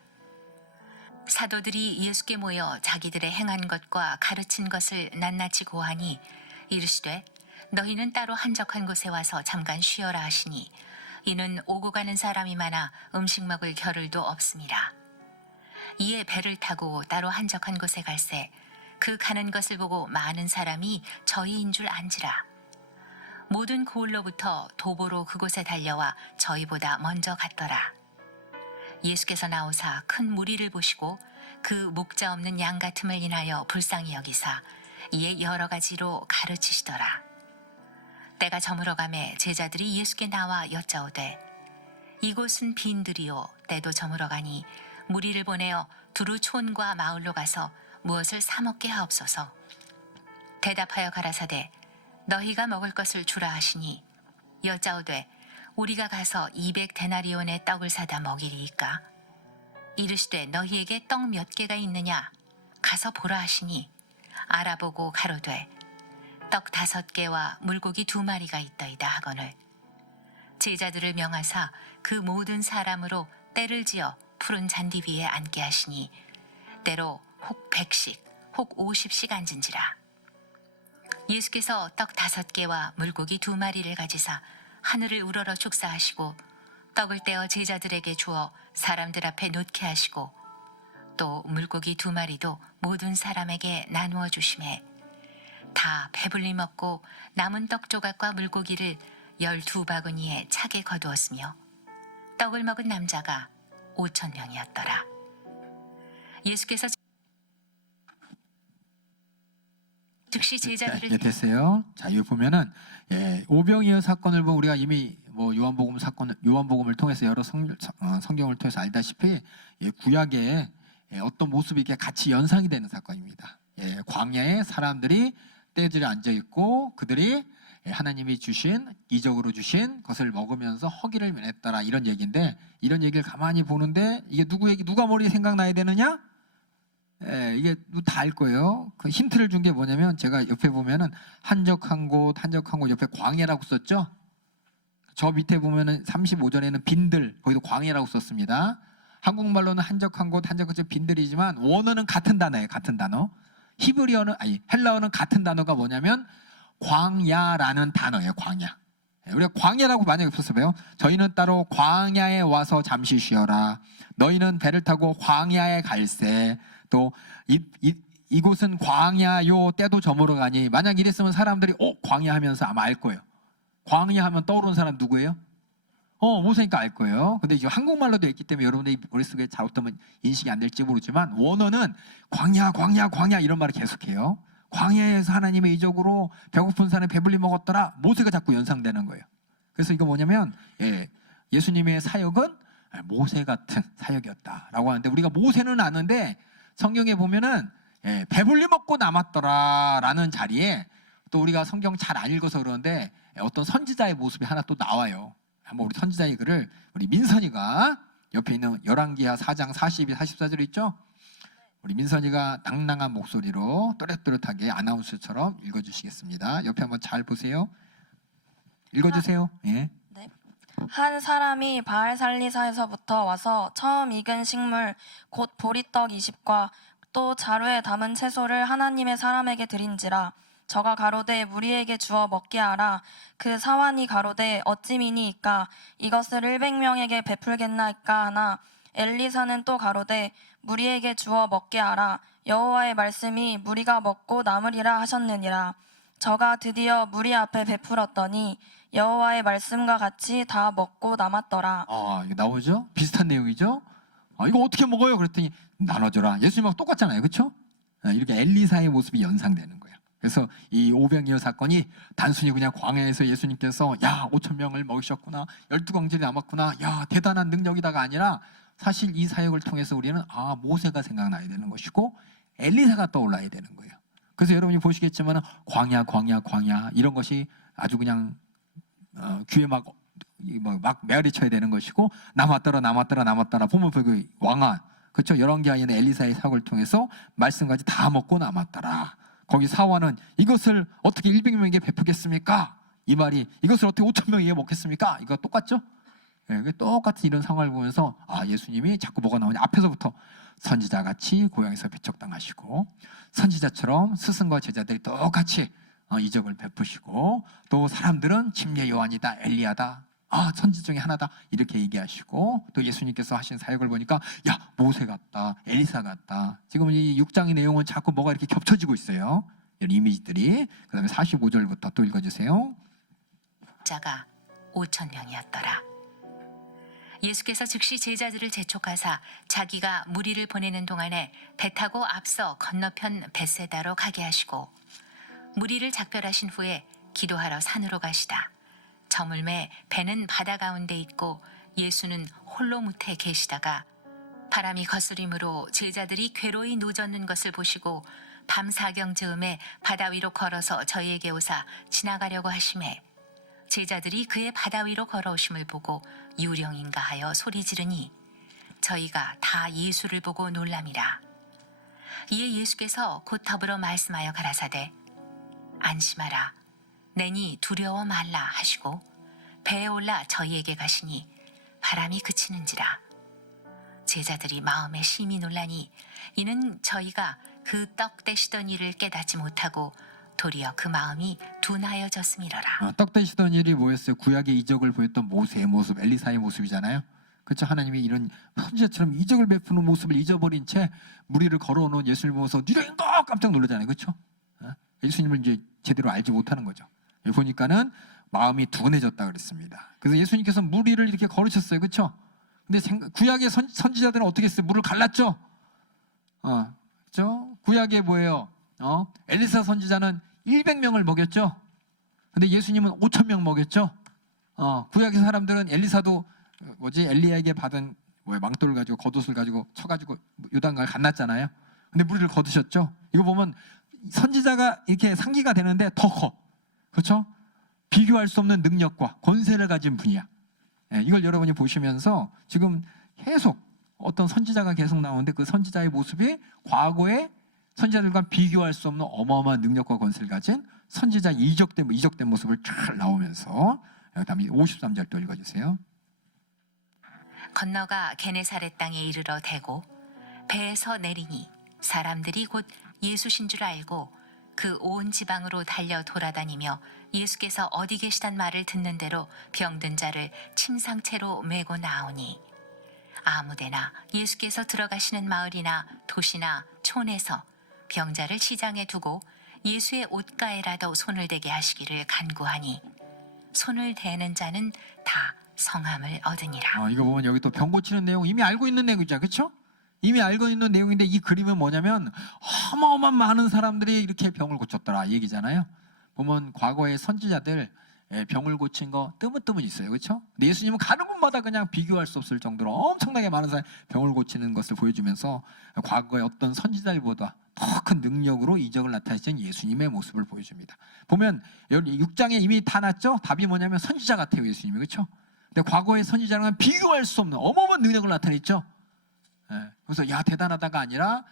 사도들이 예수께 모여 자기들의 행한 것과 가르친 것을 낱낱이 고하니 이르시되 너희는 따로 한적한 곳에 와서 잠깐 쉬어라 하시니 이는 오고 가는 사람이 많아 음식 먹을 겨를도 없습니다. 이에 배를 타고 따로 한적한 곳에 갈새 그 가는 것을 보고 많은 사람이 저희인 줄 안지라. 모든 고을로부터 도보로 그곳에 달려와 저희보다 먼저 갔더라. 예수께서 나오사 큰 무리를 보시고 그 목자 없는 양 같음을 인하여 불쌍히 여기사 이에 여러 가지로 가르치시더라. 때가 저물어가매 제자들이 예수께 나와 여짜오되 이곳은 빈들이요 때도 저물어가니 무리를 보내어 두루 촌과 마을로 가서 무엇을 사 먹게 하옵소서. 대답하여 가라사대 너희가 먹을 것을 주라 하시니 여짜오되 우리가 가서 200데나리온의 떡을 사다 먹이리이까? 이르시되 너희에게 떡 몇 개가 있느냐? 가서 보라 하시니 알아보고 가로되 떡 5개와 물고기 2마리가 있더이다 하거늘 제자들을 명하사 그 모든 사람으로 때를 지어 푸른 잔디 위에 앉게 하시니 때로 혹 100씩 혹 50씩 앉은지라. 예수께서 떡 5개와 물고기 2마리를 가지사 하늘을 우러러 축사하시고 떡을 떼어 제자들에게 주어 사람들 앞에 놓게 하시고 또 물고기 2마리도 모든 사람에게 나누어 주심에 다 배불리 먹고 남은 떡 조각과 물고기를 12바구니에 차게 거두었으며 떡을 먹은 남자가 5,000명이었더라. 예수께서 즉시 제자들을 네, 됐어요. 자, 여기 보면은 오병이어 사건을 보면 우리가 이미 뭐 요한복음을 통해서 여러 성경을 통해서 알다시피 구약의 어떤 모습이 이게 같이 연상이 되는 사건입니다. 광야에 사람들이 떼들이 앉아 있고 그들이 하나님이 주신 이적으로 주신 것을 먹으면서 허기를 면했더라 이런 얘기인데, 이런 얘기를 가만히 보는데 이게 누가 머리에 생각나야 되느냐? 이게 다 알 거예요. 그 힌트를 준 게 뭐냐면, 제가 옆에 보면은 한적한 곳 옆에 광야라고 썼죠. 저 밑에 보면은 35절에는 빈들, 거기도 광야라고 썼습니다. 한국말로는 한적한 곳 빈들이지만 원어는 같은 단어예요. 같은 단어. 헬라어는 같은 단어가 뭐냐면 광야라는 단어예요. 광야. 우리가 광야라고 만약에 썼어요. 저희는 따로 광야에 와서 잠시 쉬어라. 너희는 배를 타고 광야에 갈세. 또 이곳은 광야요, 때도 저물어 가니. 만약 이랬으면 사람들이 광야 하면서 아마 알 거예요. 광야 하면 떠오르는 사람 누구예요? 모세니까 알 거예요. 근데 이제 한국말로 되어 있기 때문에 여러분들이 머릿속에 잘못하면 인식이 안 될지 모르지만, 원어는 광야 이런 말을 계속해요. 광야에서 하나님의 이적으로 배고픈 사람이 배불리 먹었더라. 모세가 자꾸 연상되는 거예요. 그래서 이거 뭐냐면 예수님의 사역은 모세 같은 사역이었다라고 하는데, 우리가 모세는 아는데 성경에 보면은 배불리 먹고 남았더라라는 자리에 또 우리가 성경 잘 안 읽어서 그러는데 어떤 선지자의 모습이 하나 또 나와요. 한번 우리 선지자의 글을 우리 민선이가 옆에 있는 열왕기하 4장 42, 44절 있죠? 우리 민선이가 낭낭한 목소리로 또렷또렷하게 아나운서처럼 읽어주시겠습니다. 옆에 한번 잘 보세요. 읽어주세요. 예. 네. 한 사람이 바알살리사에서부터 와서 처음 익은 식물 곧 보리떡 20과 또 자루에 담은 채소를 하나님의 사람에게 드린지라. 저가 가로되 무리에게 주어 먹게 하라. 그 사환이 가로되 어찌미니이까 이것을 100명에게 베풀겠나이까 하나. 엘리사는 또 가로되 무리에게 주어 먹게 하라. 여호와의 말씀이 무리가 먹고 남으리라 하셨느니라. 저가 드디어 무리 앞에 베풀었더니 여호와의 말씀과 같이 다 먹고 남았더라. 이거 나오죠? 비슷한 내용이죠? 이거 어떻게 먹어요? 그랬더니 나눠줘라. 예수님하고 똑같잖아요. 그렇죠? 이렇게 엘리사의 모습이 연상되는 거예요. 그래서 이 오병이어 사건이 단순히 그냥 광야에서 예수님께서 5,000명을 먹이셨구나, 12광절이 남았구나, 대단한 능력이다가 아니라, 사실 이 사역을 통해서 우리는 모세가 생각나야 되는 것이고 엘리사가 떠올라야 되는 거예요. 그래서 여러분이 보시겠지만 광야 이런 것이 아주 그냥 귀에 막 메아리 쳐야 되는 것이고, 남았더라 보면 그 왕아, 그렇죠? 열왕기하에는 엘리사의 사역을 통해서 말씀까지 다 먹고 남았더라. 거기 사원은 이것을 어떻게 100명에게 베푸겠습니까? 이 말이 이것을 어떻게 5,000명에게 먹겠습니까? 이거 똑같죠? 똑같은 이런 상황을 보면서 예수님이 자꾸 뭐가 나오냐, 앞에서부터 선지자같이 고향에서 배척당하시고 선지자처럼 스승과 제자들이 똑같이 이적을 베푸시고, 또 사람들은 침례 요한이다, 엘리야다, 선지 중에 하나다 이렇게 얘기하시고, 또 예수님께서 하신 사역을 보니까 모세 같다, 엘리사 같다. 지금 이 6장의 내용은 자꾸 뭐가 이렇게 겹쳐지고 있어요. 이런 이미지들이. 그 다음에 45절부터 또 읽어주세요. 자가 5,000명이었더라. 예수께서 즉시 제자들을 재촉하사 자기가 무리를 보내는 동안에 배 타고 앞서 건너편 벳세다로 가게 하시고, 무리를 작별하신 후에 기도하러 산으로 가시다. 저물매 배는 바다 가운데 있고 예수는 홀로 무태 계시다가 바람이 거스림으로 제자들이 괴로이 누워졌는 것을 보시고 밤 사경 즈음에 바다 위로 걸어서 저희에게 오사 지나가려고 하심에, 제자들이 그의 바다 위로 걸어오심을 보고 유령인가 하여 소리 지르니 저희가 다 예수를 보고 놀람이라. 이에 예수께서 곧 더불어 말씀하여 가라사대 안심하라, 내니 두려워 말라 하시고 배에 올라 저희에게 가시니 바람이 그치는지라. 제자들이 마음에 심히 놀라니 이는 저희가 그 떡 떼시던 일을 깨닫지 못하고 도리어 그 마음이 둔하여졌음이로라. 떡 대시던 일이 뭐였어요? 구약의 이적을 보였던 모세의 모습, 엘리사의 모습이잖아요. 그렇죠? 하나님이 이런 선지자처럼 이적을 베푸는 모습을 잊어버린 채 무리를 걸어오는 예수님을 보면서 니가 깜짝 놀라잖아요, 그렇죠? 예수님을 이제 제대로 알지 못하는 거죠. 여기 보니까는 마음이 둔해졌다 그랬습니다. 그래서 예수님께서 무리를 이렇게 걸으셨어요, 그렇죠? 근데 구약의 선지자들은 어떻게 했어요? 물을 갈랐죠. 그렇죠? 구약에 뭐예요? 엘리사 선지자는 100명을 먹였죠. 근데 예수님은 5,000명 먹였죠. 구약의 사람들은 엘리사도 엘리야에게 받은 망토를 가지고 겉옷을 가지고 쳐가지고 요단강을 건넜잖아요. 근데 무리를 거두셨죠. 이거 보면 선지자가 이렇게 상기가 되는데 더 커. 그렇죠? 비교할 수 없는 능력과 권세를 가진 분이야. 이걸 여러분이 보시면서 지금 계속 어떤 선지자가 계속 나오는데 그 선지자의 모습이 과거의 선지자들과 비교할 수 없는 어마어마한 능력과 권세를 가진 선지자 이적된 모습을 잘 나오면서 다음에 53절 또 읽어주세요. 건너가 게네사렛 땅에 이르러 대고 배에서 내리니 사람들이 곧 예수신 줄 알고 그 온 지방으로 달려 돌아다니며 예수께서 어디 계시단 말을 듣는 대로 병든 자를 침상채로 메고 나오니 아무데나 예수께서 들어가시는 마을이나 도시나 촌에서 병자를 시장에 두고 예수의 옷가에라도 손을 대게 하시기를 간구하니 손을 대는 자는 다 성함을 얻으니라. 이거 보면 여기 또 병 고치는 내용 이미 알고 있는 내용이죠, 그렇죠? 이미 알고 있는 내용인데 이 그림은 뭐냐면 어마어마한 많은 사람들이 이렇게 병을 고쳤더라 이 얘기잖아요. 보면 과거의 선지자들 병을 고친 거 뜨문뜨문 있어요, 그렇죠? 근데 예수님은 가는 곳마다 그냥 비교할 수 없을 정도로 엄청나게 많은 사람이 병을 고치는 것을 보여주면서 과거의 어떤 선지자들보다 더 큰 능력으로 이적을 나타내신 예수님의 모습을 보여줍니다. 보면 여기 6장에 이미 다 났죠? 답이 뭐냐면 선지자 같아요, 예수님이, 그렇죠? 근데 과거의 선지자랑은 비교할 수 없는 어마어마한 능력을 나타냈죠. 그래서 야 대단하다가 아니라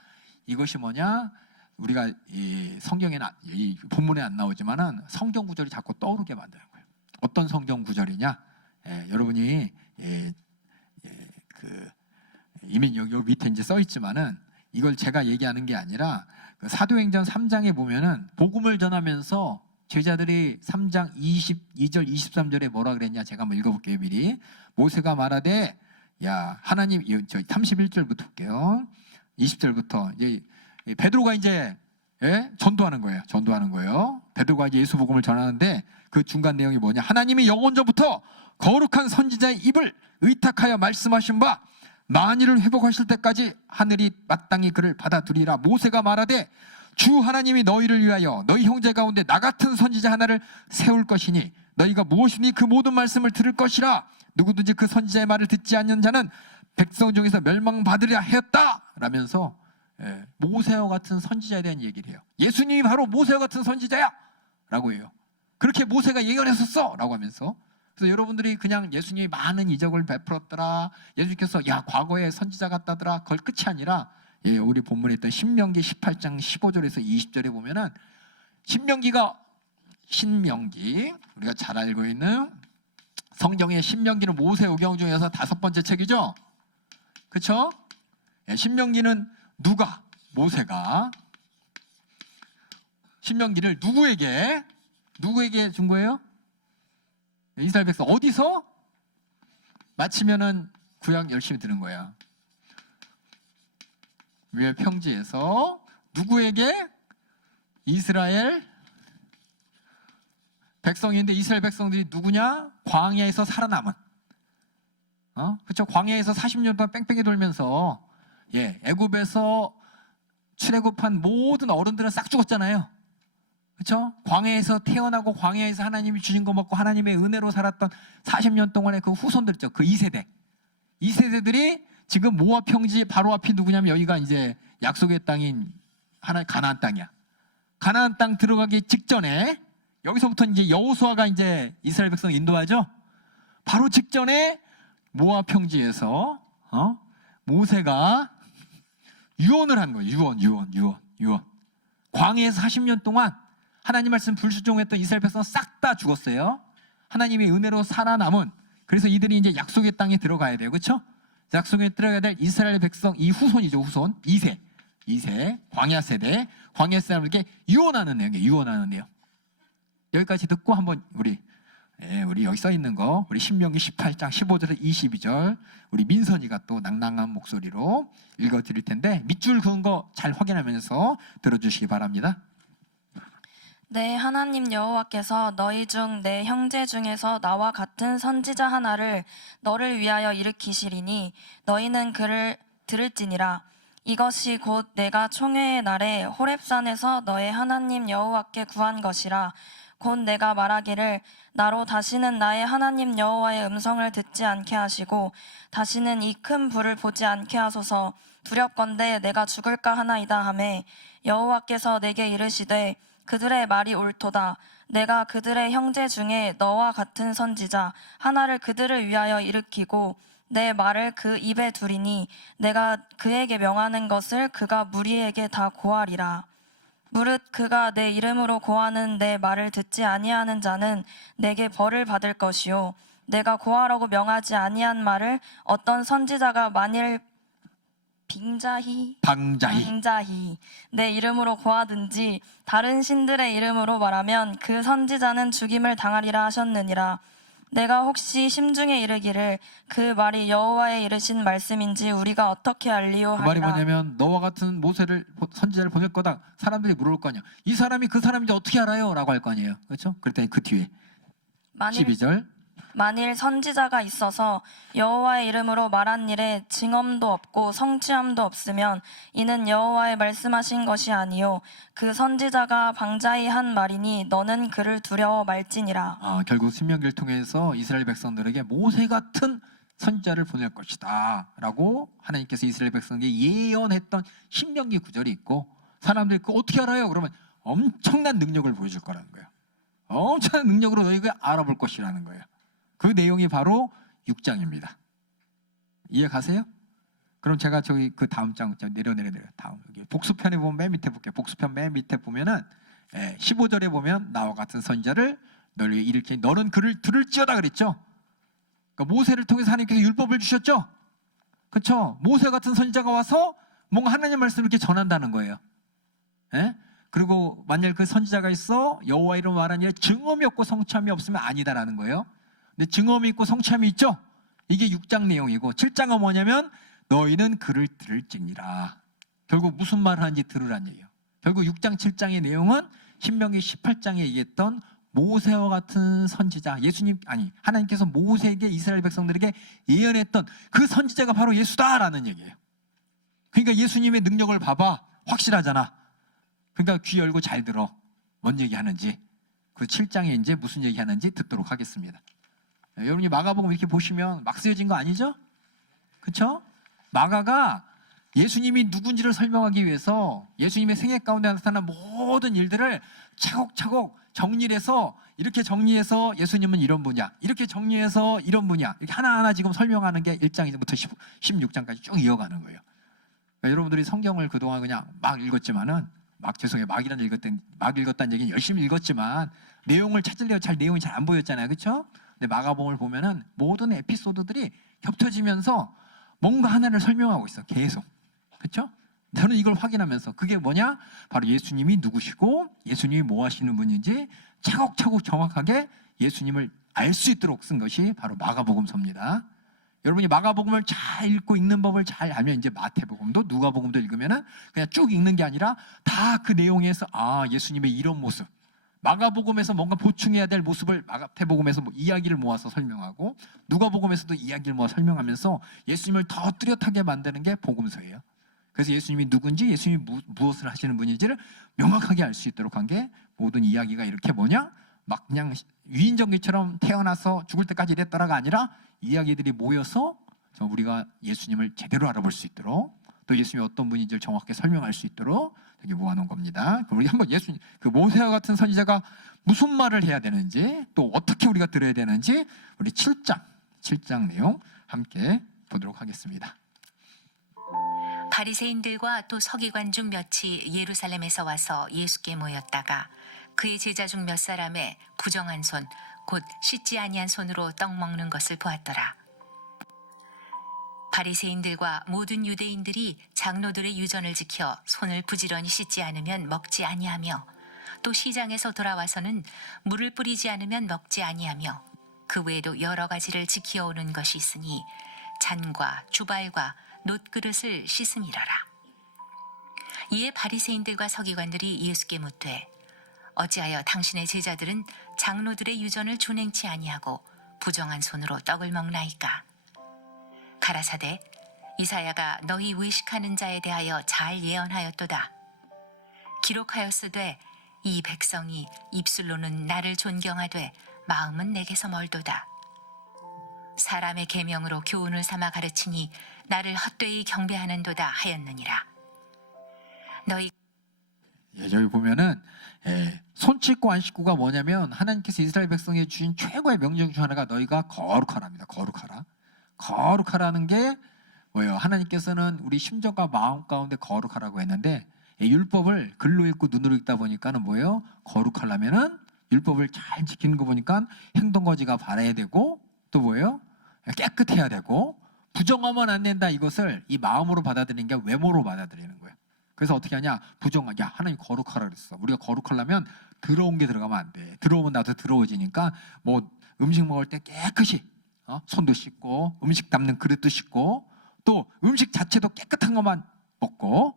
이것이 뭐냐, 우리가 이 성경에 이 본문에 안 나오지만은 성경 구절이 자꾸 떠오르게 만드는 거예요. 어떤 성경 구절이냐? 여러분이 이미 여기 밑에 이제 써 있지만은 이걸 제가 얘기하는 게 아니라 그 사도행전 3장에 보면은 복음을 전하면서 제자들이 3장 22절 23절에 뭐라 그랬냐, 제가 한번 읽어볼게요. 미리. 모세가 말하되 야 하나님, 저 31절부터 볼게요. 20절부터 이제 베드로가 이제 전도하는 거예요. 베드로가 이제 예수 복음을 전하는데 그 중간 내용이 뭐냐? 하나님이 영원전부터 거룩한 선지자의 입을 의탁하여 말씀하신 바 만일을 회복하실 때까지 하늘이 마땅히 그를 받아들이라. 모세가 말하되 주 하나님이 너희를 위하여 너희 형제 가운데 나 같은 선지자 하나를 세울 것이니 너희가 무엇이니 그 모든 말씀을 들을 것이라. 누구든지 그 선지자의 말을 듣지 않는 자는 백성 중에서 멸망받으리라 하였다 라면서 모세와 같은 선지자에 대한 얘기를 해요. 예수님이 바로 모세와 같은 선지자야 라고 해요. 그렇게 모세가 예언했었어 라고 하면서. 그래서 여러분들이 그냥 예수님이 많은 이적을 베풀었더라, 예수님께서 야 과거에 선지자 같다더라, 그걸 끝이 아니라 우리 본문에 있던 신명기 18장 15절에서 20절에 보면은 신명기 우리가 잘 알고 있는 성경의 신명기는 모세오경 중에서 5번째 책이죠, 그렇죠? 신명기는 모세가 신명기를 누구에게 준 거예요? 이스라엘 백성 어디서? 마치면은 구약 열심히 들은 거야. 왜 평지에서 누구에게? 이스라엘 백성인데 이스라엘 백성들이 누구냐? 광야에서 살아남은. 그렇죠? 광야에서 40년 동안 뺑뺑이 돌면서 애굽에서 출애굽한 모든 어른들은 싹 죽었잖아요. 그렇죠? 광야에서 태어나고 광야에서 하나님이 주신 거 먹고 하나님의 은혜로 살았던 40년 동안의 그 후손들 있죠. 그 2세대. 2세대들이 지금 모압 평지 바로 앞이 누구냐면 여기가 이제 약속의 땅인 가나안 땅이야. 가나안 땅 들어가기 직전에 여기서부터 이제 여호수아가 이제 이스라엘 백성 인도하죠. 바로 직전에 모압 평지에서 모세가 유언을 한 거예요. 유언. 광야에서 40년 동안 하나님 말씀 불순종했던 이스라엘 백성 싹 다 죽었어요. 하나님의 은혜로 살아남은, 그래서 이들이 이제 약속의 땅에 들어가야 돼요. 그렇죠? 약속에 들어가야 될 이스라엘 백성 이 후손이죠. 후손 2세 광야 세대, 광야 사람에게 유언하는 내용. 여기까지 듣고 한번 우리 예, 우리 여기 써 있는 거 우리 신명기 18장 15절에 22절 우리 민선이가 또 낭낭한 목소리로 읽어 드릴 텐데 밑줄 그은 거 잘 확인하면서 들어주시기 바랍니다. 내 하나님 여호와께서 너희 중 내 형제 중에서 나와 같은 선지자 하나를 너를 위하여 일으키시리니 너희는 그를 들을지니라. 이것이 곧 내가 총회의 날에 호렙산에서 너의 하나님 여호와께 구한 것이라. 곧 내가 말하기를 나로 다시는 나의 하나님 여호와의 음성을 듣지 않게 하시고 다시는 이 큰 불을 보지 않게 하소서. 두렵건대 내가 죽을까 하나이다 하매 여호와께서 내게 이르시되 그들의 말이 옳도다. 내가 그들의 형제 중에 너와 같은 선지자 하나를 그들을 위하여 일으키고 내 말을 그 입에 두리니 내가 그에게 명하는 것을 그가 무리에게 다 고하리라. 무릇 그가 내 이름으로 고하는 내 말을 듣지 아니하는 자는 내게 벌을 받을 것이요 내가 고하라고 명하지 아니한 말을 어떤 선지자가 만일 방자히 내 이름으로 고하든지 다른 신들의 이름으로 말하면 그 선지자는 죽임을 당하리라 하셨느니라. 내가 혹시 심중에 이르기를 그 말이 여호와의 이르신 말씀인지 우리가 어떻게 알리요 그 말이 하리라. 뭐냐면 너와 같은 모세를 선지자를 보낼 거다. 사람들이 물을 거 아니야. 이 사람이 그 사람인지 어떻게 알아요? 라고 할 거 아니에요. 그렇죠? 그랬더니 그 뒤에 12절 만일 선지자가 있어서 여호와의 이름으로 말한 일에 증언도 없고 성취함도 없으면 이는 여호와의 말씀하신 것이 아니요 그 선지자가 방자히 한 말이니 너는 그를 두려워 말지니라. 결국 신명기를 통해서 이스라엘 백성들에게 모세 같은 선지자를 보낼 것이다 라고 하나님께서 이스라엘 백성에게 예언했던 신명기 구절이 있고 사람들이 그거 어떻게 알아요? 그러면 엄청난 능력을 보여줄 거라는 거예요. 엄청난 능력으로 너희가 알아볼 것이라는 거예요. 그 내용이 바로 6장입니다. 이해 가세요? 그럼 제가 저기 그 다음 장 내려 다음 여기 복수편에 보면 맨 밑에 볼게요. 복수편 맨 밑에 보면은 15절에 보면 나와 같은 선지자를 너를 일으키니 너는 그를 들을지어다 그랬죠. 그러니까 모세를 통해서 하나님께서 율법을 주셨죠. 그렇죠? 모세 같은 선지자가 와서 뭔가 하나님 말씀을 이렇게 전한다는 거예요. 예? 그리고 만약 그 선지자가 있어 여호와 이름 말하니 증언이 없고 성취함이 없으면 아니다라는 거예요. 근데 증언이 있고 성취함이 있죠. 이게 6장 내용이고 7장은 뭐냐면 너희는 그를 들을지니라. 결국 무슨 말을 하는지 들으란 얘기예요. 결국 6장 7장의 내용은 신명기 18장에 얘기했던 모세와 같은 선지자 하나님께서 모세에게 이스라엘 백성들에게 예언했던 그 선지자가 바로 예수다라는 얘기예요. 그러니까 예수님의 능력을 봐봐. 확실하잖아. 그러니까 귀 열고 잘 들어. 뭔 얘기하는지. 그 7장에 이제 무슨 얘기하는지 듣도록 하겠습니다. 여러분이 마가복음 이렇게 보시면 막 쓰여진 거 아니죠? 그렇죠? 마가가 예수님이 누군지를 설명하기 위해서 예수님의 생애 가운데 나타난 모든 일들을 차곡차곡 정리를 해서 이렇게 정리해서 예수님은 이런 분이야. 이렇게 정리해서 이런 분이야. 이렇게 하나하나 지금 설명하는 게 1장부터 16장까지 쭉 이어가는 거예요. 그러니까 여러분들이 성경을 그동안 그냥 막 읽었지만은 막 읽었다는 얘기는 열심히 읽었지만 내용을 찾으려고 내용이 잘 안 보였잖아요. 그렇죠? 근데 마가복음을 보면은 모든 에피소드들이 겹쳐지면서 뭔가 하나를 설명하고 있어. 계속. 그렇죠? 저는 이걸 확인하면서 그게 뭐냐? 바로 예수님이 누구시고 예수님이 뭐 하시는 분인지 차곡차곡 정확하게 예수님을 알 수 있도록 쓴 것이 바로 마가복음서입니다. 여러분이 마가복음을 잘 읽고 읽는 법을 잘 알면 이제 마태복음도 누가복음도 읽으면은 그냥 쭉 읽는 게 아니라 다 그 내용에서 예수님의 이런 모습, 마가복음에서 뭔가 보충해야 될 모습을 마태복음에서 이야기를 모아서 설명하고 누가복음에서도 이야기를 모아 설명하면서 예수님을 더 뚜렷하게 만드는 게 복음서예요. 그래서 예수님이 누군지 예수님이 무엇을 하시는 분인지를 명확하게 알 수 있도록 한 게 모든 이야기가 이렇게 뭐냐? 막 그냥 위인전기처럼 태어나서 죽을 때까지 이랬더라가 아니라 이야기들이 모여서 우리가 예수님을 제대로 알아볼 수 있도록 또 예수님이 어떤 분인지를 정확하게 설명할 수 있도록 되게 모아놓은 겁니다. 그럼 우리 한번 예수님 그 모세와 같은 선지자가 무슨 말을 해야 되는지 또 어떻게 우리가 들어야 되는지 우리 7장 내용 함께 보도록 하겠습니다. 바리새인들과 또 서기관 중 몇이 예루살렘에서 와서 예수께 모였다가 그의 제자 중 몇 사람의 부정한 손, 곧 씻지 아니한 손으로 떡 먹는 것을 보았더라. 바리새인들과 모든 유대인들이 장로들의 유전을 지켜 손을 부지런히 씻지 않으면 먹지 아니하며 또 시장에서 돌아와서는 물을 뿌리지 않으면 먹지 아니하며 그 외에도 여러 가지를 지키어오는 것이 있으니 잔과 주발과 놋그릇을 씻음이라라. 이에 바리새인들과 서기관들이 예수께 묻되 어찌하여 당신의 제자들은 장로들의 유전을 준행치 아니하고 부정한 손으로 떡을 먹나이까? 가라사대 이사야가 너희 외식하는 자에 대하여 잘 예언하였도다. 기록하였으되 이 백성이 입술로는 나를 존경하되 마음은 내게서 멀도다. 사람의 계명으로 교훈을 삼아 가르치니 나를 헛되이 경배하는도다 하였느니라. 너희 여기 보면은 손 씻고 안 씻고가 뭐냐면 하나님께서 이스라엘 백성에 주신 최고의 명령 중 하나가 너희가 거룩하랍니다. 거룩하라는 게 뭐예요? 하나님께서는 우리 심정과 마음 가운데 거룩하라고 했는데 율법을 글로 읽고 눈으로 읽다 보니까는 뭐예요? 거룩하려면은 율법을 잘 지키는 거 보니까 행동거지가 바라야 되고 또 뭐예요? 깨끗해야 되고 부정하면 안 된다. 이것을 이 마음으로 받아들이는 게 외모로 받아들이는 거예요. 그래서 어떻게 하냐? 야 하나님 거룩하라 그랬어. 우리가 거룩하려면 더러운 게 들어가면 안 돼. 들어오면 나도 더러워지니까 뭐 음식 먹을 때 깨끗이 손도 씻고 음식 담는 그릇도 씻고 또 음식 자체도 깨끗한 것만 먹고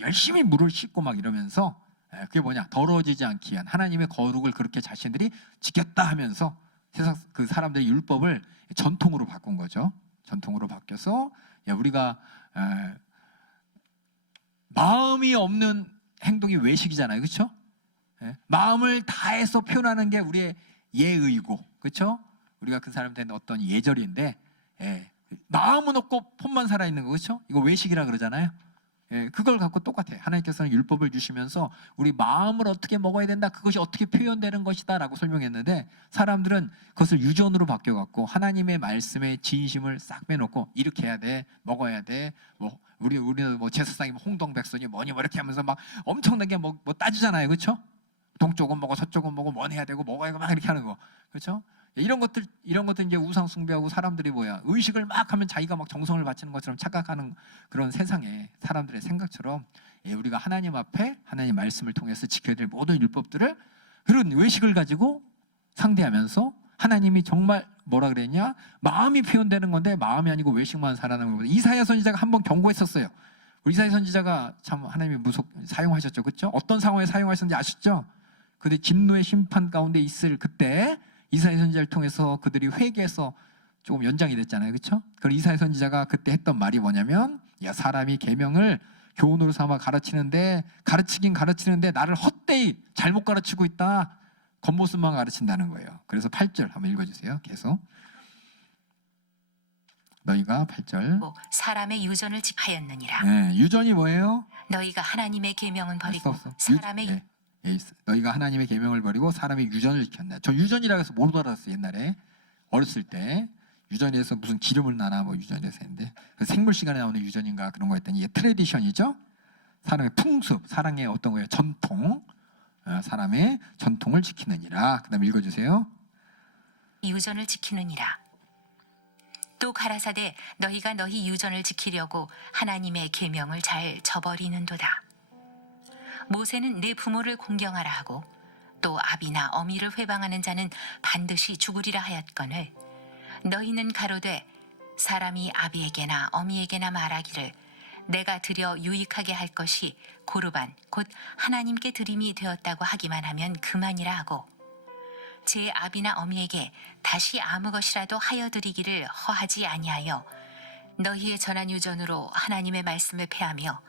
열심히 물을 씻고 막 이러면서 그게 뭐냐? 더러워지지 않기 위한 하나님의 거룩을 그렇게 자신들이 지켰다 하면서 세상 그 사람들의 율법을 전통으로 바꾼 거죠. 전통으로 바뀌어서 우리가 마음이 없는 행동이 외식이잖아요. 그렇죠? 마음을 다해서 표현하는 게 우리의 예의고 그렇죠? 우리가 그 사람한테는 어떤 예절인데 마음은 없고 폰만 살아있는 거 그렇죠? 이거 외식이라 그러잖아요. 그걸 갖고 똑같아요. 하나님께서는 율법을 주시면서 우리 마음을 어떻게 먹어야 된다, 그것이 어떻게 표현되는 것이다 라고 설명했는데 사람들은 그것을 유전으로 바뀌어갖고 하나님의 말씀의 진심을 싹 빼놓고 이렇게 해야 돼, 먹어야 돼, 뭐 우리는 뭐 제사상이 홍동백선이 뭐니 뭐 이렇게 하면서 막 엄청나게 뭐 따지잖아요. 그렇죠? 동쪽은 뭐고 서쪽은 뭐고 뭐 해야 되고 먹어야 되고 막 이렇게 하는 거 그렇죠? 이런 것들 이제 우상 숭배하고 사람들이 의식을 막 하면 자기가 막 정성을 바치는 것처럼 착각하는 그런 세상에 사람들의 생각처럼 우리가 하나님 앞에 하나님 말씀을 통해서 지켜야 될 모든 율법들을 그런 외식을 가지고 상대하면서 하나님이 정말 뭐라 그랬냐? 마음이 표현되는 건데 마음이 아니고 외식만 살아나는 거거든요. 이사야 선지자가 한번 경고했었어요. 우리 이사야 선지자가 참 하나님이 사용하셨죠. 그렇죠? 어떤 상황에 사용하셨는지 아시죠? 그들 진노의 심판 가운데 있을 그때 이사야 선지자를 통해서 그들이 회개해서 조금 연장이 됐잖아요. 그렇죠? 그럼 이사야 선지자가 그때 했던 말이 뭐냐면 사람이 계명을 교훈으로 삼아 가르치긴 가르치는데 나를 헛되이 잘못 가르치고 있다. 겉모습만 가르친다는 거예요. 그래서 8절 한번 읽어주세요. 계속 너희가 8절 사람의 유전을 지하였느니라. 유전이 뭐예요? 너희가 하나님의 계명은 버리고 사람의 너희가 하나님의 계명을 버리고 사람의 유전을 지켰네. 저 유전이라고 해서 못 알았어요. 옛날에 어렸을 때 유전에서 무슨 기름을 나나 뭐 유전에서 했는데 생물 시간에 나오는 유전인가 그런 거 했더니 이게 트레디션이죠. 사람의 풍습, 사랑의 어떤 거예요? 전통, 사람의 전통을 지키느니라. 그다음 읽어주세요. 유전을 지키느니라. 또 가라사대 너희가 너희 유전을 지키려고 하나님의 계명을 잘 저버리는도다. 모세는 내 부모를 공경하라 하고 또 아비나 어미를 회방하는 자는 반드시 죽으리라 하였거늘 너희는 가로되 사람이 아비에게나 어미에게나 말하기를 내가 드려 유익하게 할 것이 고르반 곧 하나님께 드림이 되었다고 하기만 하면 그만이라 하고 제 아비나 어미에게 다시 아무 것이라도 하여 드리기를 허하지 아니하여 너희의 전한 유전으로 하나님의 말씀을 폐하며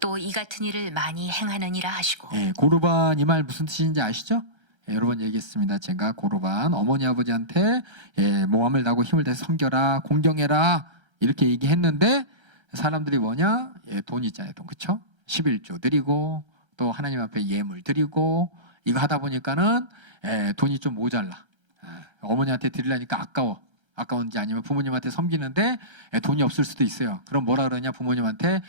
또 이 같은 일을 많이 행하느니라 하시고. 고르반 이 말 무슨 뜻인지 아시죠? 여러 번 얘기했습니다. 제가 고르반 어머니 아버지한테 모함을 나고 힘을 다해 섬겨라, 공경해라 이렇게 얘기했는데 사람들이 뭐냐? 돈 있잖아요. 돈 그렇죠? 11조 드리고 또 하나님 앞에 예물 드리고 이거 하다 보니까는 돈이 좀 모자라. 어머니한테 드리려니까 아까운지 아니면 부모님한테 섬기는데 돈이 없을 수도 있어요. 그럼 뭐라 그러냐? 부모님한테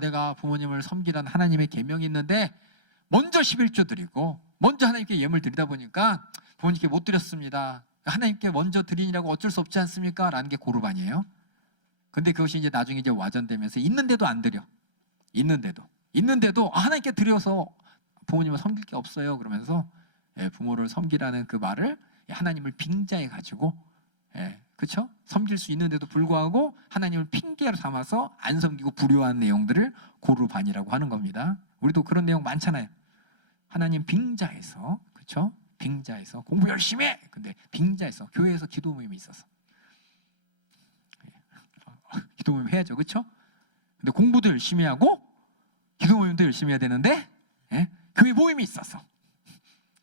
내가 부모님을 섬기라는 하나님의 계명이 있는데 먼저 11조 드리고 먼저 하나님께 예물 드리다 보니까 부모님께 못 드렸습니다. 하나님께 먼저 드리느라고 어쩔 수 없지 않습니까? 라는 게 고르반이에요. 근데 그것이 이제 나중에 이제 와전되면서 있는데도 안 드려. 있는데도 하나님께 드려서 부모님을 섬길 게 없어요. 그러면서 부모를 섬기라는 그 말을 하나님을 빙자해 가지고 그렇죠? 섬길 수 있는데도 불구하고 하나님을 핑계로 삼아서 안 섬기고 불효한 내용들을 고르반이라고 하는 겁니다. 우리도 그런 내용 많잖아요. 하나님 빙자해서 그렇죠? 빙자해서 공부 열심히 해. 근데 빙자해서 교회에서 기도 모임이 있어서 기도 모임 해야죠, 그렇죠? 근데 공부도 열심히 하고 기도 모임도 열심히 해야 되는데 교회 모임이 있어서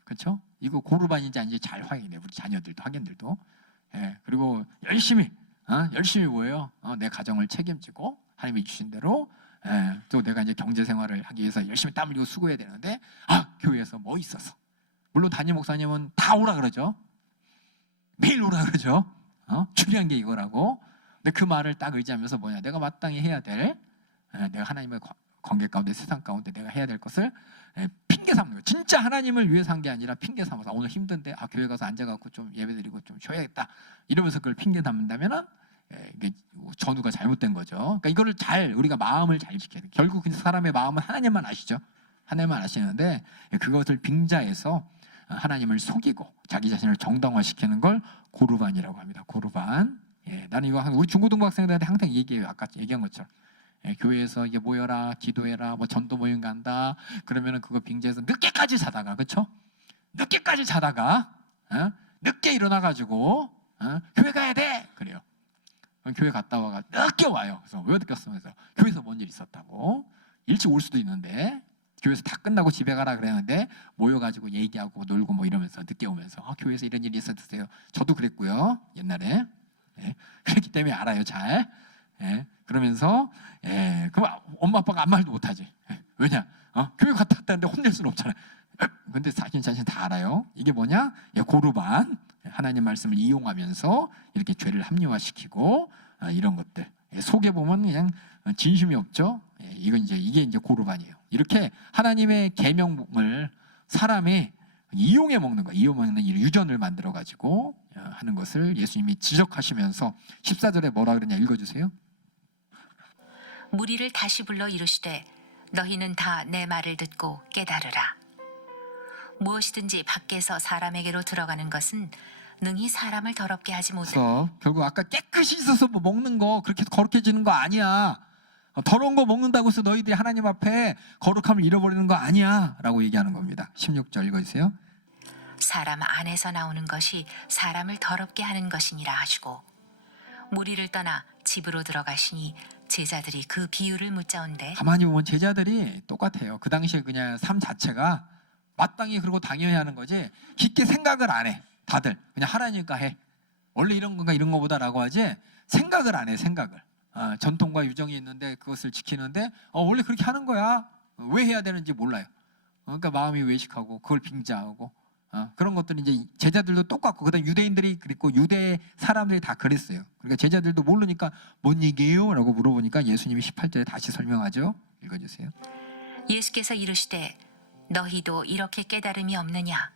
그렇죠? 이거 고르반인지 아닌지 잘 확인해. 우리 자녀들도 학연들도. 그리고 열심히 뭐예요? 내 가정을 책임지고 하나님이 주신 대로 또 내가 이제 경제 생활을 하기 위해서 열심히 땀 흘리고 수고해야 되는데 교회에서 뭐 있어서 물론 담임 목사님은 다 오라 그러죠. 매일 오라 그러죠. 중요한 게 이거라고. 근데 그 말을 딱 의지하면서 뭐냐? 내가 마땅히 해야 될 내가 하나님의 관계 가운데 세상 가운데 내가 해야 될 것을 핑계 삼는 거예요. 진짜 하나님을 위해서 한 게 아니라 핑계 삼아서 오늘 힘든데 교회 가서 앉아갖고 좀 예배드리고 좀 쉬어야겠다 이러면서 그걸 핑계 삼는다면은 이게 전후가 잘못된 거죠. 그러니까 이거를 잘 우리가 마음을 잘 지켜야 돼요. 결국 그 사람의 마음은 하나님만 아시죠. 하나님만 아시는데 그것을 빙자해서 하나님을 속이고 자기 자신을 정당화시키는 걸 고르반이라고 합니다. 고르반. 나는 이거 우리 중고등부 학생들한테 항상 얘기해요. 아까 얘기한 것처럼. 교회에서 이게 모여라, 기도해라, 뭐 전도 모임 간다. 그러면은 그거 빙자해서 늦게까지 자다가, 그렇죠? 늦게까지 자다가 늦게 일어나가지고 교회 가야 돼. 그래요. 그럼 교회 갔다 와가 늦게 와요. 그래서 왜 늦게 왔으면서 교회에서 뭔 일 있었다고. 일찍 올 수도 있는데 교회에서 다 끝나고 집에 가라 그랬는데 모여가지고 얘기하고 놀고 뭐 이러면서 늦게 오면서 교회에서 이런 일이 있었어요. 저도 그랬고요. 옛날에. 그랬기 때문에 알아요. 잘. 그러면서 그럼 엄마 아빠가 아무 말도 못하지. 왜냐? 교회 갔다 왔다는데 혼낼 수는 없잖아요. 근데 자신 다 알아요. 이게 뭐냐? 고르반. 하나님 말씀을 이용하면서 이렇게 죄를 합리화시키고 이런 것들. 속에 보면 그냥 진심이 없죠. 이게 이제 고르반이에요. 이렇게 하나님의 계명을 사람이 이용해 먹는 거, 이용하는 유전을 만들어 가지고 하는 것을 예수님이 지적하시면서 14절에 뭐라 그러냐 읽어주세요. 무리를 다시 불러 이르시되 너희는 다 내 말을 듣고 깨달으라. 무엇이든지 밖에서 사람에게로 들어가는 것은 능히 사람을 더럽게 하지 못해. 그래서 결국 아까 깨끗이 있어서 뭐 먹는 거 그렇게 거룩해지는 거 아니야. 더러운 거 먹는다고 해서 너희들이 하나님 앞에 거룩함을 잃어버리는 거 아니야 라고 얘기하는 겁니다. 16절 읽어주세요. 사람 안에서 나오는 것이 사람을 더럽게 하는 것이니라 하시고 무리를 떠나 집으로 들어가시니 제자들이 그 비유를 묻자온대. 가만히 보면 제자들이 똑같아요. 그 당시에 그냥 삶 자체가 마땅히 그러고 당연히 하는 거지 깊게 생각을 안 해. 다들 그냥 하라니까 해. 원래 이런 건가 이런 거보다라고 하지 생각을 안 해. 생각을. 전통과 유정이 있는데 그것을 지키는데 원래 그렇게 하는 거야. 왜 해야 되는지 몰라요. 그러니까 마음이 외식하고 그걸 빙자하고 그런 것들이 이제 제자들도 똑같고 그다음 유대인들이 그랬고 유대 사람들이 다 그랬어요. 그러니까 제자들도 모르니까 뭔 얘기예요? 라고 물어보니까 예수님이 18절에 다시 설명하죠. 읽어주세요. 예수께서 이르시되 너희도 이렇게 깨달음이 없느냐?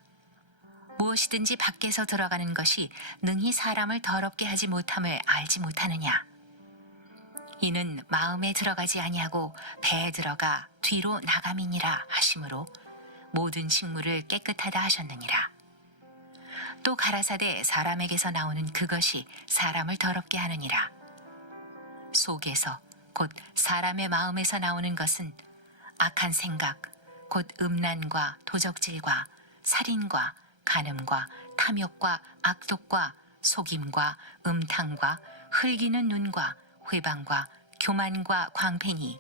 무엇이든지 밖에서 들어가는 것이 능히 사람을 더럽게 하지 못함을 알지 못하느냐? 이는 마음에 들어가지 아니하고 배에 들어가 뒤로 나감이니라 하시므로 모든 식물을 깨끗하다 하셨느니라. 또 가라사대 사람에게서 나오는 그것이 사람을 더럽게 하느니라. 속에서 곧 사람의 마음에서 나오는 것은 악한 생각, 곧 음란과 도적질과 살인과 간음과 탐욕과 악독과 속임과 음탕과 흘기는 눈과 회방과 교만과 광팬이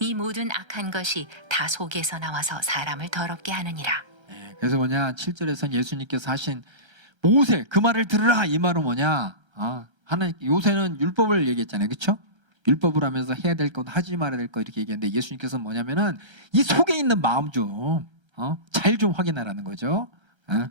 이 모든 악한 것이 다 속에서 나와서 사람을 더럽게 하느니라. 그래서 뭐냐 7절에서 예수님께서 하신 모세 그 말을 들으라 이 말은 뭐냐 하나님 요새는 율법을 얘기했잖아요. 그렇죠? 율법을 하면서 해야 될 것 하지 말아야 될 것 이렇게 얘기했는데 예수님께서 뭐냐면은 이 속에 있는 마음 좀 잘 좀 확인하라는 거죠.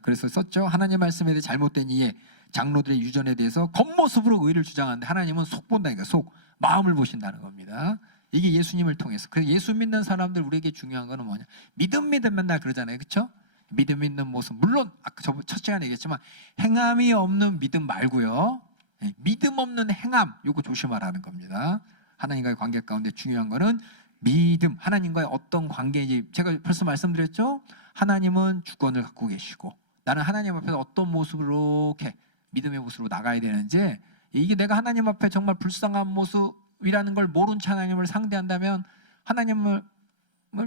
그래서 썼죠. 하나님 말씀에 대해 잘못된 이해 장로들의 유전에 대해서 겉모습으로 의를 주장하는데 하나님은 속 본다니까 속 마음을 보신다는 겁니다. 이게 예수님을 통해서. 그래서 예수 믿는 사람들 우리에게 중요한 거는 뭐냐? 믿음 맨날 그러잖아요. 그렇죠? 믿음 있는 모습. 물론 아까 첫 시간에 얘기했지만 행함이 없는 믿음 말고요. 믿음 없는 행함 요거 조심하라는 겁니다. 하나님과의 관계 가운데 중요한 거는 믿음, 하나님과의 어떤 관계인지 제가 벌써 말씀드렸죠. 하나님은 주권을 갖고 계시고 나는 하나님 앞에서 어떤 모습으로 이렇게 믿음의 모습으로 나가야 되는지, 이게 내가 하나님 앞에 정말 불쌍한 모습이라는 걸 모른 채 하나님을 상대한다면 하나님을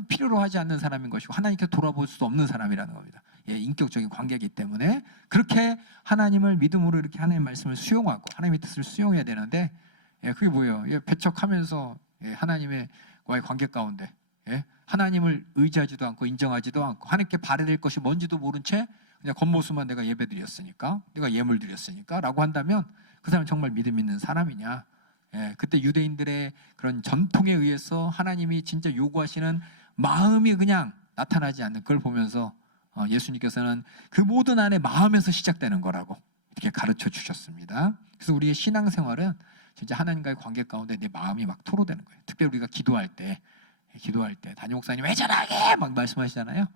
필요로 하지 않는 사람인 것이고 하나님께 돌아볼 수 없는 사람이라는 겁니다. 예, 인격적인 관계이기 때문에 그렇게 하나님을 믿음으로 이렇게 하나님의 말씀을 수용하고 하나님의 뜻을 수용해야 되는데, 예, 그게 뭐예요? 예, 배척하면서 예, 하나님과의 관계 가운데 예, 하나님을 의지하지도 않고 인정하지도 않고 하나님께 바라될 것이 뭔지도 모른 채 그냥 겉모습만 내가 예배드렸으니까, 내가 예물 드렸으니까 라고 한다면 그 사람은 정말 믿음 있는 사람이냐? 예, 그때 유대인들의 그런 전통에 의해서 하나님이 진짜 요구하시는 마음이 그냥 나타나지 않는 그걸 보면서 예수님께서는 그 모든 안에 마음에서 시작되는 거라고 이렇게 가르쳐 주셨습니다. 그래서 우리의 신앙생활은 진짜 하나님과의 관계 가운데 내 마음이 막 토로되는 거예요. 특별히 우리가 기도할 때 담임 목사님 왜 저러게 막 말씀하시잖아요.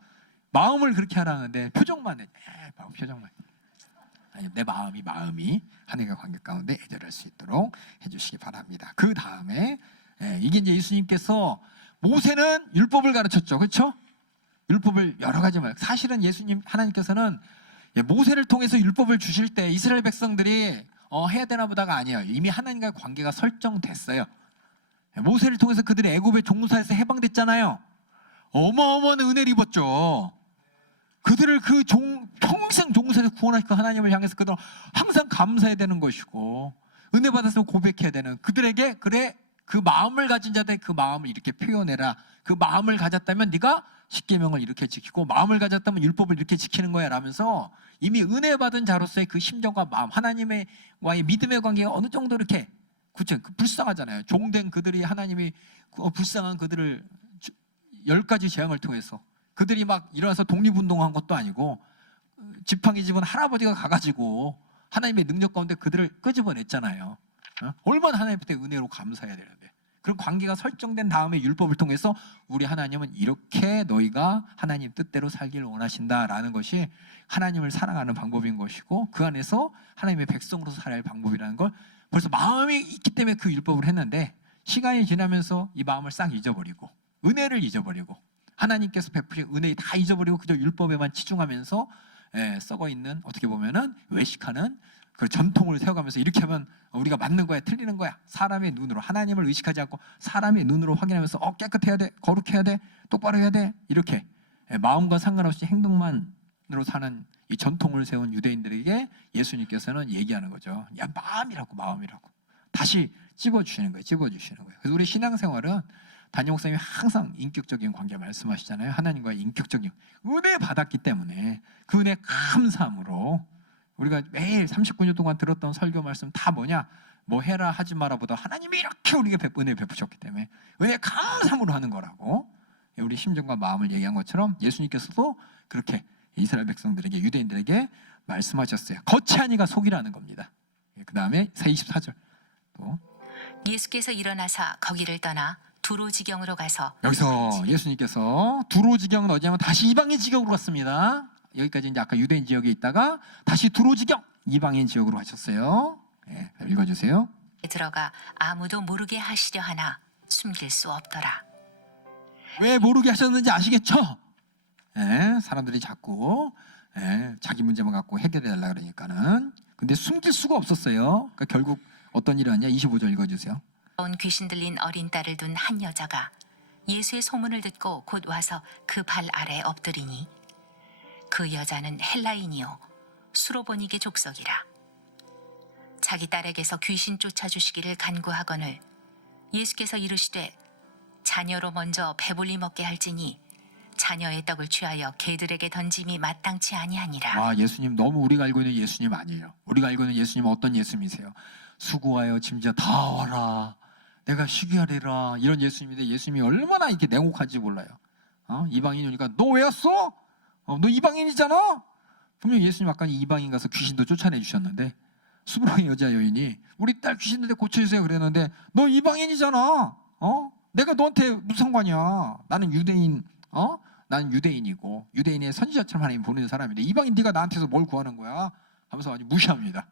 마음을 그렇게 하라는데 표정만 해. 표정만. 아니, 내 마음이 하나님과 관계 가운데 애절할 수 있도록 해주시기 바랍니다. 그 다음에 이게 이제 예수님께서 모세는 율법을 가르쳤죠, 그렇죠? 율법을 여러 가지 말. 사실은 예수님 하나님께서는 모세를 통해서 율법을 주실 때 이스라엘 백성들이 해야 되나 보다가 아니에요. 이미 하나님과의 관계가 설정됐어요. 모세를 통해서 그들이 애굽의 종살에서 해방됐잖아요. 어마어마한 은혜를 입었죠. 그들을 평생 종살에서 구원하시고 하나님을 향해서 그들은 항상 감사해야 되는 것이고 은혜 받아서 고백해야 되는 그들에게 그래 그 마음을 가진 자들 그 마음을 이렇게 표현해라. 그 마음을 가졌다면 네가 십계명을 이렇게 지키고 마음을 가졌다면 율법을 이렇게 지키는 거야 라면서 이미 은혜 받은 자로서의 그 심정과 마음 하나님과의 믿음의 관계가 어느 정도 이렇게 불쌍하잖아요. 종된 그들이 하나님이 불쌍한 그들을 10가지 재앙을 통해서 그들이 막 일어나서 독립운동한 것도 아니고 지팡이 집은 할아버지가 가가지고 하나님의 능력 가운데 그들을 끄집어냈잖아요. 얼마나 하나님한테 은혜로 감사해야 되는데 그런 관계가 설정된 다음에 율법을 통해서 우리 하나님은 이렇게 너희가 하나님 뜻대로 살기를 원하신다라는 것이 하나님을 사랑하는 방법인 것이고 그 안에서 하나님의 백성으로서 살아야 할 방법이라는 걸 벌써 마음이 있기 때문에 그 율법을 했는데 시간이 지나면서 이 마음을 싹 잊어버리고 은혜를 잊어버리고 하나님께서 베푸신 은혜 다 잊어버리고 그저 율법에만 치중하면서 썩어 있는 어떻게 보면은 외식하는 그 전통을 세워가면서 이렇게 하면 우리가 맞는 거야 틀리는 거야 사람의 눈으로 하나님을 의식하지 않고 사람의 눈으로 확인하면서 깨끗해야 돼 똑바로 해야 돼 이렇게 마음과 상관없이 행동만으로 사는 이 전통을 세운 유대인들에게 예수님께서는 얘기하는 거죠. 야 마음이라고 다시 찝어주시는 거예요. 그래서 우리 신앙생활은 담임 목사님이 항상 인격적인 관계 말씀하시잖아요. 하나님과의 인격적인 은혜 받았기 때문에 그 은혜 감사함으로 우리가 매일 39년 동안 들었던 설교 말씀 다 뭐냐? 뭐 해라 하지 마라 보다 하나님이 이렇게 우리에게 은혜 베푸셨기 때문에 은혜 감사함으로 하는 거라고 우리 심정과 마음을 얘기한 것처럼 예수님께서도 그렇게 이스라엘 백성들에게 유대인들에게 말씀하셨어요. 거치하니가 속이라는 겁니다. 그 다음에 24절 또 예수께서 일어나사 거기를 떠나 두로 지경으로 가서 여기서 예수님께서 두로 지경은 어디냐면 다시 이방인 지역으로 갔습니다. 여기까지 이제 아까 유대인 지역에 있다가 다시 두로 지경 이방인 지역으로 가셨어요. 네, 읽어주세요. 들어가 아무도 모르게 하시려 하나 숨길 수 없더라. 왜 모르게 하셨는지 아시겠죠? 네, 사람들이 자꾸 자기 문제만 갖고 해결해 달라 그러니까는 근데 숨길 수가 없었어요. 그러니까 결국 어떤 일이 왔냐? 25절 읽어주세요. 귀신 들린 어린 딸을 둔 한 여자가 예수의 소문을 듣고 곧 와서 그 발 아래 엎드리니 그 여자는 헬라인이요 수로보니게 족속이라. 자기 딸에게서 귀신 쫓아주시기를 간구하거늘 예수께서 이르시되 자녀로 먼저 배불리 먹게 할지니 자녀의 떡을 취하여 개들에게 던짐이 마땅치 아니하니라. 와, 예수님 너무 우리가 알고 있는 예수님 아니에요. 우리가 알고 있는 예수님은 어떤 예수님이세요? 수고하여 짐져 다 와라 내가 쉬게 하리라 이런 예수님인데 예수님이 얼마나 이렇게 냉혹한지 몰라요. 이방인이니까 너 왜 왔어? 너 이방인이잖아. 분명히 예수님 아까 이방인 가서 귀신도 쫓아내 주셨는데 수브라의 여자 여인이 우리 딸 귀신 들에 고쳐주세요 그랬는데 너 이방인이잖아. 내가 너한테 무슨 상관이야. 나는 유대인 나는 유대인이고 유대인의 선지자처럼 하나님 보내는 사람인데 이방인 네가 나한테서 뭘 구하는 거야 하면서 아주 무시합니다.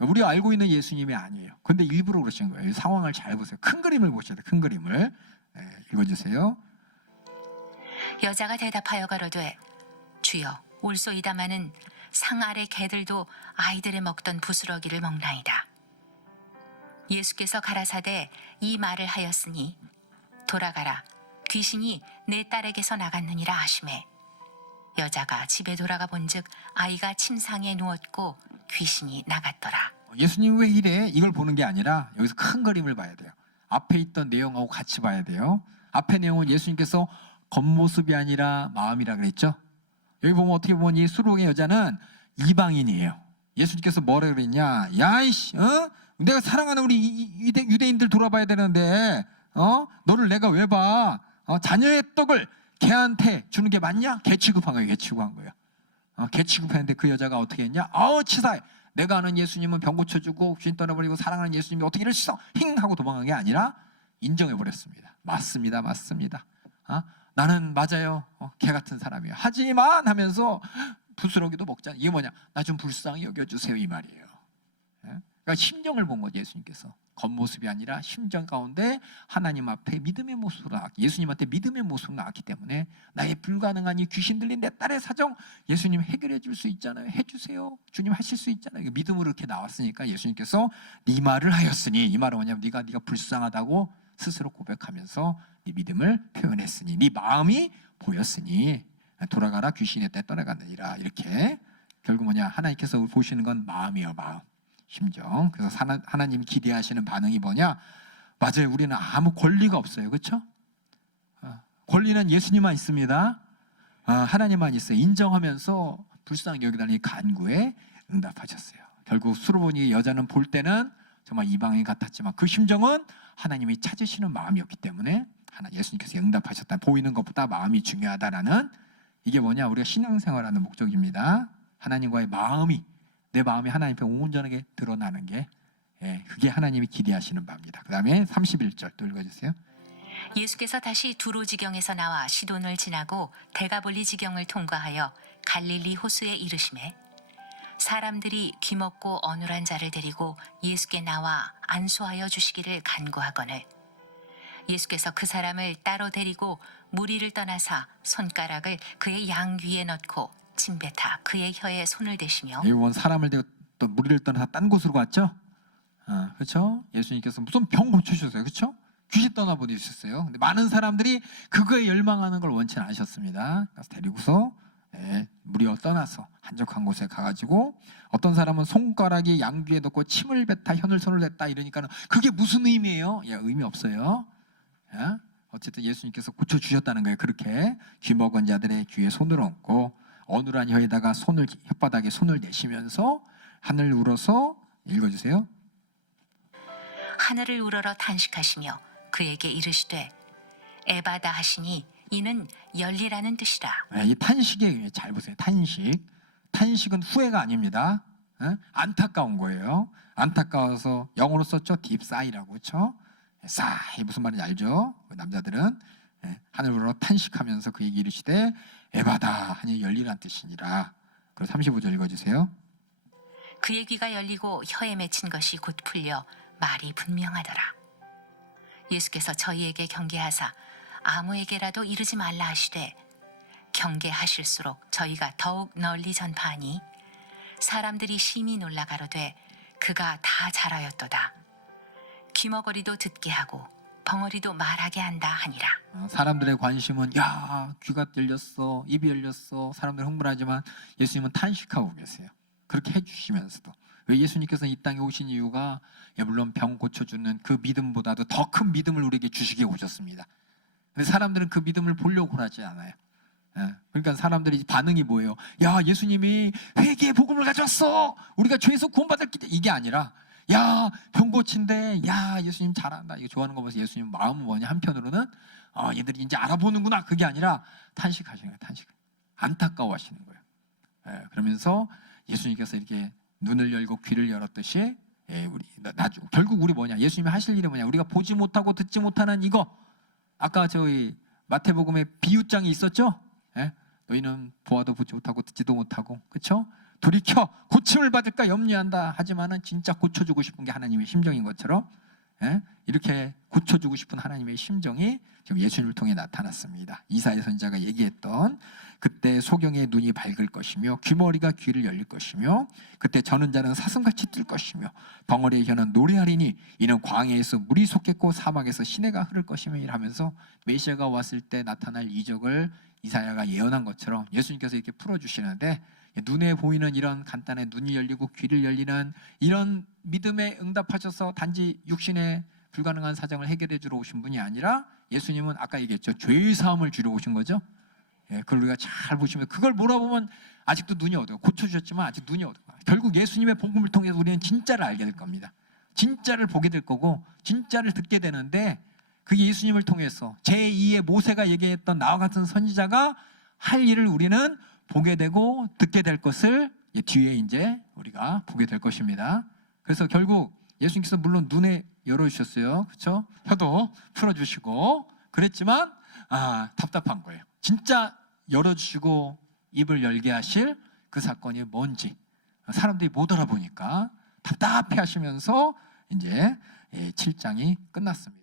우리가 알고 있는 예수님이 아니에요. 근데 일부러 그러신 거예요. 상황을 잘 보세요. 큰 그림을 보셔야 돼요. 큰 그림을. 읽어주세요. 여자가 대답하여 가로되 주여 올소이다마는 상 아래 개들도 아이들의 먹던 부스러기를 먹나이다. 예수께서 가라사대 이 말을 하였으니 돌아가라 귀신이 내 딸에게서 나갔느니라 하시매 여자가 집에 돌아가 본즉 아이가 침상에 누웠고 귀신이 나갔더라. 예수님 왜 이래? 이걸 보는 게 아니라 여기서 큰 그림을 봐야 돼요. 앞에 있던 내용하고 같이 봐야 돼요. 앞에 내용은 예수님께서 겉모습이 아니라 마음이라 그랬죠. 여기 보면 어떻게 보면 이 수록의 여자는 이방인이에요. 예수님께서 뭐라 그랬냐? 야이씨, 내가 사랑하는 우리 유대인들 돌아봐야 되는데, 너를 내가 왜 봐? 자녀의 떡을 걔한테 주는 게 맞냐? 개 취급한 거예요. 개 취급한 거예요. 개 취급했는데 그 여자가 어떻게 했냐? 치사해. 내가 아는 예수님은 병 고쳐주고 귀신 떠나버리고 사랑하는 예수님이 어떻게 이럴 수 있어? 힝 하고 도망간 게 아니라 인정해버렸습니다. 맞습니다. 맞습니다. 나는 맞아요. 개 같은 사람이에요. 하지만 하면서 부스러기도 먹자. 이게 뭐냐? 나 좀 불쌍히 여겨주세요 이 말이에요. 그러니까 심정을 본 거죠. 예수님께서 겉모습이 아니라 심정 가운데 하나님 앞에 믿음의 모습으로 나왔기, 예수님한테 믿음의 모습으로 나왔기 때문에 나의 불가능한 이 귀신 들린 내 딸의 사정 예수님 해결해 줄 수 있잖아요. 해주세요. 주님 하실 수 있잖아요. 믿음으로 이렇게 나왔으니까 예수님께서 네 말을 하였으니, 이 말은 뭐냐면 네가 불쌍하다고 스스로 고백하면서 네 믿음을 표현했으니, 네 마음이 보였으니 돌아가라 귀신의 때 떠나갔느니라. 이렇게 결국 뭐냐, 하나님께서 보시는 건 마음이에요. 마음, 심정. 그래서 하나님이 기대하시는 반응이 뭐냐? 맞아요. 우리는 아무 권리가 없어요. 그렇죠? 권리는 예수님만 있습니다. 하나님만 있어요. 인정하면서 불쌍히 여기다니 간구에 응답하셨어요. 결국 수르보니 여자는 볼 때는 정말 이방인 같았지만 그 심정은 하나님이 찾으시는 마음이었기 때문에 예수님께서 응답하셨다. 보이는 것보다 마음이 중요하다라는, 이게 뭐냐? 우리가 신앙생활하는 목적입니다. 하나님과의 마음이, 내 마음이 하나님 앞에 온전하게 드러나는 게, 그게 하나님이 기대하시는 바입니다. 그 다음에 31절 또 읽어주세요. 예수께서 다시 두로 지경에서 나와 시돈을 지나고 데가볼리 지경을 통과하여 갈릴리 호수에 이르시매 사람들이 귀먹고 어눌한 자를 데리고 예수께 나와 안수하여 주시기를 간구하거늘 예수께서 그 사람을 따로 데리고 무리를 떠나사 손가락을 그의 양귀에 넣고 침뱉어 그의 혀에 손을 대시며, 이번 사람을 데리고 또 무리를 떠나서 딴 곳으로 갔죠. 그렇죠? 예수님께서 무슨 병 고쳐주셨어요. 그렇죠? 귀신 떠나보내주셨어요. 근데 많은 사람들이 그거에 열망하는 걸 원치 않으셨습니다. 그래서 데리고서 무리가 떠나서 한적한 곳에 가가지고, 어떤 사람은 손가락이 양귀에 넣고 침을 뱉다 혀를 손을 댔다 이러니까 그게 무슨 의미예요? 의미 없어요. 어쨌든 예수님께서 고쳐주셨다는 거예요. 그렇게 귀먹은 자들의 귀에 손을 얹고 어눌한 혀에다가 혓바닥에 손을 내시면서 하늘 우러서, 읽어주세요. 하늘을 우러러 탄식하시며 그에게 이르시되 에바다 하시니 이는 열리라는 뜻이라. 이 탄식에 잘 보세요. 탄식은 후회가 아닙니다. 안타까운 거예요. 안타까워서 영어로 썼죠. 딥사이라고. 그렇죠? 사이 무슨 말인지 알죠? 남자들은 하늘 우러러 탄식하면서 그에게 이르시되 에바다 하니 열리라는 뜻이니라. 그리고 35절 읽어주세요. 그의 귀가 열리고 혀에 맺힌 것이 곧 풀려 말이 분명하더라. 예수께서 저희에게 경계하사 아무에게라도 이르지 말라 하시되 경계하실수록 저희가 더욱 널리 전파하니 사람들이 심히 놀라 가로되 그가 다 잘하였도다. 귀머거리도 듣게 하고 벙어리도 말하게 한다 하니라. 사람들의 관심은 야 귀가 열렸어, 입이 열렸어, 사람들 흥분하지만 예수님은 탄식하고 계세요. 그렇게 해주시면서도. 왜 예수님께서는 이 땅에 오신 이유가 물론 병 고쳐주는 그 믿음보다도 더 큰 믿음을 우리에게 주시게 오셨습니다. 근데 사람들은 그 믿음을 보려고 하지 않아요. 그러니까 사람들이 반응이 뭐예요? 야 예수님이 회개의 복음을 가졌어, 우리가 죄에서 구원받을 기, 이게 아니라 야 병 고친대, 야 예수님 잘한다, 이거 좋아하는 거 보면서 예수님 마음은 뭐냐, 한편으로는 얘들이 이제 알아보는구나, 그게 아니라 탄식하시는 거예요. 탄식, 안타까워하시는 거예요. 그러면서 예수님께서 이렇게 눈을 열고 귀를 열었듯이 결국 우리 뭐냐, 예수님이 하실 일이 뭐냐, 우리가 보지 못하고 듣지 못하는 이거, 아까 저희 마태복음에 비유장이 있었죠. 너희는 보아도 보지 못하고 듣지도 못하고, 그렇죠? 돌이켜 고침을 받을까 염려한다. 하지만은 진짜 고쳐주고 싶은 게 하나님의 심정인 것처럼 예? 이렇게 고쳐주고 싶은 하나님의 심정이 지금 예수님을 통해 나타났습니다. 이사야 선지자가 얘기했던 그때 소경의 눈이 밝을 것이며 귀머리가 귀를 열릴 것이며 그때 저는 자는 사슴같이 뜰 것이며 벙어리의 혀는 노래하리니 이는 광야에서 물이 솟겠고 사막에서 시내가 흐를 것이며 이라면서 메시아가 왔을 때 나타날 이적을 이사야가 예언한 것처럼 예수님께서 이렇게 풀어주시는데 눈에 보이는 이런 간단한 눈이 열리고 귀를 열리는 이런 믿음에 응답하셔서 단지 육신의 불가능한 사정을 해결해 주러 오신 분이 아니라 예수님은 아까 얘기했죠. 죄의 사함을 주러 오신 거죠. 예, 그걸 우리가 잘 보시면 그걸 몰아보면 아직도 눈이 어두워. 고쳐주셨지만 아직 눈이 어두워. 결국 예수님의 복음을 통해서 우리는 진짜를 알게 될 겁니다. 진짜를 보게 될 거고 진짜를 듣게 되는데 그게 예수님을 통해서 제2의 모세가 얘기했던 나와 같은 선지자가 할 일을 우리는 보게 되고 듣게 될 것을 뒤에 이제 우리가 보게 될 것입니다. 그래서 결국 예수님께서 물론 눈에 열어주셨어요. 그렇죠? 혀도 풀어주시고 그랬지만 답답한 거예요. 진짜 열어주시고 입을 열게 하실 그 사건이 뭔지 사람들이 못 알아보니까 답답해 하시면서 이제 7장이 끝났습니다.